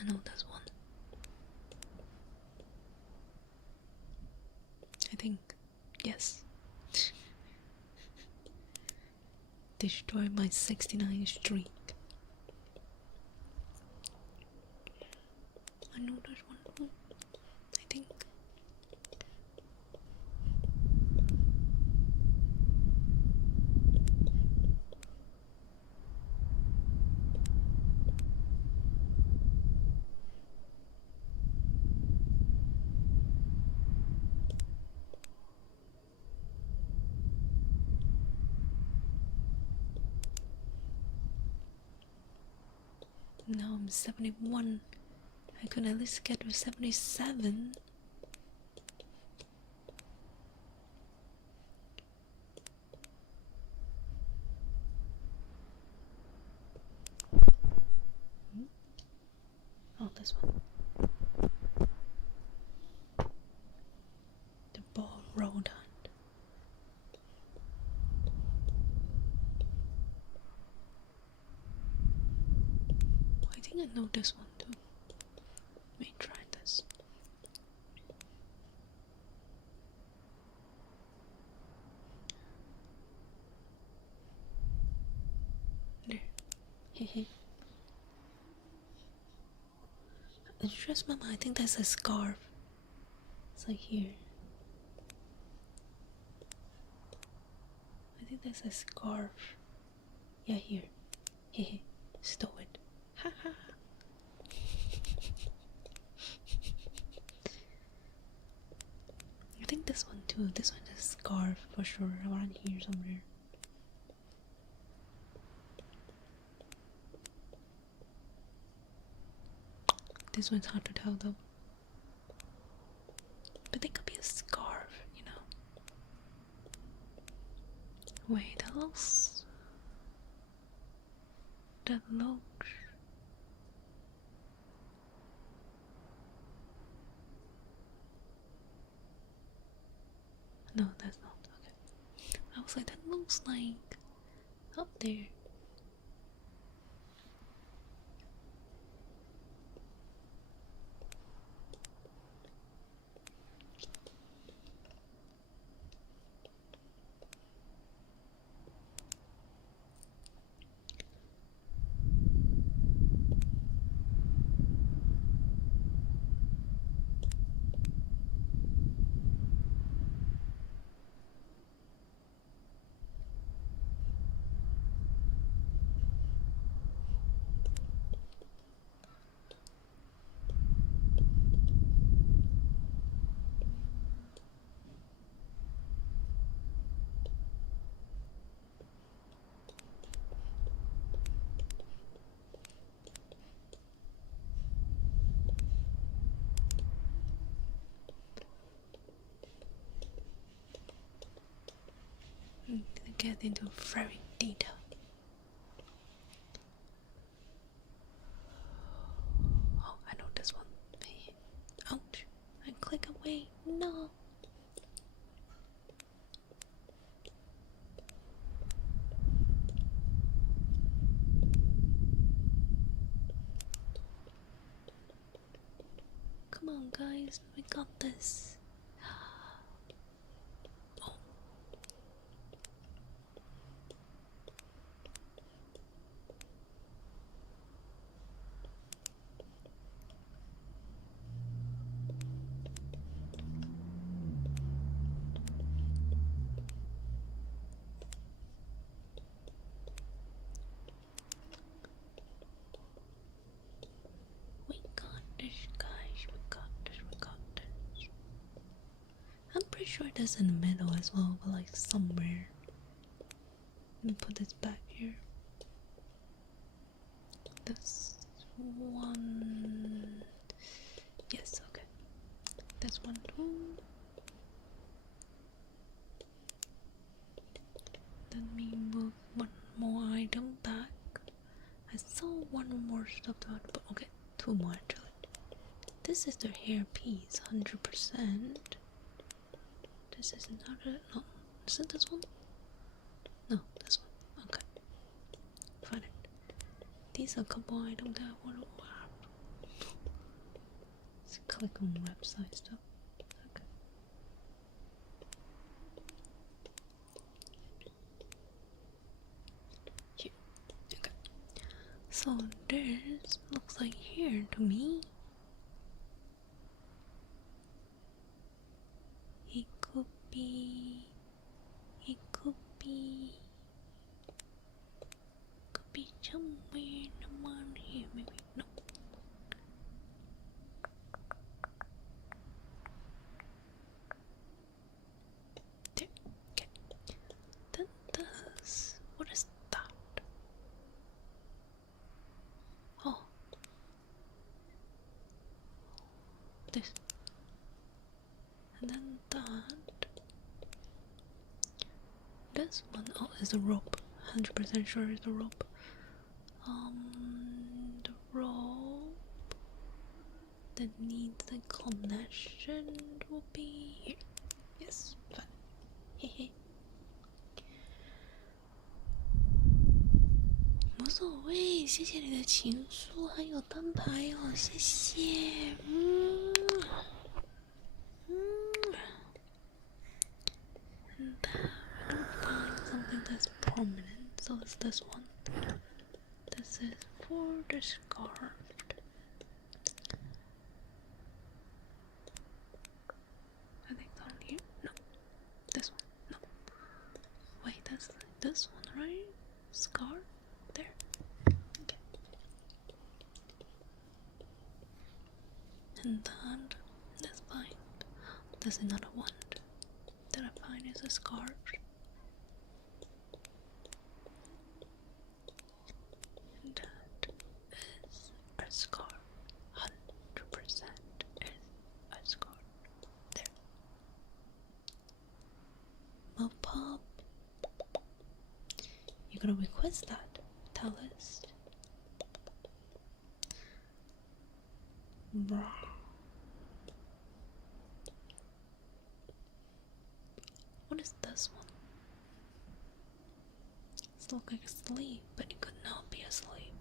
I know this one. I think, yes. Destroy my 69 streak. I know this one. I think. Now I'm 71. I could at least get to 77. Oh, this one. The ball rolled on. I think I know this one too. Let me try this. There. Hehe. It's just Mama, I think that's a scarf. It's like here. I think that's a scarf. Yeah, here. Hehe. Stole it. Haha. I think this one too. This one is a scarf for sure. Around here somewhere. This one's hard to tell though. But it could be a scarf, you know. Wait, that looks... That looks... No, that's not. Okay. I was like, that looks like... Up there. Get into very detail. Oh, I know this one. Ouch. I click away. No. Come on, guys. We got this. We got this, guys. We got this. We got this. I'm pretty sure it is in the middle as well, but like somewhere. Let me put this back here. This one. Yes, okay. This one too. Let me move one more item back. I saw one more stuff to add, but okay, two more actually. This is the hair piece, 100%. This is another. No, is it this one? No, this one. Okay, find it. These are a couple items that I want to have. Let's click on website stuff. Okay. Here. Okay. So this looks like here to me. It could be somewhere around here, maybe. No. There. Okay. That does. What is that? Oh, this. And then that. This one, oh, is a rope. 100% sure it's a rope. The rope that needs a connection will be here. Yes, fine. Hehe. 无所谓，谢谢你的情书还有灯牌哦，谢谢。And then we don't find something that's prominent, so it's this one. This is for the scarf. I think it's on here. No, this one. No. Wait, that's this one, right? Scarf. There. Okay. And then let's find. There's another one that I find is a scarf. And that is a scarf. 100% is a scarf. There. Mopop. You're gonna request that. Tell us. Bruh. What is this one? It looks like a sleeve, but it could not be a sleeve.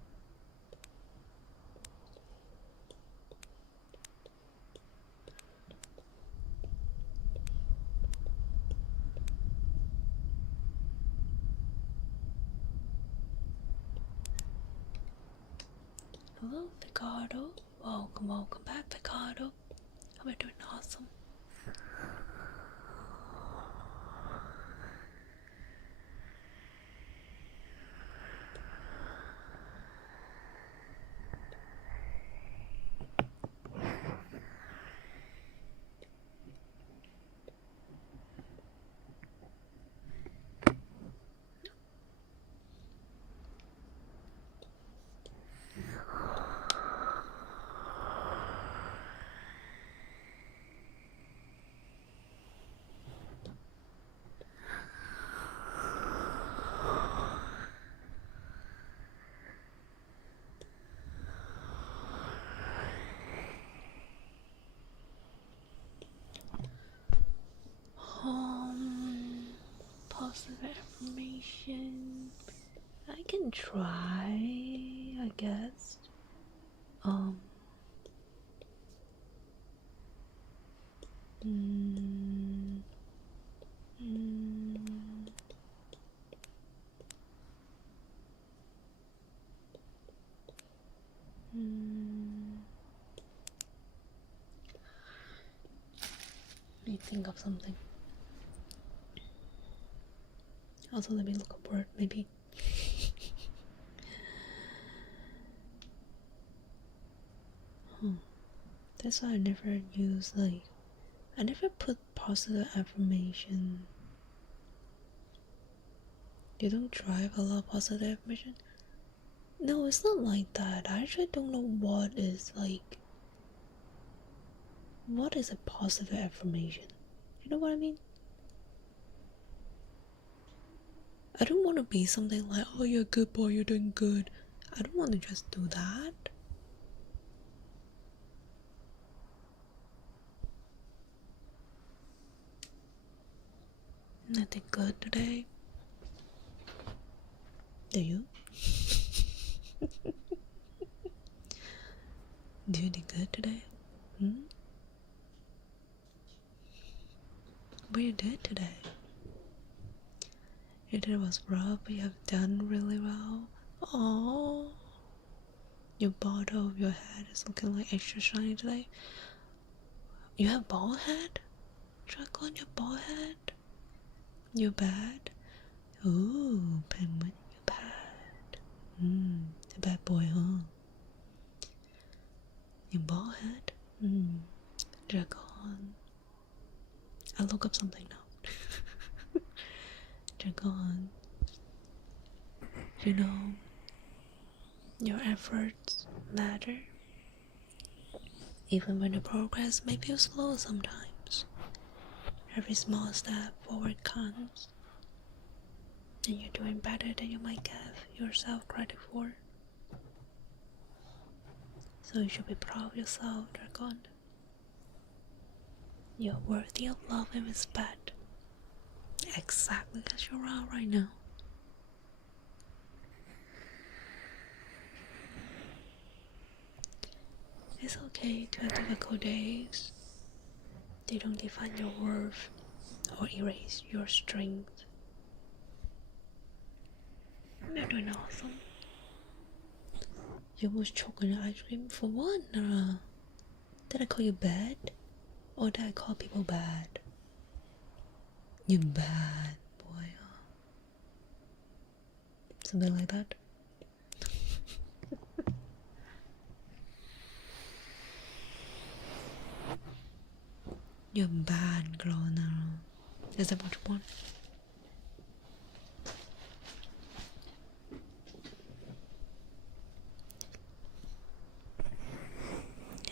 Hello, Picardo. Welcome back, Picardo. Hope you're doing awesome. Positive affirmation. I can try, I guess. Let me think of something. Also, let me look up word, maybe. That's why I never use, like, I never put positive affirmation. You don't drive a lot of positive affirmation? No, it's not like that. I actually don't know what is, like, what is a positive affirmation? You know what I mean? I don't want to be something like, oh, you're a good boy, you're doing good. I don't want to just do that. Nothing good today. Do you? Do you do good today? What you did today? Your day was rough, but you have done really well. Oh, your bottom of your head is looking like extra shiny today. You have bald head? Check on your bald head. You're bad? Ooh, penguin, you're bad. A bad boy, huh? Your bald head? Check on. I'll look up something now. Check on. You know, your efforts matter. even when the progress may feel slow sometimes. Every small step forward counts, and you're doing better than you might give yourself credit for. So you should be proud of yourself, Dragon. You're worthy of love and respect, exactly as you are right now. It's okay to have difficult days. They don't define your worth or erase your strength. You're doing awesome. You almost choked on your ice cream for what, Norah? Did I call you bad? Or did I call people bad? You bad boy. Something like that. You're a bad girl, Norah. Is that what you want?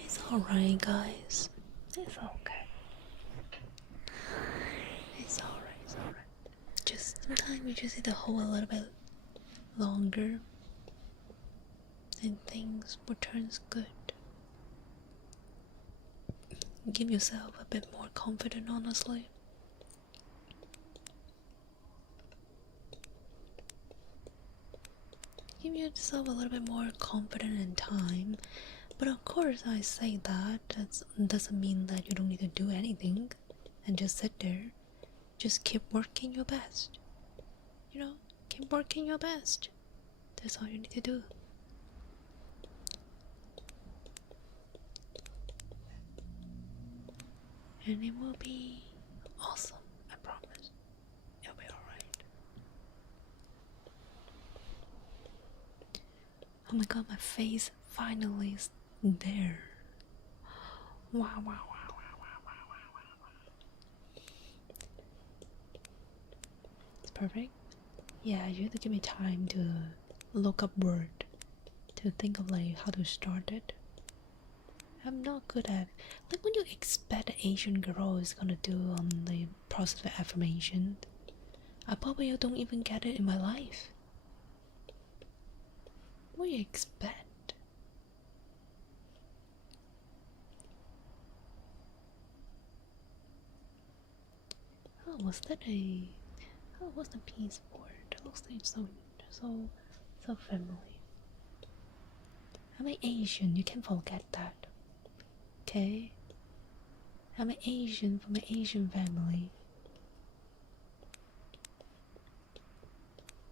It's alright, guys. It's okay. It's alright. Just sometimes you just need to hold a little bit longer and things will turn good. Give yourself a bit more confidence, honestly. Give yourself a little bit more confidence and time. But of course I say that doesn't mean that you don't need to do anything and just sit there. Just keep working your best. You know, keep working your best. That's all you need to do. And it will be awesome, I promise. It'll be alright. Oh my god, my face finally is there. Wow. It's perfect. Yeah, you have to give me time to look up word, to think of like how to start it. I'm not good at like when you expect an Asian girl is gonna do the positive affirmation. I probably don't even get it in my life. What do you expect? Oh, was that a? Oh, what's the peace word? It looks like so family. I'm an Asian. You can't forget that. Okay. I'm an Asian from an Asian family.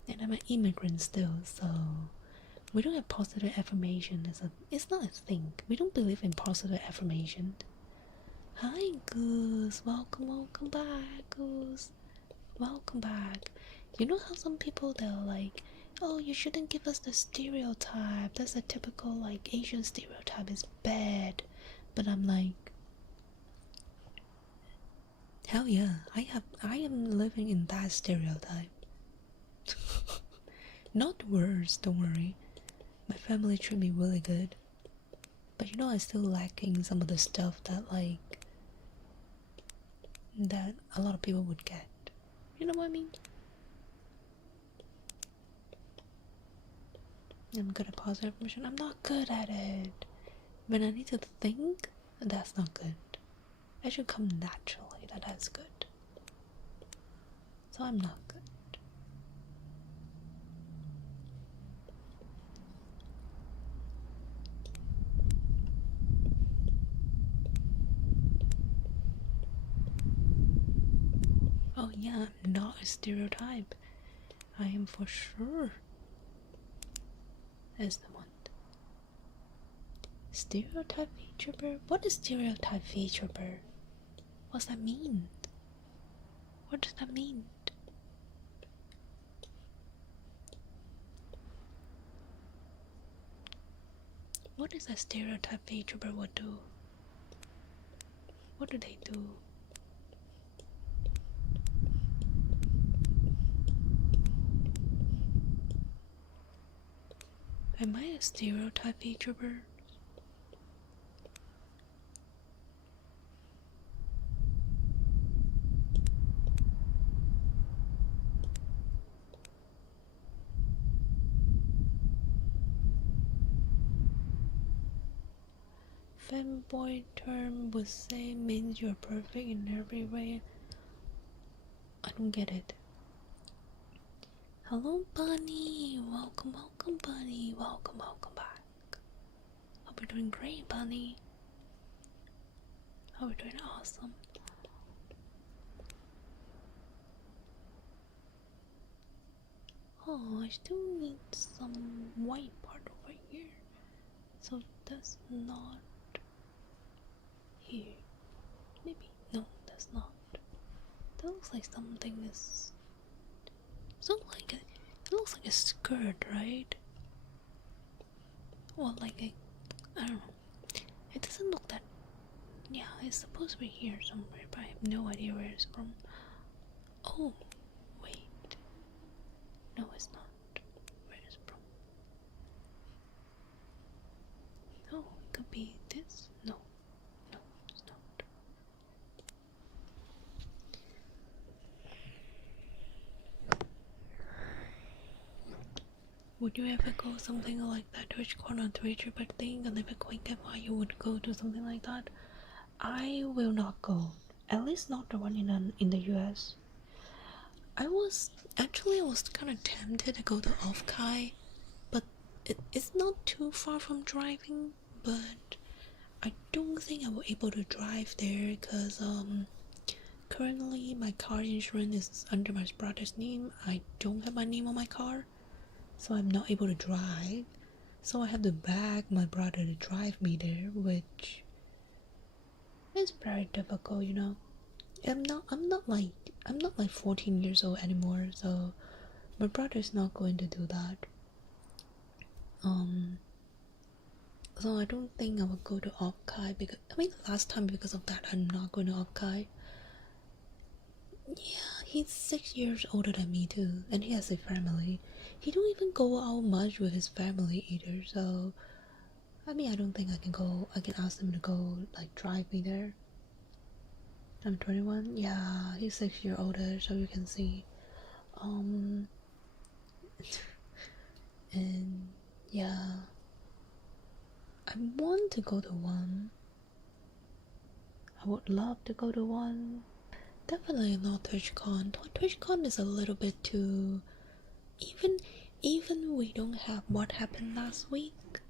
And I'm an immigrant still, so we don't have positive affirmation it's not a thing. We don't believe in positive affirmation. Hi Goose, welcome back, Goose. Welcome back. You know how some people they're like, oh, you shouldn't give us the stereotype. That's a typical like Asian stereotype is bad. But I'm like, hell yeah, I am living in that stereotype. Not worse, don't worry. My family treat me really good. But you know I still lacking some of the stuff that like that a lot of people would get. You know what I mean? I'm good at positive affirmation. I'm not good at it. When I need to think, that's not good. It should come naturally that that's good. So I'm not good. Oh yeah, I'm not a stereotype. I am for sure as the one. Stereotype Vtuber? What is stereotype Vtuber? What's that mean? What does that mean? What is a stereotype Vtuber would do? What do they do? Am I a stereotype Vtuber? Fanboy term would say means you're perfect in every way. I don't get it. Hello, Bunny. Welcome, welcome, Bunny. Welcome, welcome back. Hope you're doing great, Bunny. Hope you're doing awesome. Oh, I still need some white part over here. So that's not here. Maybe. No, that's not. That looks like something is. It looks like a skirt, right? Or like a. I don't know. It doesn't look that. Yeah, it's supposed to be here somewhere, but I have no idea where it's from. Oh, wait. No, it's not. Where it's from? No, it could be this. No, no, it's not. Would you ever go something like that TwitchCon or Twitch birthday? I never quite get why you would go to something like that. I will not go. At least not the one in the US. I was kind of tempted to go to Offkai, but it's not too far from driving. But I don't think I will able to drive there because currently my car insurance is under my brother's name. I don't have my name on my car, so I'm not able to drive. So I have to beg my brother to drive me there, which is very difficult, you know. I'm not like 14 years old anymore, so my brother's not going to do that. So I don't think I will go to Offkai because last time because of that I'm not going to Offkai. Yeah, he's 6 years older than me too, and he has a family. He don't even go out much with his family either, so I don't think I can go. I can ask him to go like drive me there. I'm 21. Yeah, he's 6 years older, so you can see. And yeah, I want to go to one. I would love to go to one. Definitely not TwitchCon. TwitchCon is a little bit too. Even we don't have what happened last week,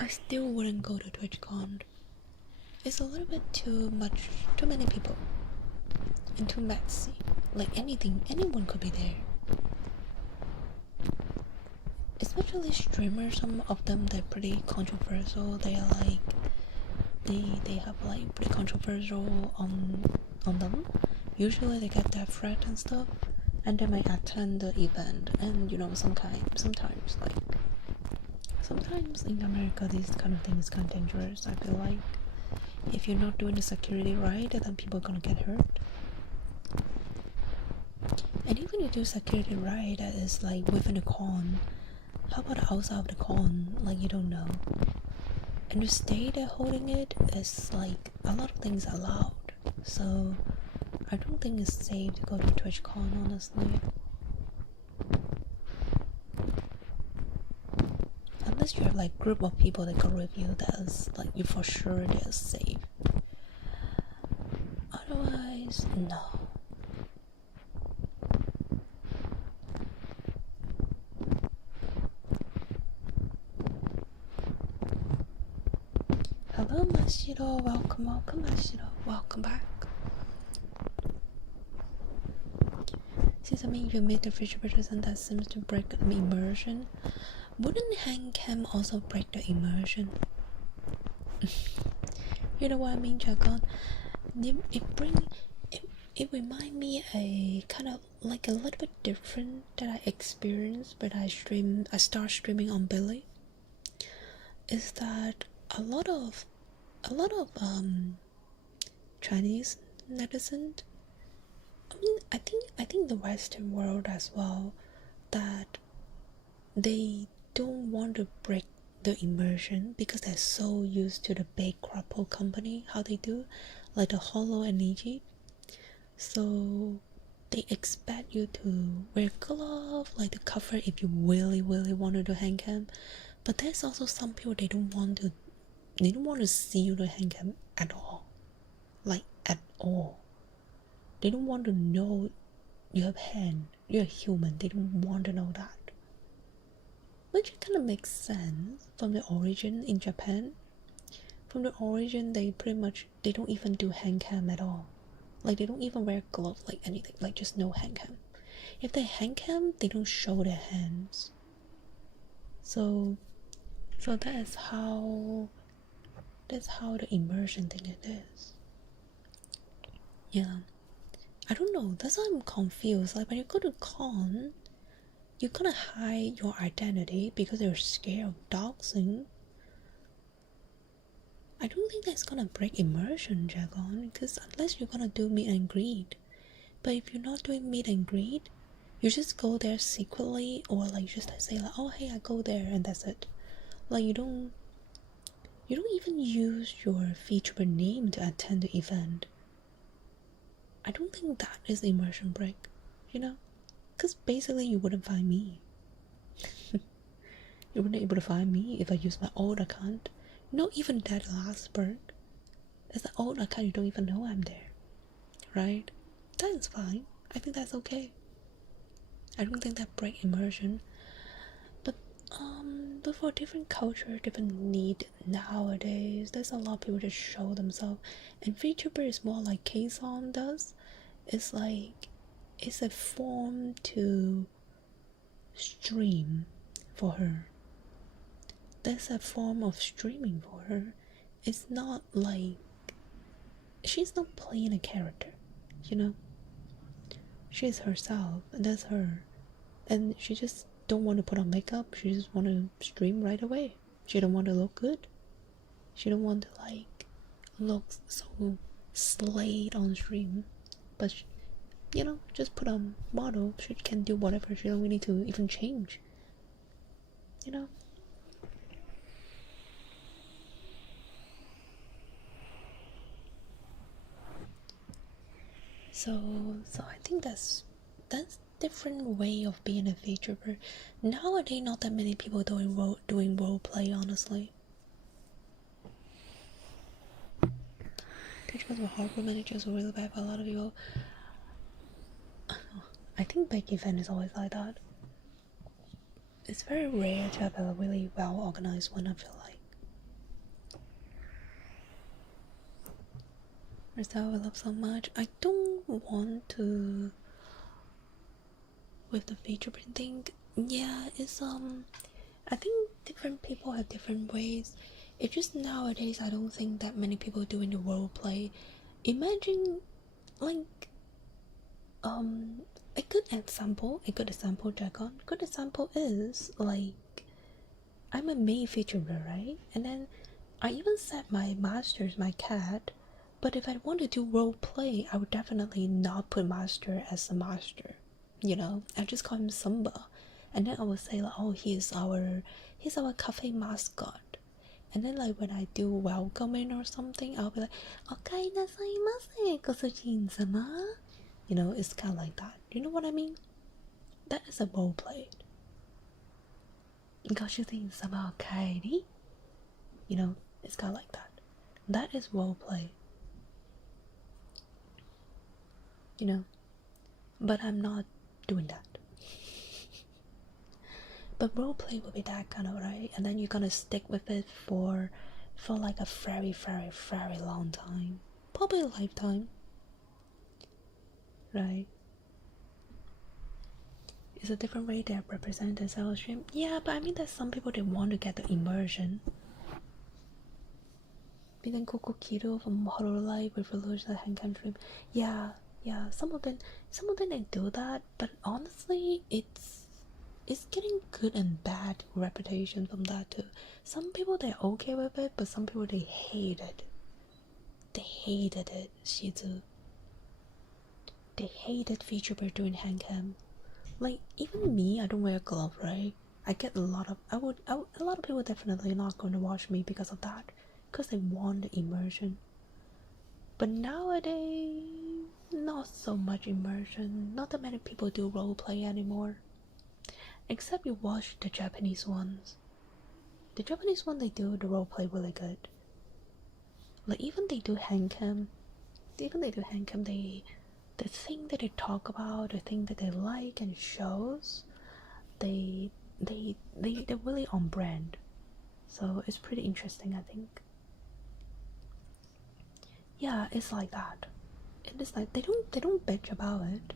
I still wouldn't go to TwitchCon. It's a little bit too much, too many people, and too messy. Like anyone could be there. Especially streamers, some of them they're pretty controversial. They are like they have like pretty controversial on them. Usually they get death threat and stuff, and they might attend the event. And you know, sometimes in America these kind of things is kind of dangerous. I feel like if you're not doing the security right, then people are gonna get hurt. And even if you do security right, that is like within a con. How about outside of the con? Like you don't know. And the state they're holding it is like a lot of things allowed. So I don't think it's safe to go to TwitchCon, honestly. Unless you have like group of people that go with you, that is like you for sure they're safe. Otherwise, no. Hello Mashiro, welcome Mashiro, welcome back. Since you made the refrigerators and that seems to break the immersion. Wouldn't hang cam also break the immersion? You know what I mean, Jagon? It remind me a kind of like a little bit different that I experienced when I start streaming on Billy. Is that a lot of Chinese netizens, I think the Western world as well, that they don't want to break the immersion because they're so used to the big crapple company, how they do, like the Hollow and Niji. So they expect you to wear glove, like the cover if you really want to do hand cam. But there's also some people they don't want to They don't want to see you doing hand cam at all. Like, at all. They don't want to know you have hand. You're a human. They don't want to know that. Which kind of makes sense from the origin in Japan. From the origin, they pretty much, they don't even do hand cam at all. Like, they don't even wear gloves, like anything. Like, just no hand cam. If they hand cam, they don't show their hands. So that's how the immersion thing it is. Yeah. I don't know, that's why I'm confused. Like, when you go to con, you're gonna hide your identity because you're scared of doxing. I don't think that's gonna break immersion, Jagon, because unless you're gonna do meet and greet. But if you're not doing meet and greet, you just go there secretly, or like just say like, oh hey, I go there, and that's it. Like, you don't even use your Vtuber name to attend the event. I don't think that is the immersion break, you know? Because basically you wouldn't find me. You wouldn't be able to find me if I use my old account. Not even that Larkspur. It's an old account, you don't even know I'm there. Right? That's fine. I think that's okay. I don't think that break immersion. But for different culture, different need nowadays, there's a lot of people just show themselves. And VTuber is more like K-Song does. It's like, it's a form to stream for her. That's a form of streaming for her. It's not like, she's not playing a character, you know? She's herself, and that's her. And she just don't want to put on makeup. She just want to stream right away. She don't want to look good. She don't want to like look so slayed on stream. But she, you know, just put on model. She can do whatever. She don't really need to even change. You know. So I think that's different way of being a VTuber. Nowadays, not that many people doing role play, honestly. Teachers were horrible, managers were really bad for a lot of people. I think big event is always like that. It's very rare to have a really well organized one, I feel like. Myself, I love so much. I don't want to with the VTuber thing. Yeah, it's I think different people have different ways. It's just nowadays I don't think that many people doing the role play. Imagine like a good example Dragon. Good example is like I'm a maid VTuber, right? And then I even set my masters my cat, but if I want to do role play, I would definitely not put master as a master. You know, I just call him Samba. And then I would say like, oh, he's our cafe mascot. And then like when I do welcoming or something, I'll be like, okay, nasaimasu, kosujin-sama. You know, it's kind of like that. You know what I mean? That is a role play. Kosujin-sama, kaeri. You know, it's kind of like that. That is role play. You know, but I'm not doing that. But roleplay will be that kind of, right? And then you're gonna stick with it for like a very, very, very long time. Probably a lifetime. Right? It's a different way they represent themselves stream. Yeah, but I mean that some people, they want to get the immersion. Being Coco Kiro from Hololive with Revolution Handcam stream. Yeah, some of them they do that, but honestly it's getting good and bad reputation from that too. Some people they're okay with it, but some people they hate it. They hated it, Shizu. They hated VTuber doing handcam. Like even me, I don't wear gloves, right? I get a lot of a lot of people definitely not going to watch me because of that, because they want the immersion. But nowadays, not so much immersion. Not that many people do roleplay anymore. Except you watch the Japanese ones. The Japanese one, they do the roleplay really good. Like even they do hand cam, the thing that they talk about, the thing that they like and shows, they're really on brand. So it's pretty interesting, I think. Yeah, it's like that. It is like they don't bitch about it.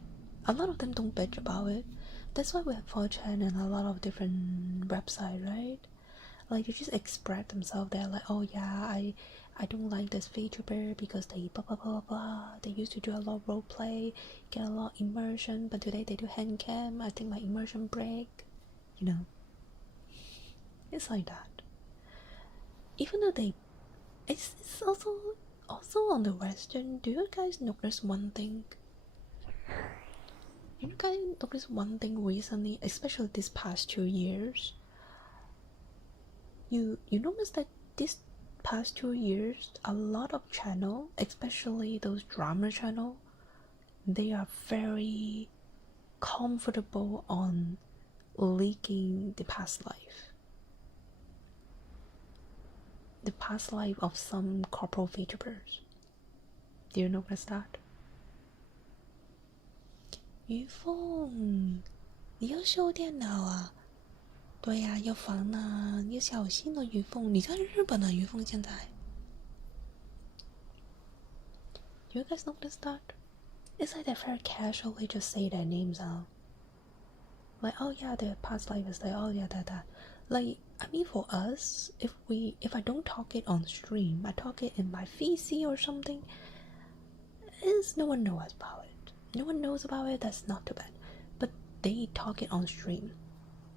A lot of them don't bitch about it. That's why we have 4chan and a lot of different websites, right? Like they just express themselves. They're like, oh yeah, I don't like this Vtuber because they blah blah blah blah. They used to do a lot of role play, get a lot of immersion, but today they do hand cam. I think my immersion break. You know, it's like that. Even though it's also on the Western. Do you guys notice one thing? You guys notice one thing recently, especially this past 2 years. You notice that this past 2 years, a lot of channel, especially those drama channel, they are very comfortable on leaking the past life. The past life of some corporal VTubers. Do you notice that? 于凤，你要修电脑啊？对呀，要防呢，你要小心哦，于凤。你在日本呢，于凤现在。Do you guys notice that? It's like they very casually just say their names out. Like, oh yeah, their past life is like, oh yeah, that. Like, I mean, for us, if I don't talk it on stream, I talk it in my VC or something, no one knows about it. No one knows about it. That's not too bad. But they talk it on stream.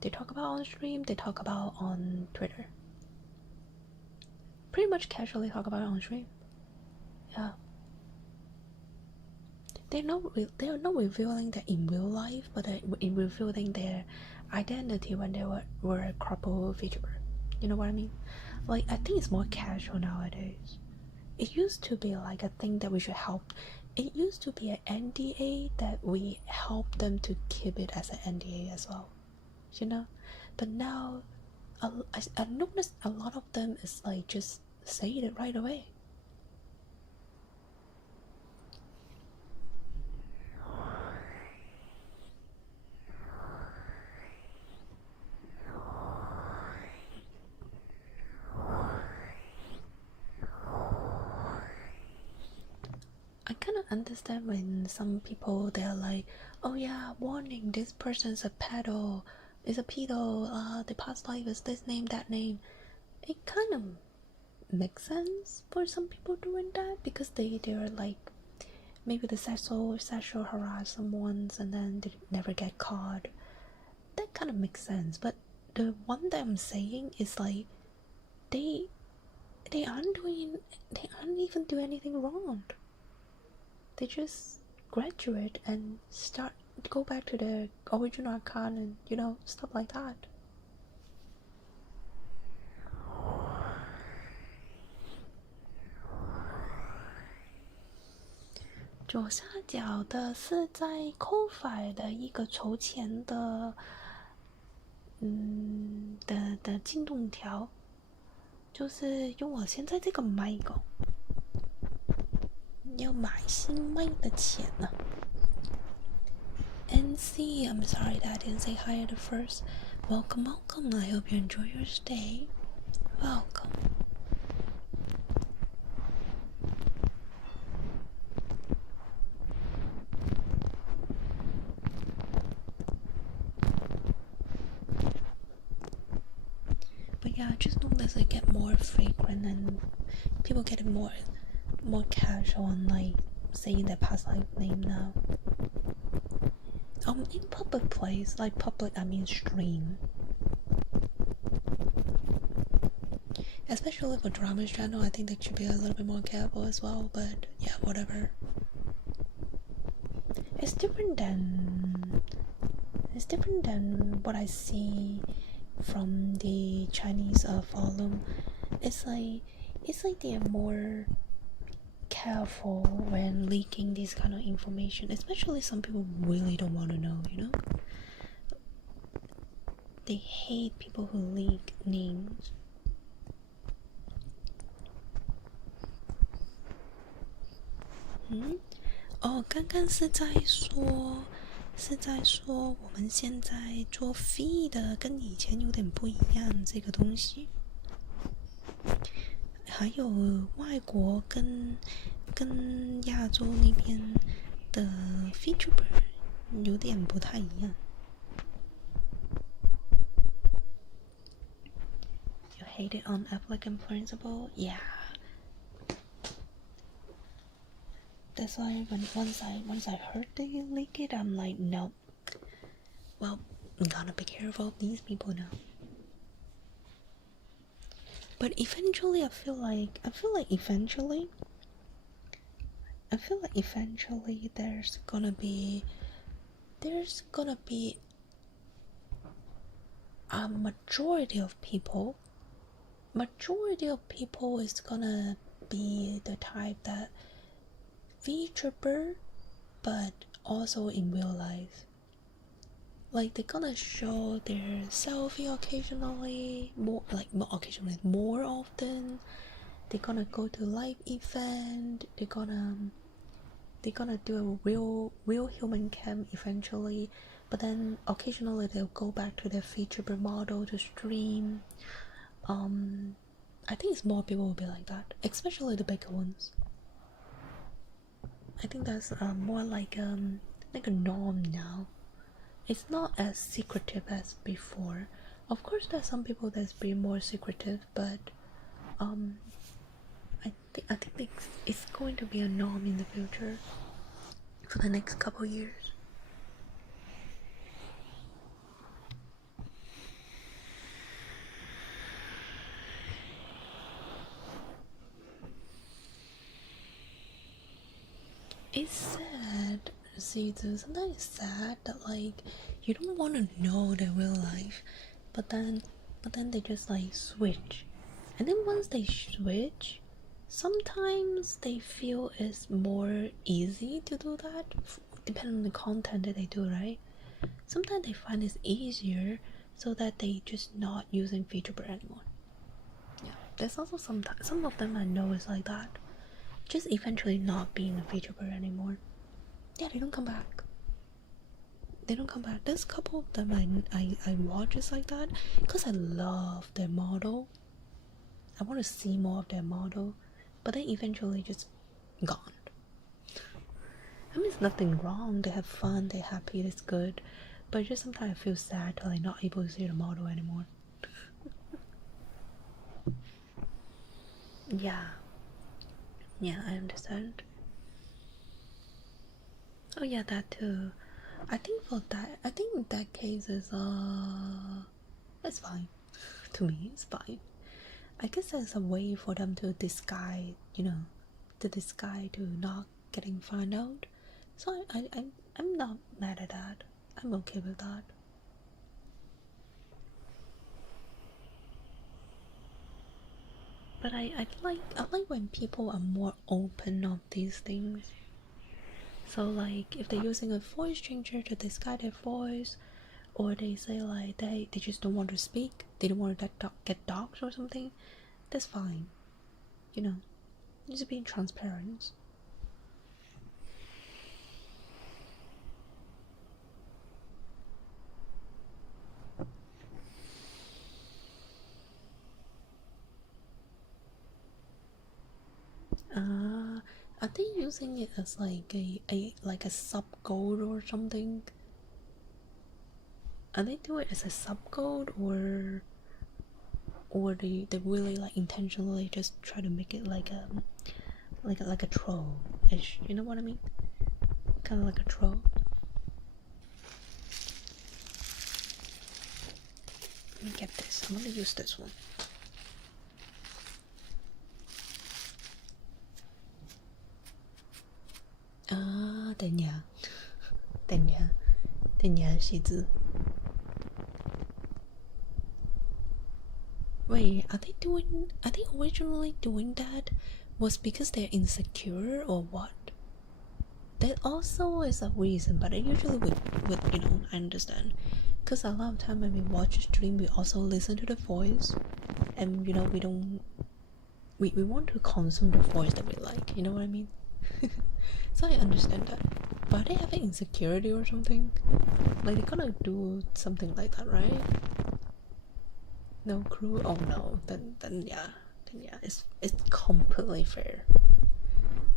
They talk about on stream. They talk about on Twitter. Pretty much casually talk about it on stream. Yeah. They are not revealing that in real life, but in revealing their identity when they were a couple VTuber. You know what I mean? Like, I think it's more casual nowadays. It used to be like a thing that we should help. It used to be an NDA that we help them to keep it as an NDA as well. You know? But now, I noticed a lot of them is like just say it right away. I kind of understand when some people they're like, oh yeah, warning, this person's a pedo, is a pedo, the past life is this name, that name. It kind of makes sense for some people doing that because they're like, maybe the sexual harass someone and then they never get caught. That kind of makes sense. But the one that I'm saying is like, they aren't even doing anything wrong. They just graduate and go back to their original account and, you know, stuff like that. 左下角的是在 Ko-Fi 的一个筹钱的进度条，就是用我现在这个麦克要买新麦的钱呢。NC, I'm sorry that I didn't say hi at the first. Welcome. I hope you enjoy your stay. Welcome. But yeah, I just noticed it get more frequent and people get more casual on like saying their past life name now. In public place, like public, I mean stream. Especially for drama's channel, I think they should be a little bit more careful as well, but yeah, whatever. It's different than what I see from the Chinese forum. It's like they are more careful when leaking this kind of information, especially some people really don't want to know, you know? They hate people who leak names. 哦，刚刚是在说我们现在做 feed 跟以前有点不一样这个东西，还有外国跟亚洲那边的 Vtuber 有点不太一样。You hate it on applicant principle? Yeah. That's why once I heard they leak it, I'm like, no. Well, I'm gonna be careful of these people now. But eventually, I feel like eventually there's gonna be a majority of people is gonna be the type that VTuber, but also in real life. Like they're gonna show their selfie occasionally, more often. They're gonna go to live event. They're gonna do a real human cam eventually, but then occasionally they'll go back to their VTuber model to stream. I think it's more people will be like that, especially the bigger ones. I think that's more like a norm now. It's not as secretive as before. Of course, there's some people that's been more secretive, but I think it's going to be a norm in the future for the next couple years. It's sad, Zizu. Sometimes it's sad that like you don't want to know their real life, but then they just like switch, and then once they switch, sometimes they feel it's more easy to do that, depending on the content that they do, right? Sometimes they find it's easier, so that they just not using Vtuber anymore. Yeah, there's also some of them I know is like that. Just eventually not being a Vtuber anymore. Yeah, they don't come back. There's a couple of them I watch is like that because I love their model. I want to see more of their model, but they eventually just gone. I mean, there's nothing wrong. They have fun, they're happy, it's good, but just sometimes I feel sad to like not able to see the model anymore. Yeah, I understand. Oh yeah, that too. I think in that case is it's fine. To me, it's fine. I guess there's a way for them to disguise, to not getting found out. So I'm not mad at that. I'm okay with that. But I like when people are more open of these things. So like if they're using a voice changer to disguise their voice, or they say like they just don't want to speak, they don't want to get doxxed or something, that's fine. Just being transparent. Are they using it as like a sub code or something? Are they doing it as a sub code, or they really like intentionally just try to make it like a troll-ish? You know what I mean? Kind of like a troll. Let me get this. I'm gonna use this one.等下，西子。Wait, are they originally doing that was because they're insecure or what? That also is a reason, but I usually would I understand. Because a lot of time when we watch a stream, we also listen to the voice, and we want to consume the voice that we like, you know what I mean? So I understand that. But are they having insecurity or something? Like they gotta do something like that, right? No crew? Oh no, then yeah. It's completely fair.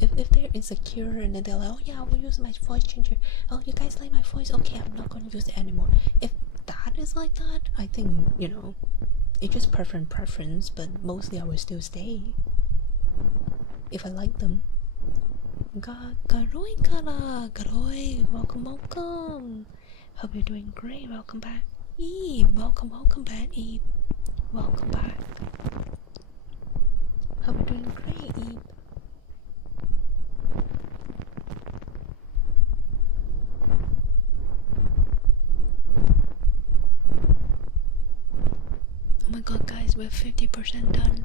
If they're insecure and then they're like, oh yeah, I will use my voice changer. Oh, you guys like my voice? Okay, I'm not gonna use it anymore. If that is like that, I think, you know, it's just preference, but mostly I will still stay if I like them. Garoi, welcome. Hope you're doing great. Welcome back, Eve. Welcome back, Eve. Welcome back. Hope you're doing great, Eve. Oh my god, guys, we're 50% done.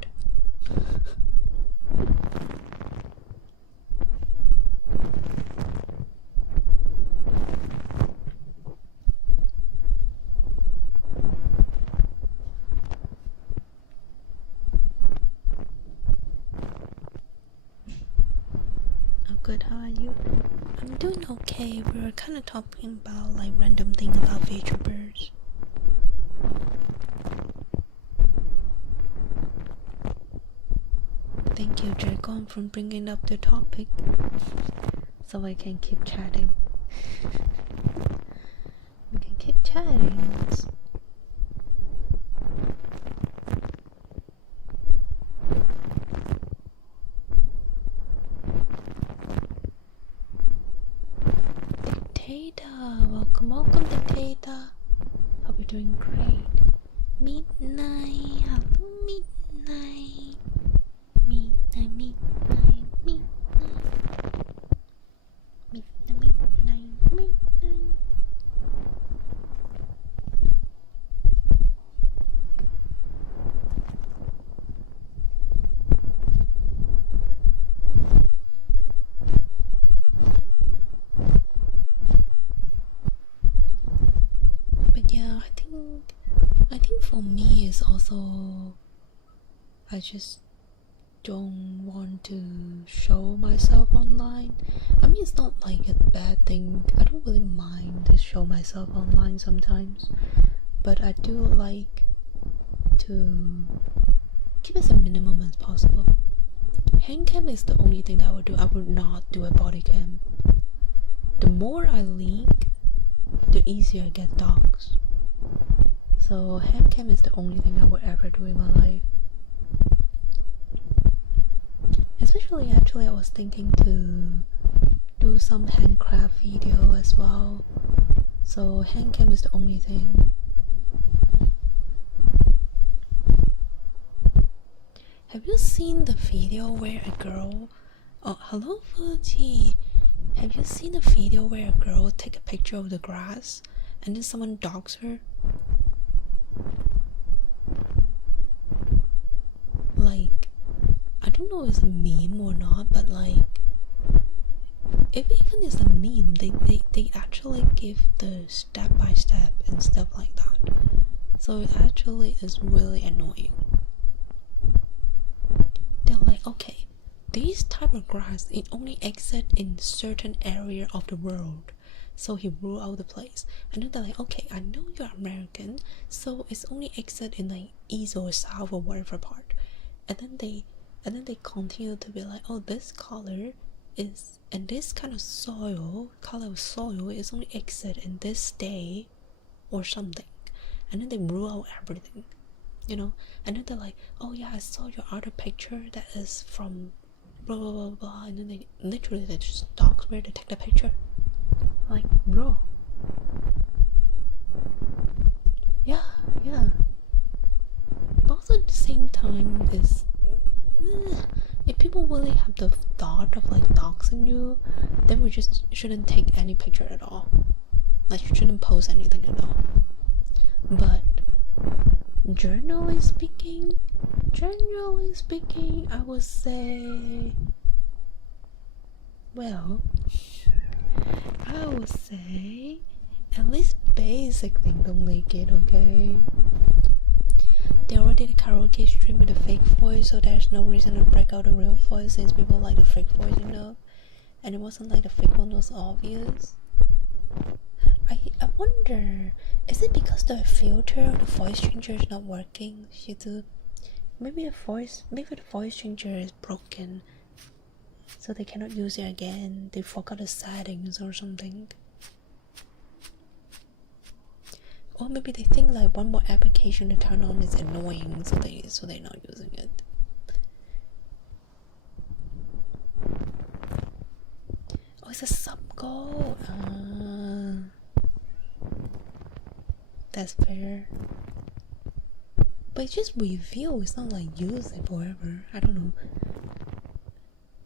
Oh good, how are you? I'm doing okay. We were kind of talking about like random thing about Vtubers. Thank you, Dragon, for bringing up the topic so I can keep chatting. We can keep chatting. Dictator, welcome, Dictator. Hope you're doing great. Midnight, hello, midnight. Midnight. But yeah, I think for me it's also, I just don't want to show myself online. I mean, it's not like a bad thing. I don't really mind to show myself online sometimes, but I do like to keep it as a minimum as possible. Hand cam is the only thing that I would do. I would not do a body cam. The more I leak, the easier I get dogs. So hand cam is the only thing I would ever do in my life. Especially, actually, I was thinking to do some handcraft video as well. So hand cam is the only thing. Have you seen the video where a girl... Oh, hello, Fuji. Have you seen a video where a girl take a picture of the grass and then someone dogs her? Like, I don't know if it's a meme or not, but like, if even it's a meme, they actually give the step by step and stuff like that. So it actually is really annoying. They're like, okay, this type of grass, it only exists in certain area of the world. So he ruled out the place. And then they're like, okay, I know you're American, so it's only exist in like east or south or whatever part. And then they continue to be like, oh, this color is, and this kind of color of soil is only exist in this state or something. And then they rule out everything, you know. And then they're like, oh yeah, I saw your other picture that is from blah blah blah blah. And then they just dogs where they take the picture. Like, bro. Yeah. But also at the same time is, if people really have the thought of like doxing you, then we just shouldn't take any picture at all. Like, you shouldn't post anything at all. But generally speaking, I would say, well, I would say at least basic thing don't leak it, okay? They already did a karaoke stream with a fake voice, so there's no reason to break out a real voice since people like the fake voice, you know? and it wasn't like the fake one was obvious. I wonder, is it because the filter of the voice changer is not working? Maybe the voice changer is broken, so they cannot use it again. They forgot the settings or something. Or maybe they think like one more application to turn on is annoying, so they're not using it. Oh, it's a sub goal. That's fair. But it's just review. It's not like use it forever. I don't know.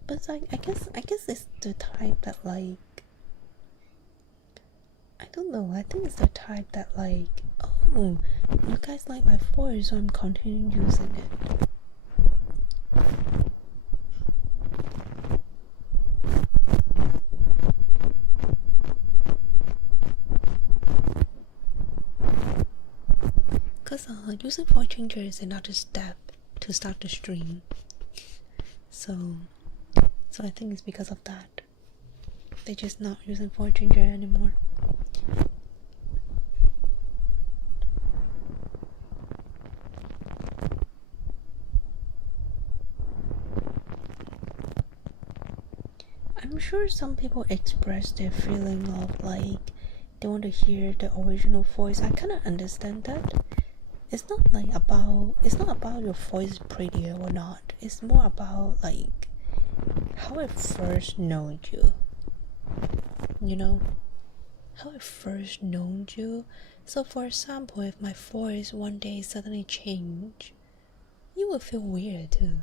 But it's like I guess it's the type that like, I don't know. I think it's the type that like, oh, you guys like my voice, so I'm continuing using it. Because using voice changer is another step to start the stream. So I think it's because of that. They're just not using voice changer anymore. I'm sure some people express their feeling of like they want to hear the original voice. I kind of understand that. It's not about your voice prettier or not. It's more about like how I first known you. You know? How I first known you. So for example, if my voice one day suddenly change, you will feel weird too.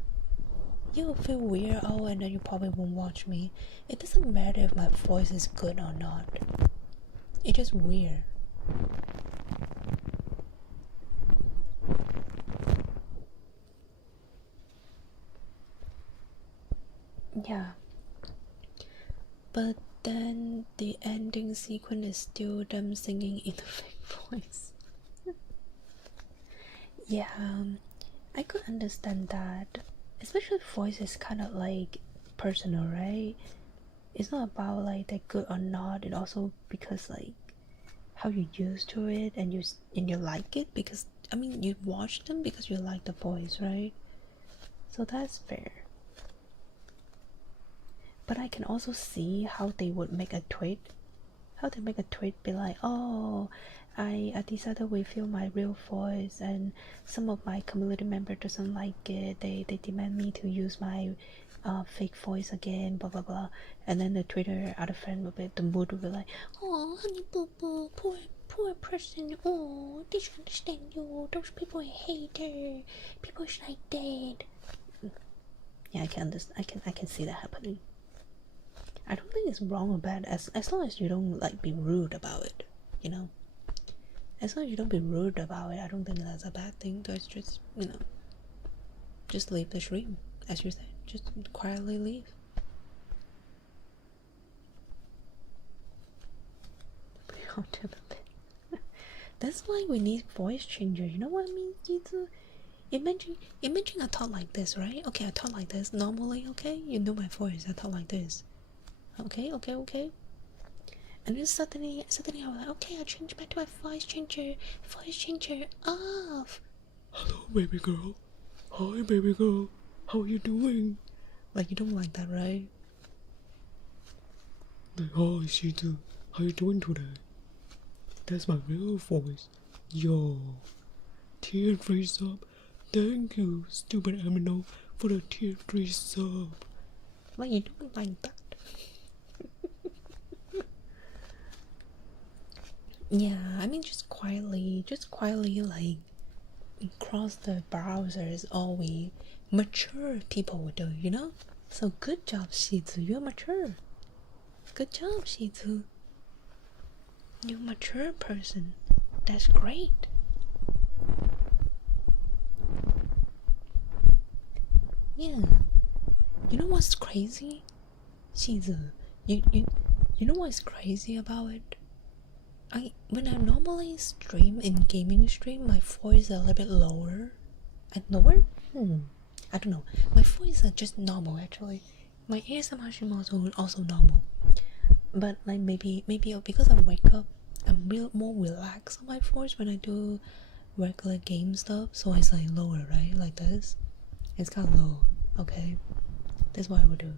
You will feel weird, oh, and then you probably won't watch me. It doesn't matter if my voice is good or not. It's just weird. Yeah. But then the ending sequence is still them singing in a fake voice. Yeah, I could understand that. Especially voice is kind of like personal, right? It's not about like they're good or not. It also because like how you used to it and you like it, because I mean you watch them because you like the voice, right? So that's fair. But I can also see how they would make a tweet. How they make a tweet be like, oh, I decided we feel my real voice and some of my community member doesn't like it. They demand me to use my fake voice again, blah blah blah. And then the Twitter other friend will be, the mood will be like, oh honey boo boo, poor person, oh they should understand you, those people are hater, people is like that. Yeah, I can understand. I can see that happening. I don't think it's wrong or bad as long as you don't like be rude about it, you know. As long as you don't be rude about it, I don't think that's a bad thing. It's just, you know, just leave the stream, as you said. Just quietly leave. That's why we need voice changer. You know what I mean? Imagine I talk like this, right? Okay, I talk like this normally. Okay, you know my voice. I talk like this. Okay. And then suddenly I was like, okay, I change back to my voice changer off. Hello, baby girl. Hi, baby girl. How are you doing? Like, you don't like that, right? Like, hi, Shizu. How you doing today? That's my real voice. Yo. Tier 3 sub. Thank you, stupid Amino, for the tier 3 sub. Like, you don't like that. Yeah, I mean, just quietly like cross the browser is all we mature people would do, you know? So good job, Shizu, you're mature. Good job, Shizu. You're a mature person. That's great. Yeah. You know what's crazy? Shizu, you know what's crazy about it? When I normally stream in gaming stream, my voice is a little bit lower. And lower? I don't know. My voice is just normal actually. My ASMR stream also normal, but like maybe because I wake up, I'm more relaxed on my voice when I do regular game stuff, so it's like lower, right? Like this, it's kind of low. Okay, that's what I would do.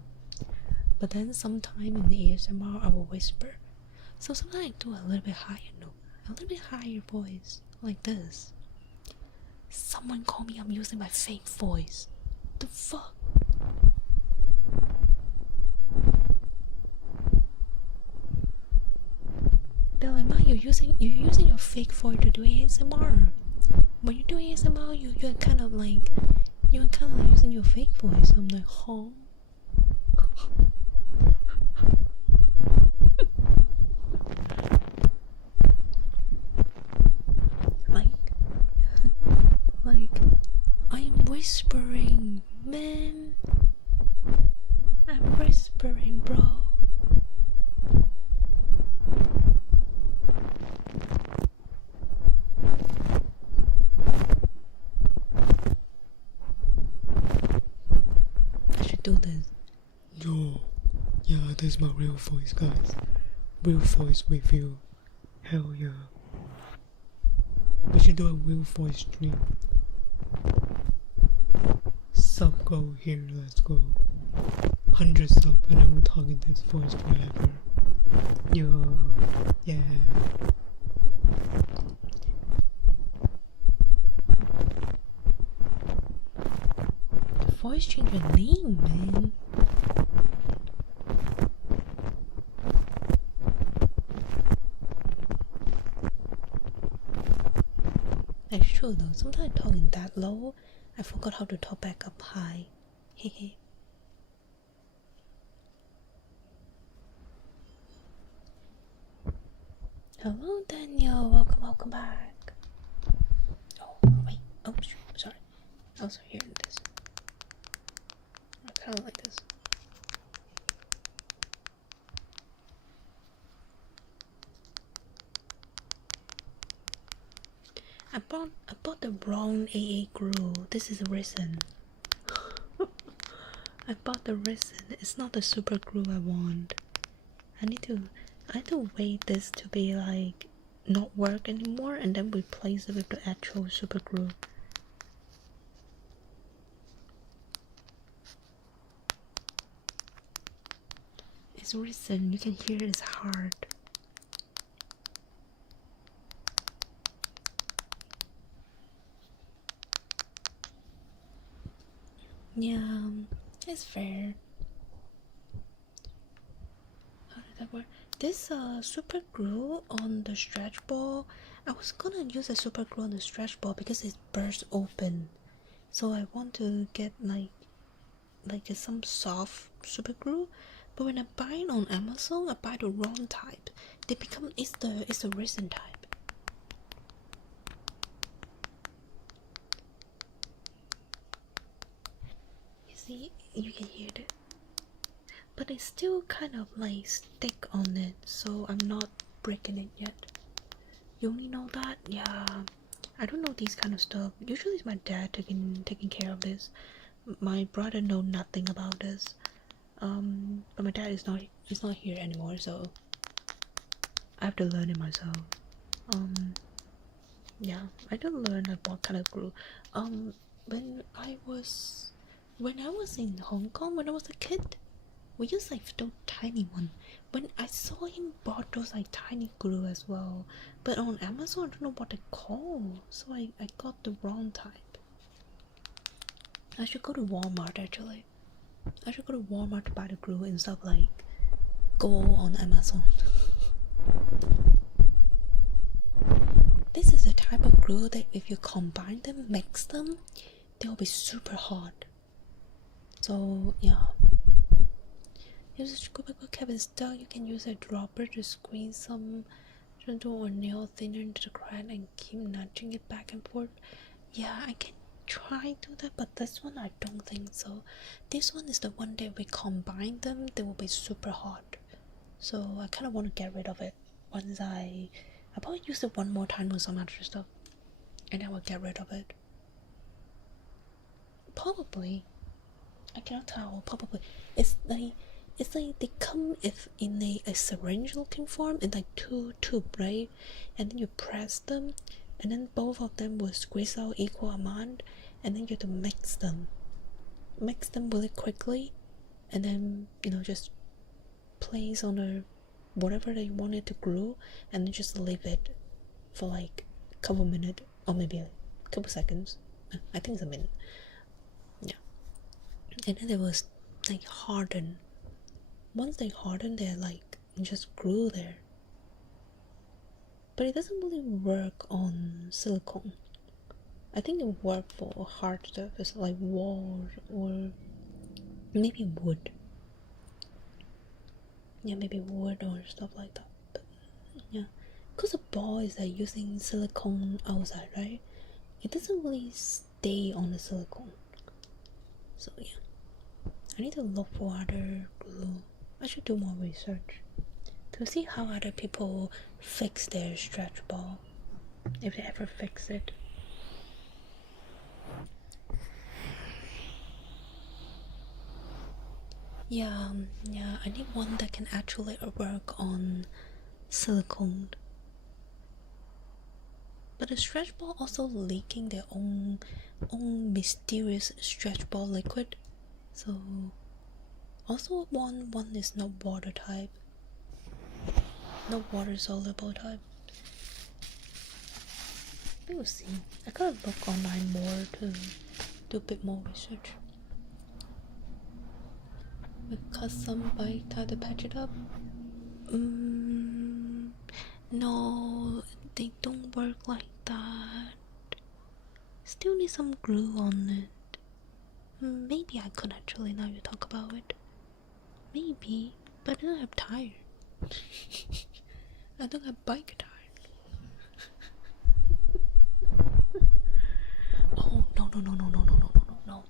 But then sometime in the ASMR I will whisper, so sometimes I do a little bit higher note, a little bit higher voice, like this. Someone call me, I'm using my fake voice. The fuck? They're like, Man, you're using your fake voice to do ASMR. When you do ASMR, you're kind of like using your fake voice. I'm like, huh? like I'm whispering, man. I'm whispering, bro. I should do this. Yo, yeah, this is my real voice, guys. Real voice with you. Hell yeah. We should do a real voice stream. Sub go here, let's go. 100 sub and I will talk in this voice forever. Yo, yeah. The voice change your name, man. That's true though, sometimes talking that low, I forgot how to talk back up high. Hehe. Hello Daniel, welcome back. Oh wait, oh sorry. I was hearing this. I kinda like this. I bought the wrong AA glue. This is resin. I bought the resin. It's not the super glue I want. I need to wait this to be like not work anymore and then replace it with the actual super glue. It's resin. You can hear it's hard. Yeah, it's fair. How did that work? This super glue on the stretch ball, I was gonna use a super glue on the stretch ball because it bursts open. So I want to get like just some soft super glue. But when I buy it on Amazon, I buy the wrong type. They become it's the resin type. You see, you can hear it. But it's still kind of like stick on it, so I'm not breaking it yet. You only know that? Yeah. I don't know these kind of stuff. Usually it's my dad taking care of this. My brother know nothing about this. But my dad is not here anymore, so I have to learn it myself. Yeah, I don't learn like what kind of glue. When I was in Hong Kong when I was a kid, we used like those tiny one. When I saw him bought those like tiny glue as well, but on Amazon I don't know what they call, so I got the wrong type. I should go to Walmart actually. I should go to Walmart to buy the glue instead of like go on Amazon. This is a type of glue that if you combine them, mix them, they'll be super hard. So yeah. If the scuba glue cap is stuck, you can use a dropper to squeeze some gentle or nail thinner into the crack and keep nudging it back and forth. Yeah, I can try to do that, but this one I don't think so. This one is the one that we combine them, they will be super hard. So I kind of want to get rid of it once I probably use it one more time with some other stuff, and I will get rid of it. Probably. I cannot tell. Probably it's like they come if in a syringe looking form in like two tube, right? And then you press them, and then both of them will squeeze out equal amount, and then you have to mix them really quickly, and then just place on a whatever that you want it to glue, and then just leave it for like a couple minutes or maybe like a couple seconds. I think it's a minute. Yeah, and then it was like harden. Once they harden, they're like just glue there. But it doesn't really work on silicone. I think it works for hard surface like walls or maybe wood. Yeah, maybe wood or stuff like that. But yeah, because the ball is like using silicone outside, right? It doesn't really stay on the silicone. So yeah, I need to look for other glue. I should do more research to see how other people fix their stretch ball, if they ever fix it. Yeah, I need one that can actually work on silicone. But the stretch ball also leaking their own mysterious stretch ball liquid. So also one is not water type, not water soluble type. We will see. I gotta look online more to do a bit more research. Because some bike try to patch it up. No, they don't work like that. Still need some glue on it. Maybe I could actually, now you talk about it. Maybe, but I don't have tire. I don't have bike tire. Oh no.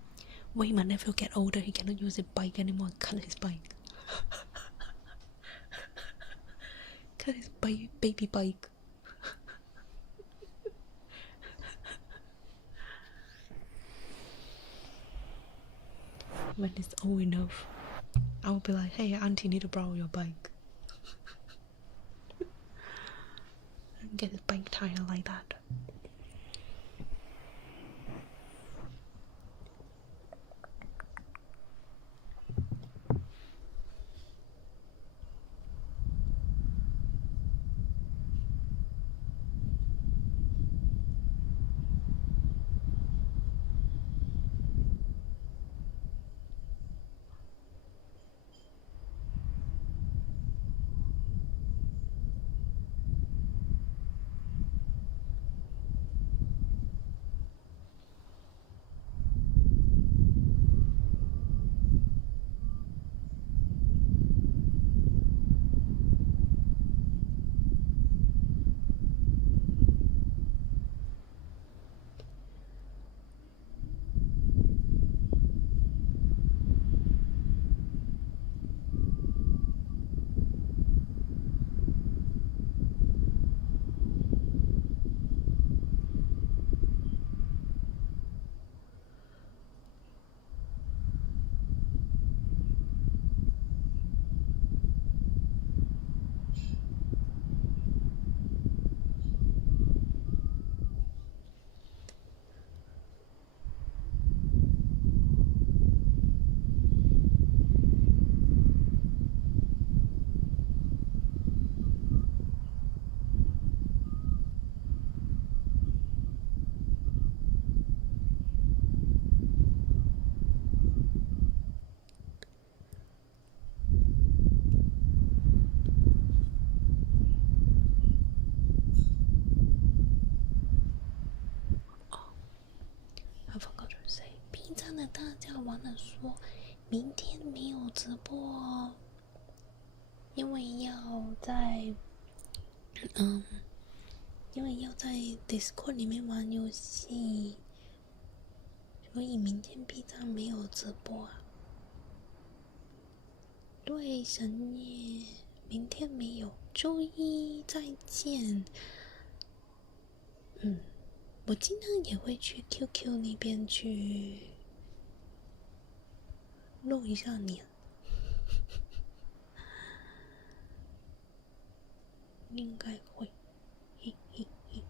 Wait, my nephew get older, he cannot use a bike anymore. Cut his bike. Cut his baby bike. When it's old enough, I will be like, hey auntie, need to borrow your bike. And get his bike tire like that. I forgot to say, B站的大家玩了说，明天没有直播哦，因为要在Discord 里面玩游戏，所以明天 B 站没有直播啊。对，神夜，明天没有，周一再见。我经常也会去 QQ 那边去弄一下脸，应该会。嘿嘿嘿。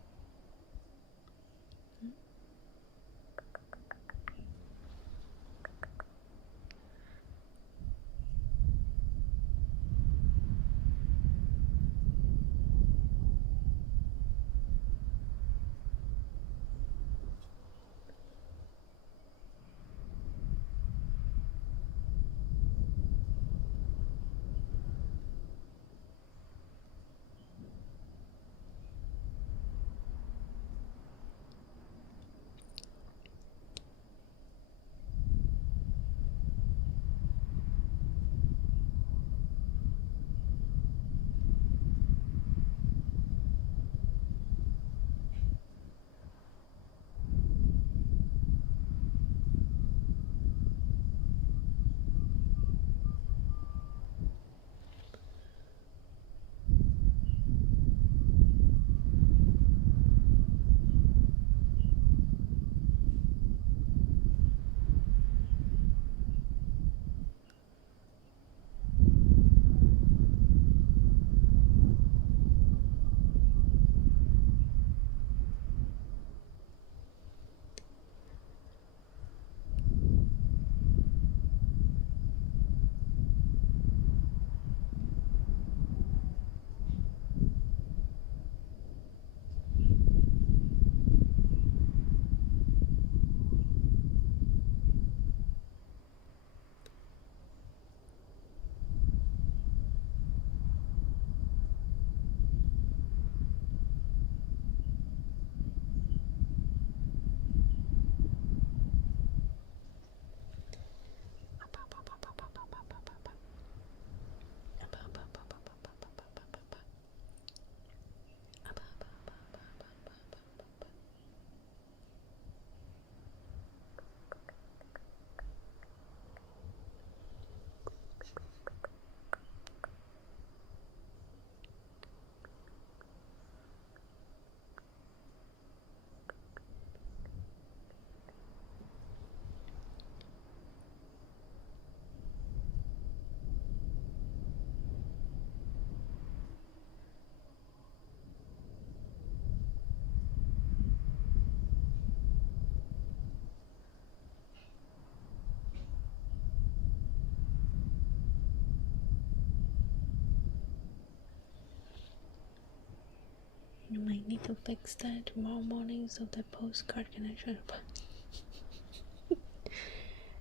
You might need to fix that tomorrow morning so the postcard can actually.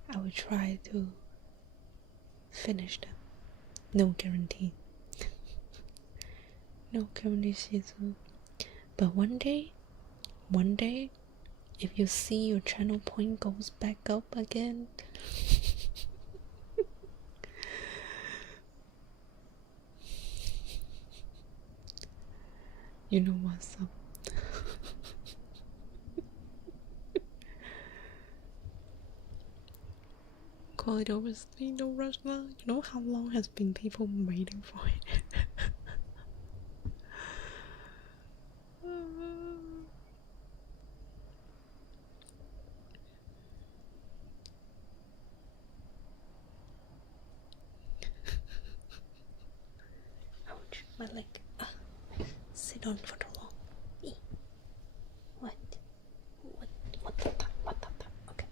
I will try to finish them. No guarantee. No guarantee, Shizu. But one day, if you see your channel point goes back up again, you know what's up. Call it overstay, no rush now. You know how long has been people waiting for it? Ouch, my leg. Sit on for too long. What? What the fuck? What the fuck? Okay.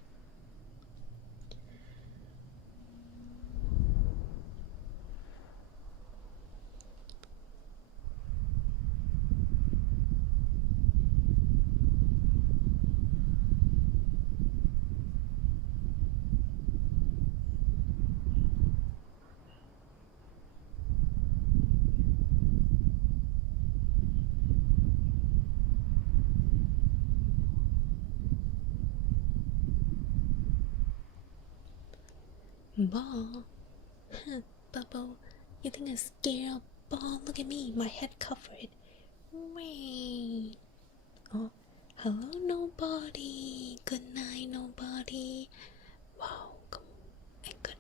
Ball? Bubble, you think I'm scared of ball? Look at me, my head covered. Wait. Oh, hello, nobody. Good night, nobody. Wow, come on. I good.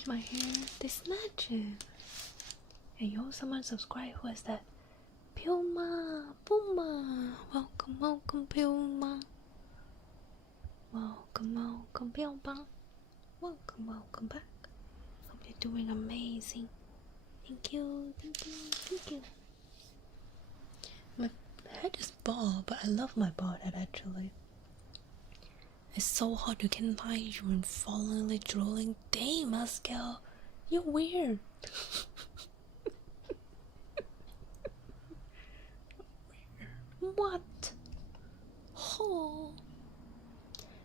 Where's my hair? They snatch it. Hey yo, someone subscribe. Who is that? Puma, Puma. Welcome, welcome, Puma. Welcome, welcome, Puma. Welcome, welcome back. Hope you're doing amazing. Thank you, thank you, thank you. My head is bald, but I love my bald head actually. It's so hot you can find you and falling like drooling. Damn, Muskel, you're weird. What? Oh.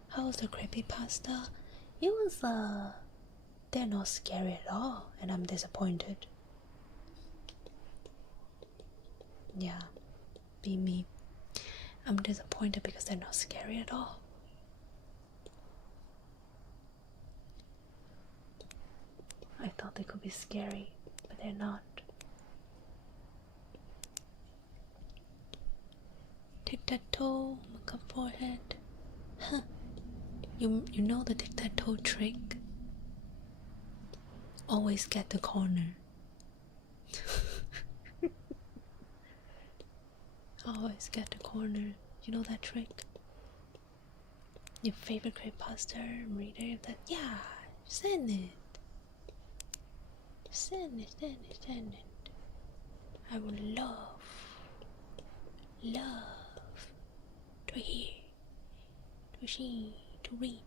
How was the creepypasta? It was they're not scary at all, and I'm disappointed. Yeah, be me. I'm disappointed because they're not scary at all. I thought they could be scary, but they're not. Tic-tac-toe, make up forehead. Huh. You know the tic-tac-toe trick? Always get the corner. Always get the corner. You know that trick? Your favorite creepypasta reader? That, yeah, send it. Send it, send it, send it. I would love to hear, to see, to read.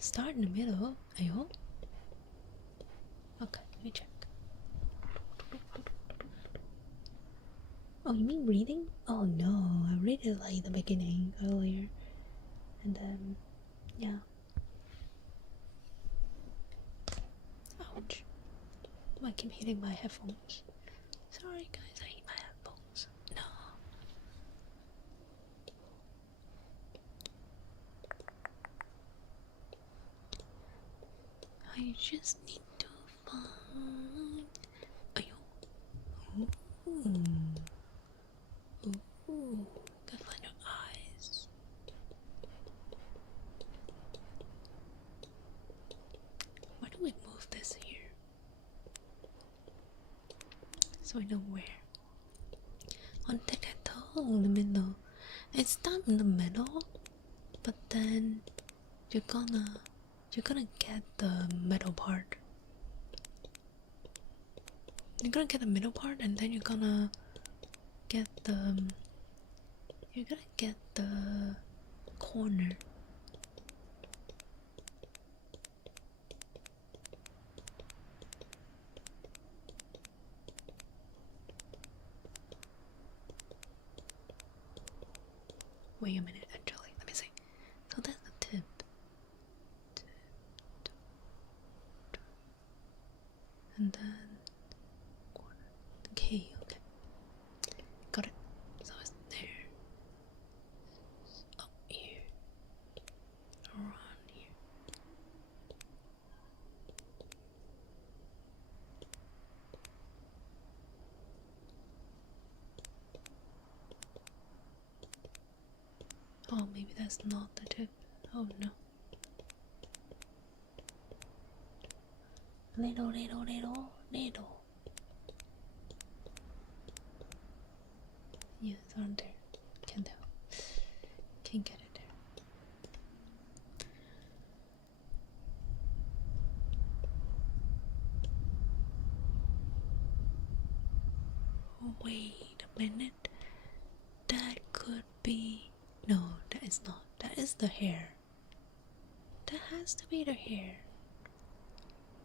Start in the middle, ayo. Okay, let me check. Oh, you mean reading? Oh no, I read it like the beginning earlier. And then, yeah. Ouch. I keep hitting my headphones. Sorry guys, I hit my headphones. No. I just need to find... Ayo. Ooh. Gotta find your eyes. Why do we move this here? So I know where. On tic-tac-toe in the middle. It's not in the middle, but then you're gonna get the middle part. You're gonna get the middle part, and then you're gonna get the corner. Wait a minute, actually, let me see. So that's the tip. And then corner. Okay, okay. Got it. So it's there. Up here. Around here. Oh, maybe that's not the tip. Oh no. Little. Yeah, it's around there. Can't tell. Can't get it there. Oh, wait a minute. That could be... No, that is not. That is the hair. That has to be the hair.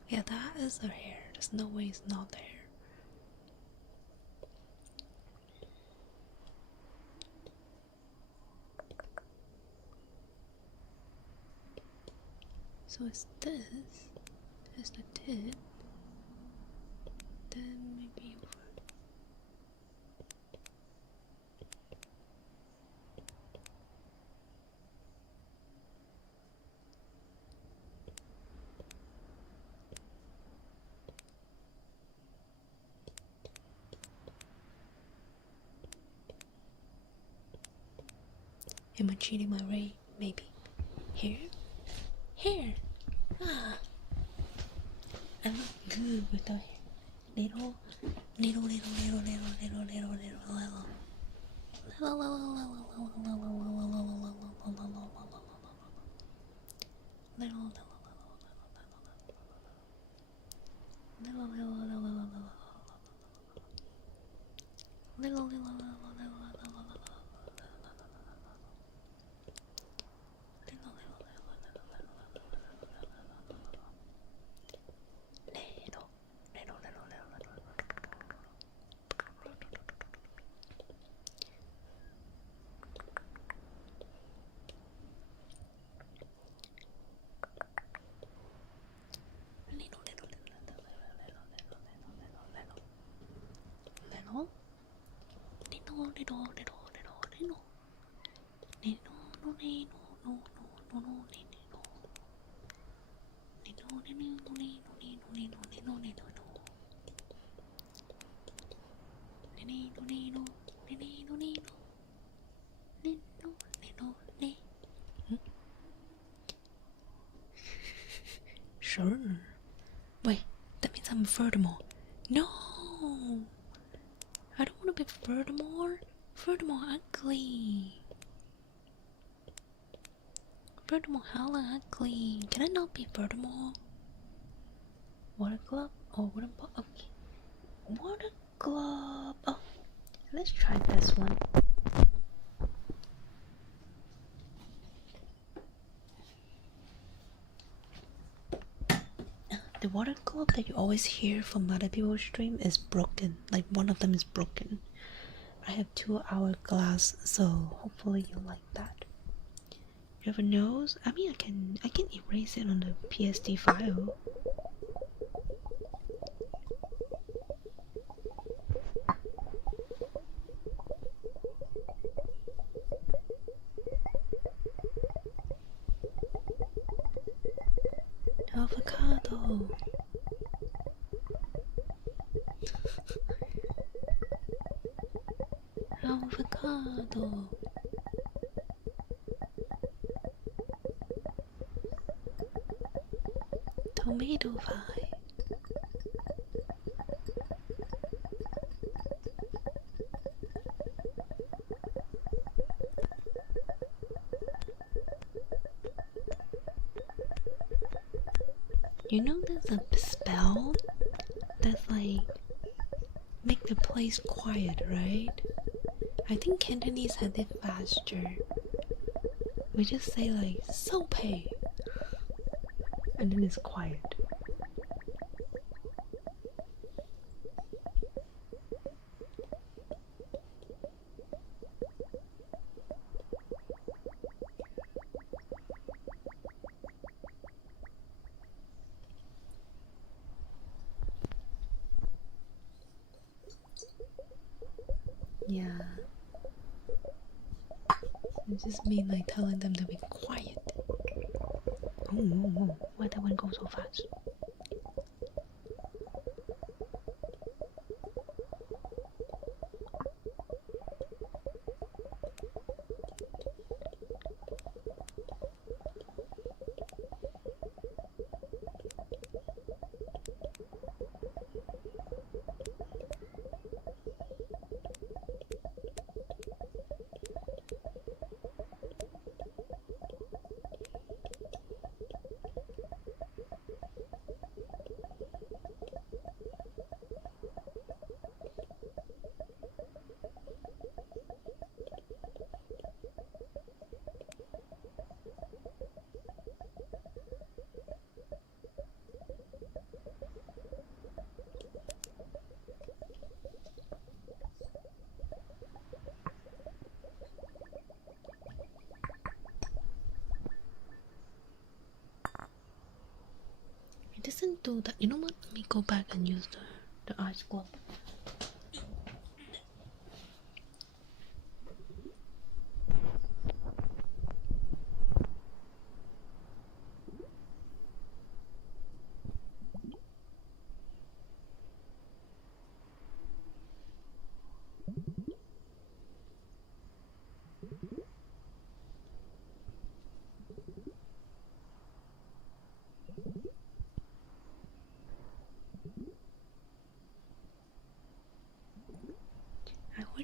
Yeah, that is the hair. There's no way it's not the hair. So it's this. Is the tip. Then maybe over. Am I cheating my way? Maybe. Here? hair. Ah, I look good with the hair. Little. Sure. Wait, that means I'm furthermore. No! I don't want to be furthermore. Furthermore ugly. Furthermore hella ugly. Can I not be furthermore? Water glove? Oh, wooden ball? Okay. Water glove. Oh, let's try this one. The water glove that you always hear from other people's stream is broken. Like one of them is broken. I have 2 hourglass, so hopefully you like that. You have a nose? I mean, I can erase it on the PSD file. Avocado. Avocado. Tomato pie. You know there's a spell that's like make the place quiet, right? I think Cantonese had it faster. We just say like soap, and then it's quiet. Yeah. It just mean like telling them to be quiet. Oh, why that one go so fast? It doesn't do that. You know what? Let me go back and use the ice glove.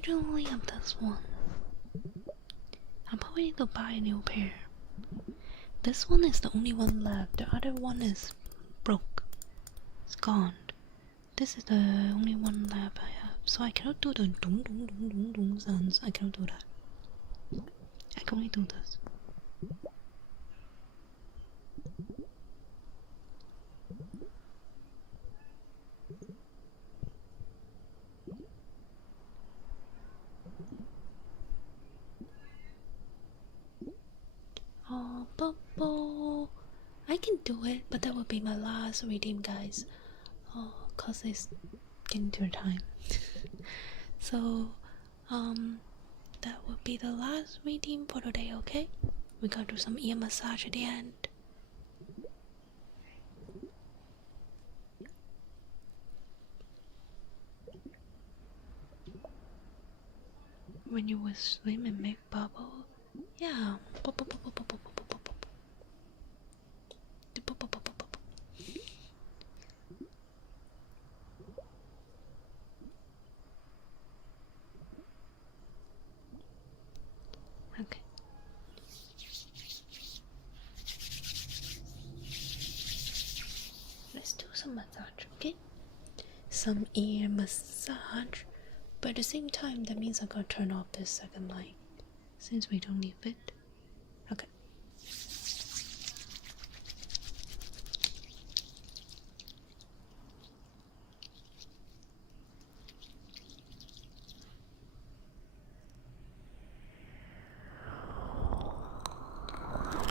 originally of this one. I probably need to buy a new pair. This one is the only one left. The other one is broke. It's gone. This is the only one left I have. So I cannot do the dong dong dong dong dong sounds. I cannot do that. I can only do this. Oh, bubble. I can do it, but that would be my last redeem, guys. Oh, cause it's getting to time. So, that would be the last redeem for today, okay? We gotta do some ear massage at the end. When you would swim and make bubble, yeah. Okay. Let's do some massage, okay? Some ear massage. But at the same time, that means I gotta turn off this second light, since we don't need it. Okay.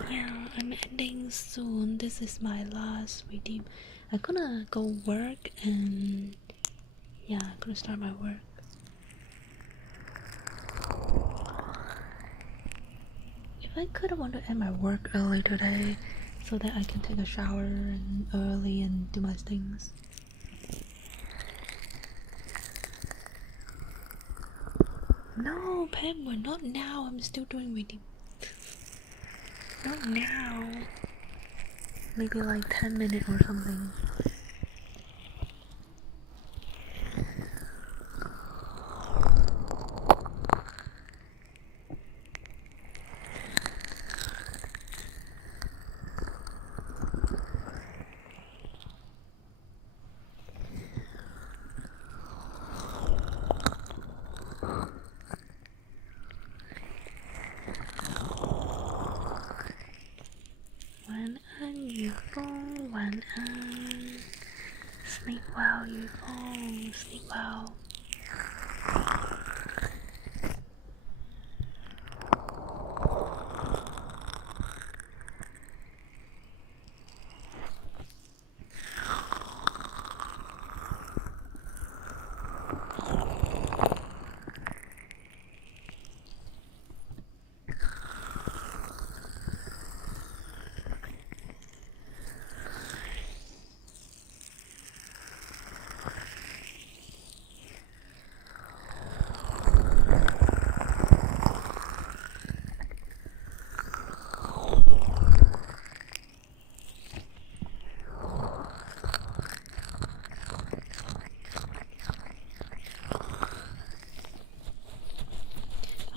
Yeah, I'm ending soon. This is my last redeem. I'm gonna go work and yeah, I'm gonna start my work. If I could, I want to end my work early today so that I can take a shower and early and do my things. No, Penguin, not now. I'm still doing reading. Not now. Maybe like 10 minutes or something. Sleep well, you fall. Sleep well.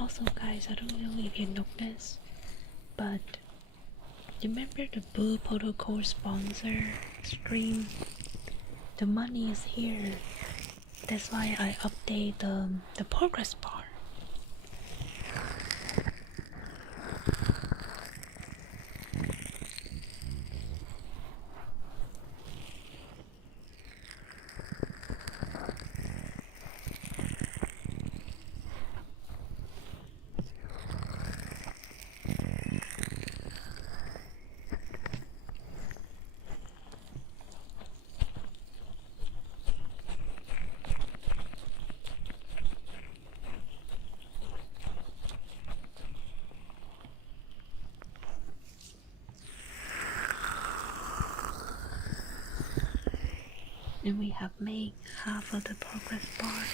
Also, guys, I don't know if you noticed, but remember the Boo Protocol sponsor stream? The money is here. That's why I update the progress bar. And we have made half of the progress bar.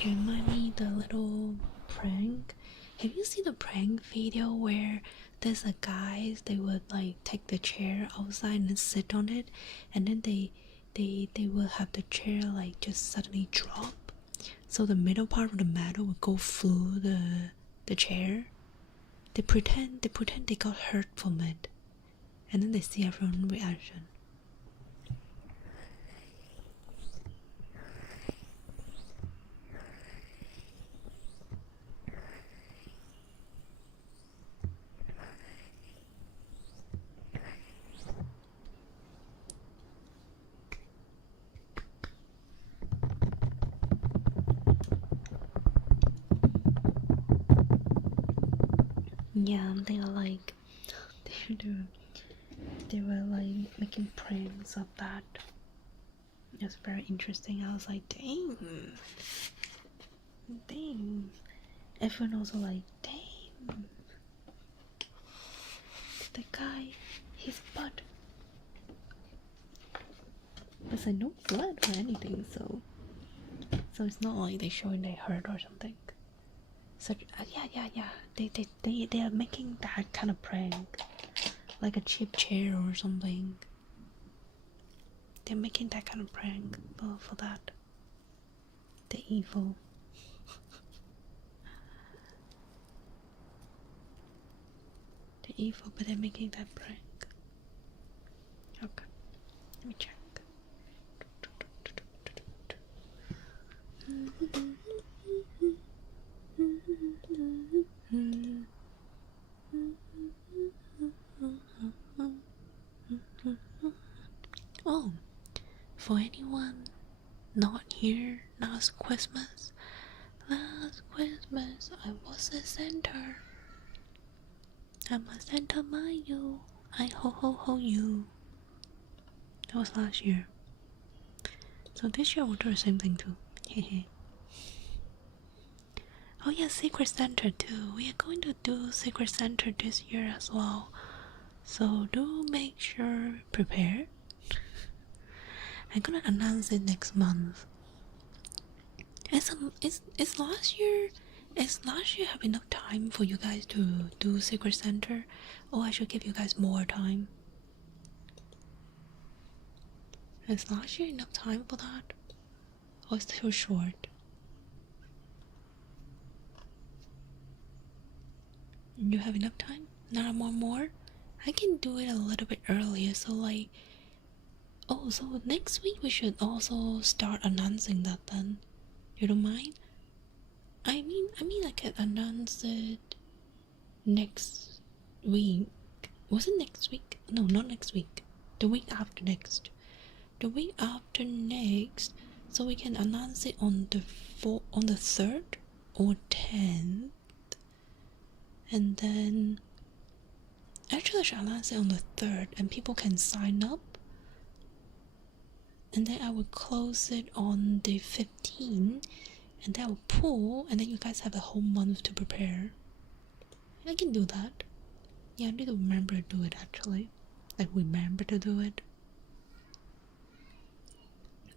You remind me the little prank. Have you seen the prank video where there's a guys, they would like take the chair outside and sit on it, and then they will have the chair like just suddenly drop, so the middle part of the metal would go through the chair. They pretend they got hurt from it, and then they see everyone's reaction. Yeah, they are like they were like making pranks of that. It was very interesting. I was like, dang. Everyone also like, dang. The guy, his butt. There's like no blood or anything, so it's not like they're showing they hurt or something. So yeah. They are making that kind of prank, like a cheap chair or something. They're making that kind of prank for that. The evil. The evil, but they're making that prank. Okay, let me check. Oh, for anyone not here last Christmas, I was a Santa. I'm a Santa Mayu. I ho you. That was last year. So this year we'll do the same thing too. Hehe. Oh yeah, Secret Santa too. We are going to do Secret Santa this year as well. So do make sure prepare. I'm gonna announce it next month. Is last year have enough time for you guys to do Secret Santa? Or I should give you guys more time? Is last year enough time for that? Or is it too short? You have enough time? Not more? I can do it a little bit earlier, so like... Oh, so next week we should also start announcing that then. You don't mind? I mean I can announce it next week. Was it next week? No, not next week. The week after next. The week after next. So we can announce it on the 3rd or 10th. And then actually I should announce it on the 3rd and people can sign up. And then I will close it on the 15th. And then I will pull, and then you guys have a whole month to prepare. I can do that. Yeah, I need to remember to do it actually. Like remember to do it.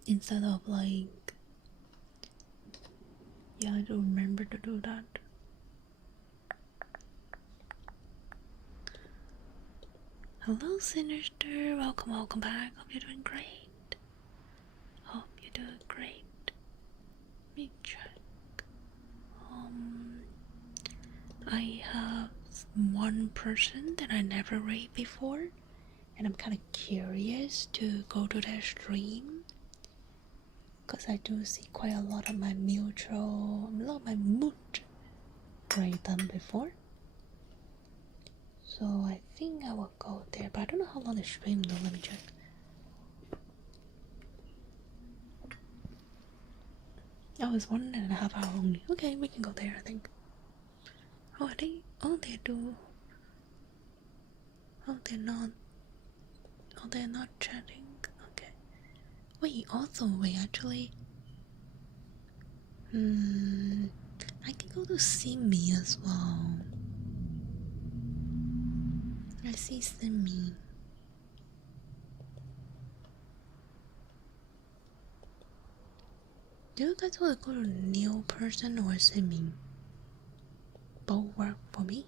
Instead of like... Yeah, I do remember to do that. Hello Sinister, welcome back. Hope you're doing great. Hope you're doing great. Let me check. I have one person that I never rate before, and I'm kind of curious to go to their stream, because I do see quite a lot of my mood rate them before. So I think I will go there, but I don't know how long the stream though. Let me check. Oh, it's 1.5 hours only. Okay, we can go there, I think. Oh, are they? Oh, they do. Oh, they're not. Oh, they're not chatting. Okay. Wait, actually. I can go to Simi as well. I see Simi. Do you guys want to go to new person or swimming? Both work for me.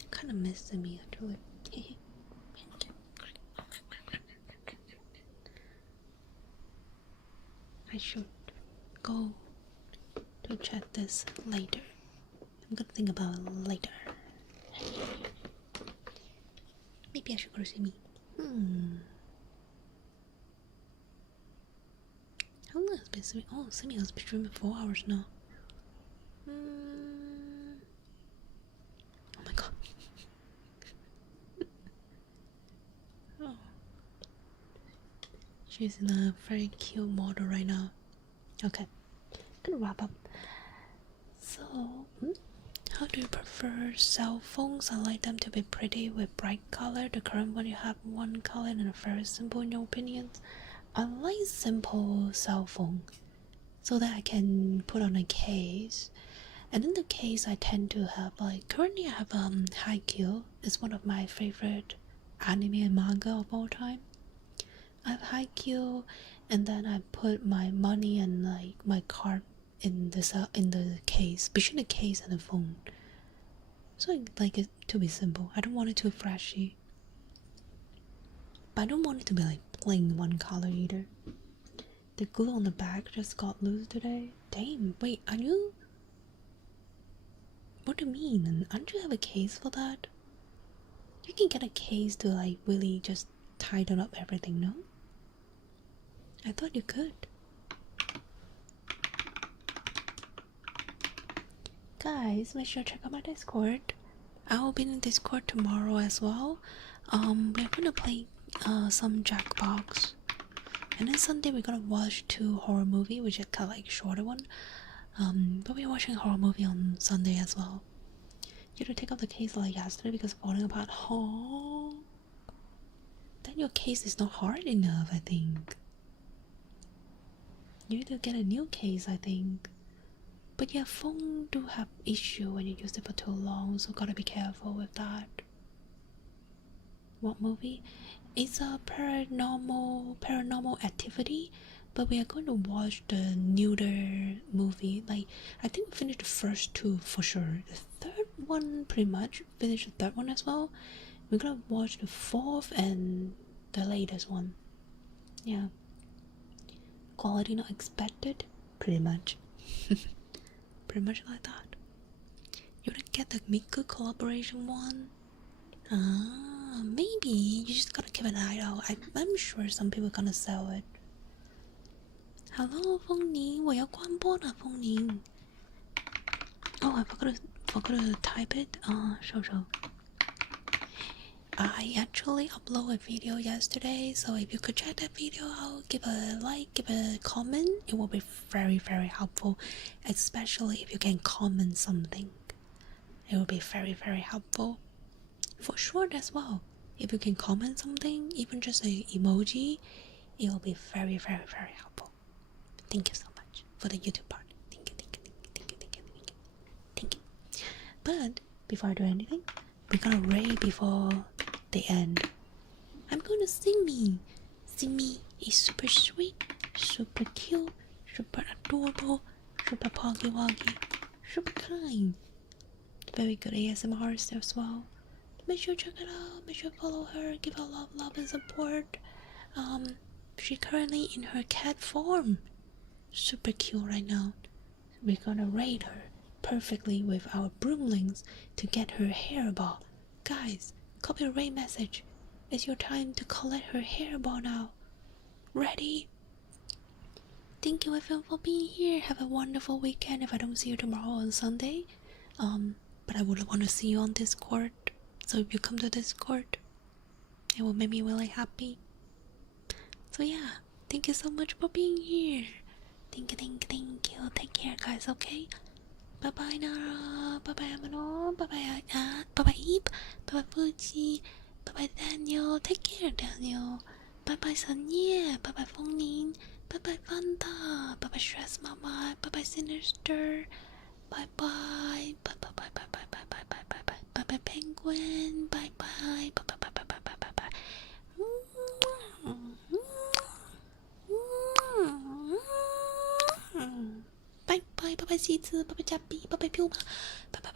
I kind of miss me actually. I should go to check this later. I'm gonna think about it later. Maybe I should go to Simi. How long has been Simi? Oh, Simi has been streaming 4 hours now. Oh my god. Oh. She's in a very cute model right now. Okay, gonna wrap up. So, how do you prefer cell phones? I like them to be pretty with bright color. The current one you have one color and a very simple in your opinions. I like simple cell phone so that I can put on a case. And in the case I tend to have like currently I have Haikyuu. It's one of my favorite anime and manga of all time. I have Haikyuu, and then I put my money and like my card in the case, between the case and the phone. So I like it to be simple. I don't want it too flashy, but I don't want it to be like plain one color either. The glue on the back just got loose today. Damn, wait, are you? What do you mean? And aren't you have a case for that? You can get a case to like really just tighten up everything, no? I thought you could. Guys, make sure to check out my Discord. I will be in Discord tomorrow as well. We're gonna play some Jackbox, and then Sunday we're gonna watch 2 horror movie, which is kind of like shorter one. But we're watching a horror movie on Sunday as well. You had to take out the case like yesterday because of falling apart. Oh, then your case is not hard enough, I think. You need to get a new case, I think. But yeah, phone do have issue when you use it for too long, so gotta be careful with that. What movie? It's a paranormal activity, but we are going to watch the newer movie. Like, I think we finished the first 2 for sure. The 3rd one pretty much finished the 3rd one as well. We're gonna watch the 4th and the latest one. Yeah. Quality not expected, pretty much. Pretty much like that. You wanna get the Miku collaboration one? Maybe. You just gotta keep an eye out. I'm sure some people gonna sell it. Hello, 风宁，我要关播了，风宁。Oh, I forgot to type it. So. I actually uploaded a video yesterday, so if you could check that video out, give a like, give a comment, it will be very, very helpful. Especially if you can comment something. It will be very, very helpful. For short as well. If you can comment something, even just an emoji, it will be very, very, very helpful. Thank you so much for the YouTube part. Thank you. But before I do anything, we're gonna rate before the end. I'm gonna sing me. Sing me is super sweet, super cute, super adorable, super poggy woggy, super kind. Very good ASMR artist as well. Make sure to check it out. Make sure to follow her. Give her love and support. She's currently in her cat form. Super cute right now. We're gonna rate her perfectly with our broomlings to get her hairball. Guys, copyright message. It's your time to collect her hairball now. Ready? Thank you everyone for being here. Have a wonderful weekend if I don't see you tomorrow on Sunday. But I would want to see you on Discord. So if you come to Discord, it will make me really happy. So yeah, thank you so much for being here. Thank you. Take care guys, okay? Bye bye Nara, bye bye Amano, bye bye bye bye Eve, bye bye Fuji, bye bye Daniel, take care Daniel, bye bye Sanye, bye bye Fengning, bye bye Fanta, bye bye Stress Mama, bye bye Sinister, bye bye, bye bye bye bye bye bye bye bye bye bye bye bye penguin, bye bye, bye bye bye bye bye bye bye bye. Bye bye bye bye 西子，bye bye 嘉宾，bye bye Puma，bye bye